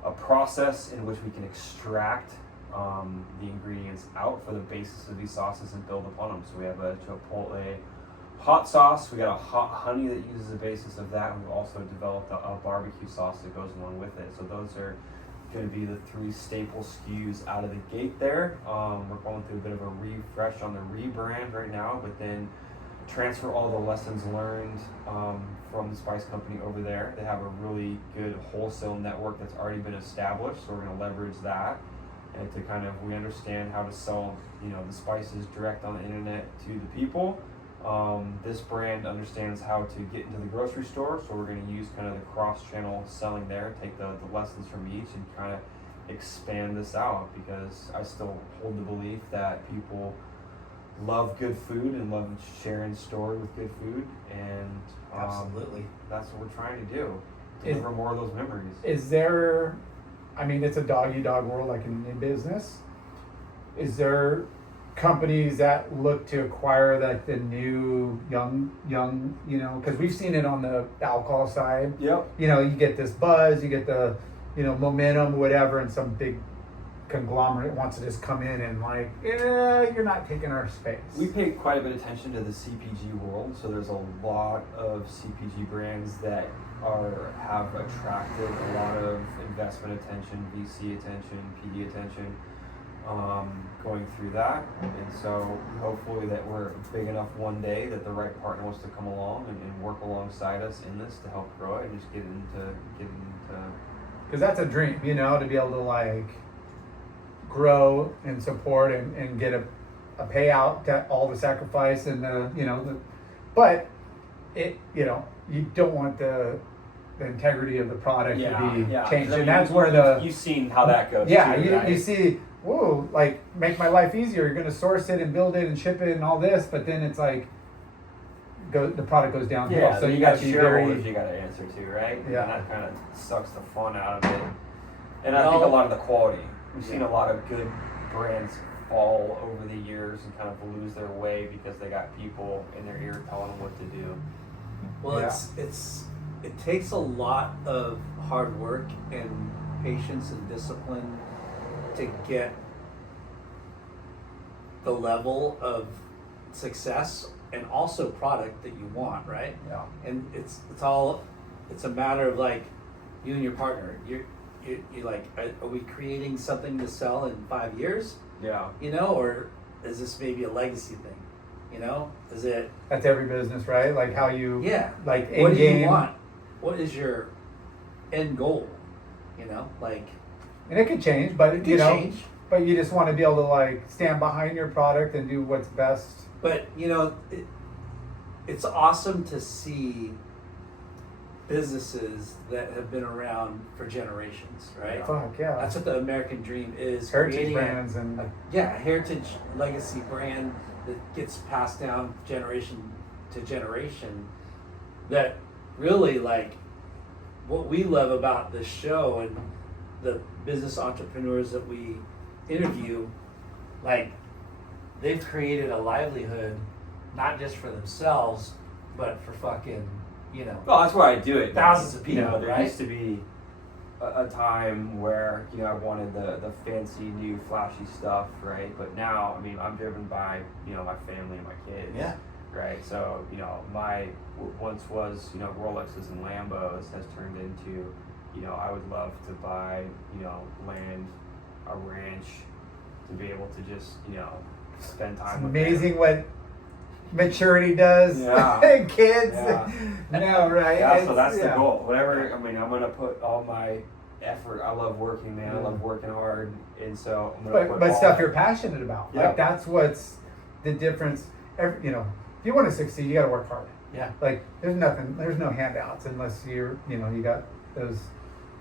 a process in which we can extract the ingredients out for the basis of these sauces and build upon them. So we have a Chipotle hot sauce. We got a hot honey that uses the basis of that. We've also developed a barbecue sauce that goes along with it. So those are going to be the 3 staple SKUs out of the gate there. We're going through a bit of a refresh on the rebrand right now, but then transfer all the lessons learned from the spice company over there. They have a really good wholesale network that's already been established, so we're going to leverage that. And to kind of, we understand how to sell, the spices direct on the internet to the people. This brand understands how to get into the grocery store, so we're going to use kind of the cross-channel selling there, take the lessons from each and kind of expand this out, because I still hold the belief that people love good food and love sharing story with good food, and Absolutely. that's what we're trying to do. Deliver more of those memories. Is there, I mean, it's a dog-eat-dog world like in any business. Is there companies that look to acquire like the new young, you know, because we've seen it on the alcohol side. Yep. You know, you get this buzz, you get the, you know, momentum, whatever, and some big conglomerate wants to just come in and like, yeah, you're not taking our space. We pay quite a bit of attention to the CPG world, so there's a lot of CPG brands that have attracted a lot of investment attention, VC attention, PD attention, going through that. And so hopefully that we're big enough one day that the right partner wants to come along and work alongside us in this to help grow it and just get into. Because that's a dream, you know, to be able to like grow and support and get a payout to all the sacrifice and the, you know, but it, you know, you don't want the integrity of the product to be changed. And that's where you've seen how that goes. Yeah, too, right? you see, whoa, like make my life easier. You're going to source it and build it and ship it and all this, but then it's like, the product goes downhill. Yeah, so you got got to be shareholders you got to answer to, right? Yeah. And that kind of sucks the fun out of it. And I think a lot of the quality. We've seen a lot of good brands fall over the years and kind of lose their way because they got people in their ear telling them what to do. Well, Yeah. it takes a lot of hard work and patience and discipline to get the level of success and also product that you want, right? Yeah. And it's a matter of like you and your partner. You're like, are we creating something to sell in 5 years? Yeah. You know, or is this maybe a legacy thing? You know, is it? That's every business, right? Like how you, Yeah. like What in do you game. want? What is your end goal? You know, like And it could change, but it you could know, change. but you just want to be able to like stand behind your product and do what's best. But you know, it's awesome to see businesses that have been around for generations, right? Fuck yeah. That's what the American dream is. Heritage creating brands and a heritage legacy brand that gets passed down generation to generation. That really, like, what we love about this show and the business entrepreneurs that we interview, like, they've created a livelihood not just for themselves, but for fucking, you know, Well, that's why I do it. thousands of You know, people, there right? used to be a time where, you know, I wanted the fancy, new, flashy stuff, right? But now, I mean, I'm driven by, you know, my family and my kids. Yeah. Right. So, you know, my once was, you know, Rolexes and Lambos has turned into, you know, I would love to buy, you know, land, a ranch, to be able to just, you know, spend time it's with amazing what maturity does. Yeah. Kids. Yeah. No, right? Yeah, It's- so that's yeah. the goal. Whatever, I mean, I'm gonna put all my effort. I love working, man. I love working hard, and so I'm gonna put But all stuff that- you're passionate about. Yeah. Like that's what's the difference. You know, if you want to succeed, you got to work hard. Yeah. Like there's no handouts unless you got those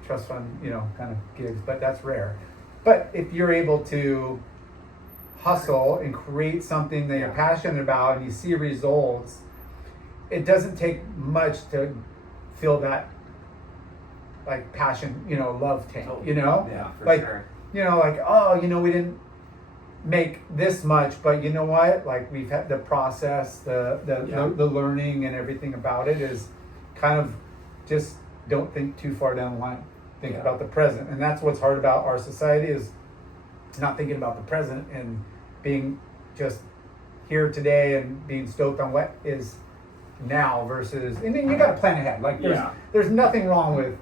trust fund, kind of gigs, but that's rare. But if you're able to hustle and create something that you're passionate about and you see results, it doesn't take much to feel that like passion, love tank, Yeah, for like, sure. we didn't make this much, but you know what? Like we've had the process, the learning and everything about it is kind of just don't think too far down the line. Think about the present. And that's what's hard about our society is not thinking about the present and being just here today and being stoked on what is now versus, and then you got to plan ahead. Like there's nothing wrong with,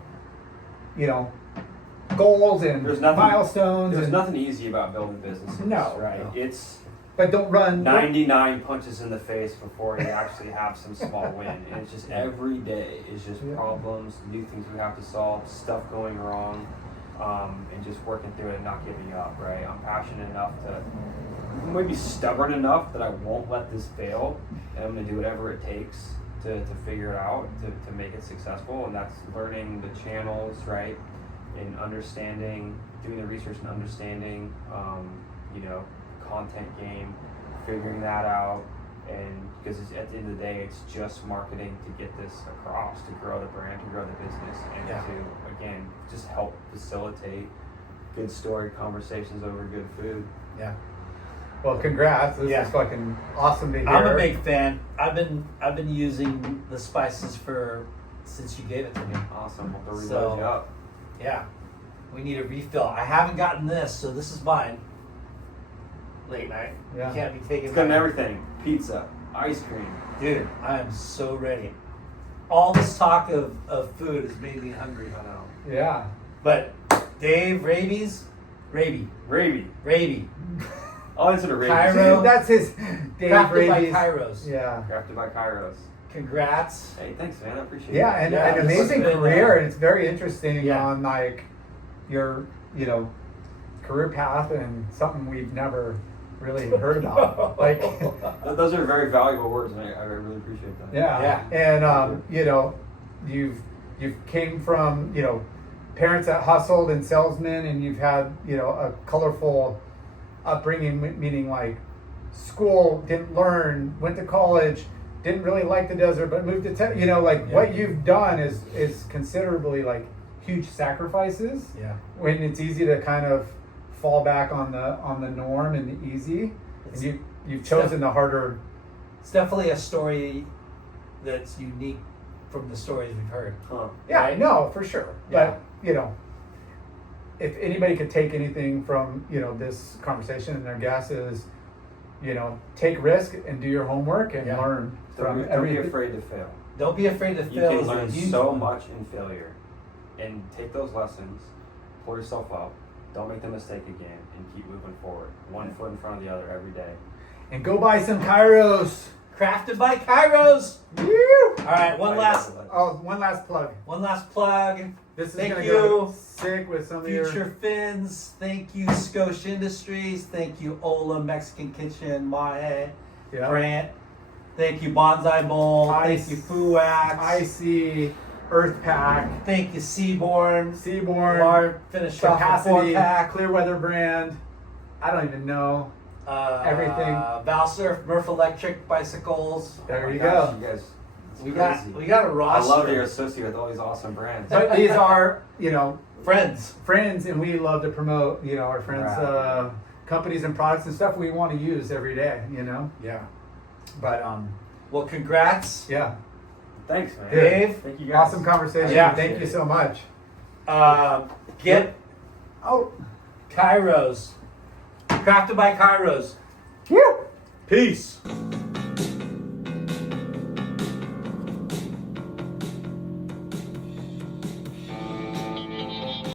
goals and There's nothing- milestones. There's and, nothing easy about building businesses. No, right? no. It's but don't run. 99 punches in the face before you actually have some small win. And it's just every day is just problems, new things we have to solve, stuff going wrong, and just working through it and not giving up, right? I'm passionate enough to, maybe stubborn enough that I won't let this fail, and I'm going to do whatever it takes to figure it out, to make it successful, and that's learning the channels, right? And understanding, doing the research and understanding, content game, figuring that out, and because at the end of the day, it's just marketing to get this across, to grow the brand, to grow the business, and Yeah. to, again, just help facilitate good story conversations over good food. Yeah. Well, congrats. This Yeah. is fucking awesome to hear. I'm a big fan. I've been using the spices since you gave it to me. Awesome. We'll have to So- reload you up. Yeah. We need a refill. I haven't gotten this, so this is mine. Late night. Yeah. You can't be taking It's got mine. everything: pizza, ice cream. Dude, I am so ready. All this talk of food has made me hungry. I know. Yeah. But Dave Rabe. Rabe. I'll answer to Rabe. Cairo. That's his Dave Crafted by Raby's- KAIROS. Yeah. Crafted by KAIROS. Congrats. Hey, thanks, man. I appreciate Yeah, it. and Yeah, an this amazing has been, career, and it's very interesting Yeah. on like your, career path and something we've never really heard about. Like, Those are very valuable words, man. I really appreciate that. yeah, and you've came from parents that hustled and salesmen, and you've had a colorful upbringing, meaning like school, didn't learn, went to college, didn't really like the desert, but moved to what you've done is considerably like huge sacrifices. Yeah. When it's easy to kind of fall back on the norm and the easy, and you've chosen the harder. It's definitely a story that's unique from the stories we've heard. Huh. Yeah, Right? no, for sure. Yeah. But if anybody could take anything from this conversation, and their guess is, take risk and do your homework and Yeah. learn Don't from be everything. afraid to fail. Don't be afraid to You fail. can is a learn huge so one. much in failure, and take those lessons, pull yourself up, don't make the mistake again, and keep moving forward, one foot in front of the other every day. And go buy some KAIROS. Crafted by KAIROS. Woo! All right, one last One last plug. plug. This is Thank gonna you. go sick with some of Future your. Fins. Thank you, Scotia Industries. Thank you, Ola Mexican Kitchen, Mahe, Yeah. Grant. Thank you, Bonsai Bowl. Ice. Thank you, Foo Wax. Icy, Earth Pack, Thank you, Seaborn. Seaborn, Lar finished off the Capacity, 4-pack. Clearweather brand. I don't even know. Everything. Valsurf, Murph Electric bicycles. There Oh my you gosh, go. You guys, it's We crazy. got a I roster. love that you're associated with all these awesome brands. But these are, Friends. friends, and we love to promote, our friends' Right. companies and products and stuff we want to use every day, Yeah. But Well, congrats, yeah, Thanks, man. Dave. Thank you guys. awesome conversation. Yeah. Thank you so much. Get Oh, KAIROS. Crafted by KAIROS. whew. Peace.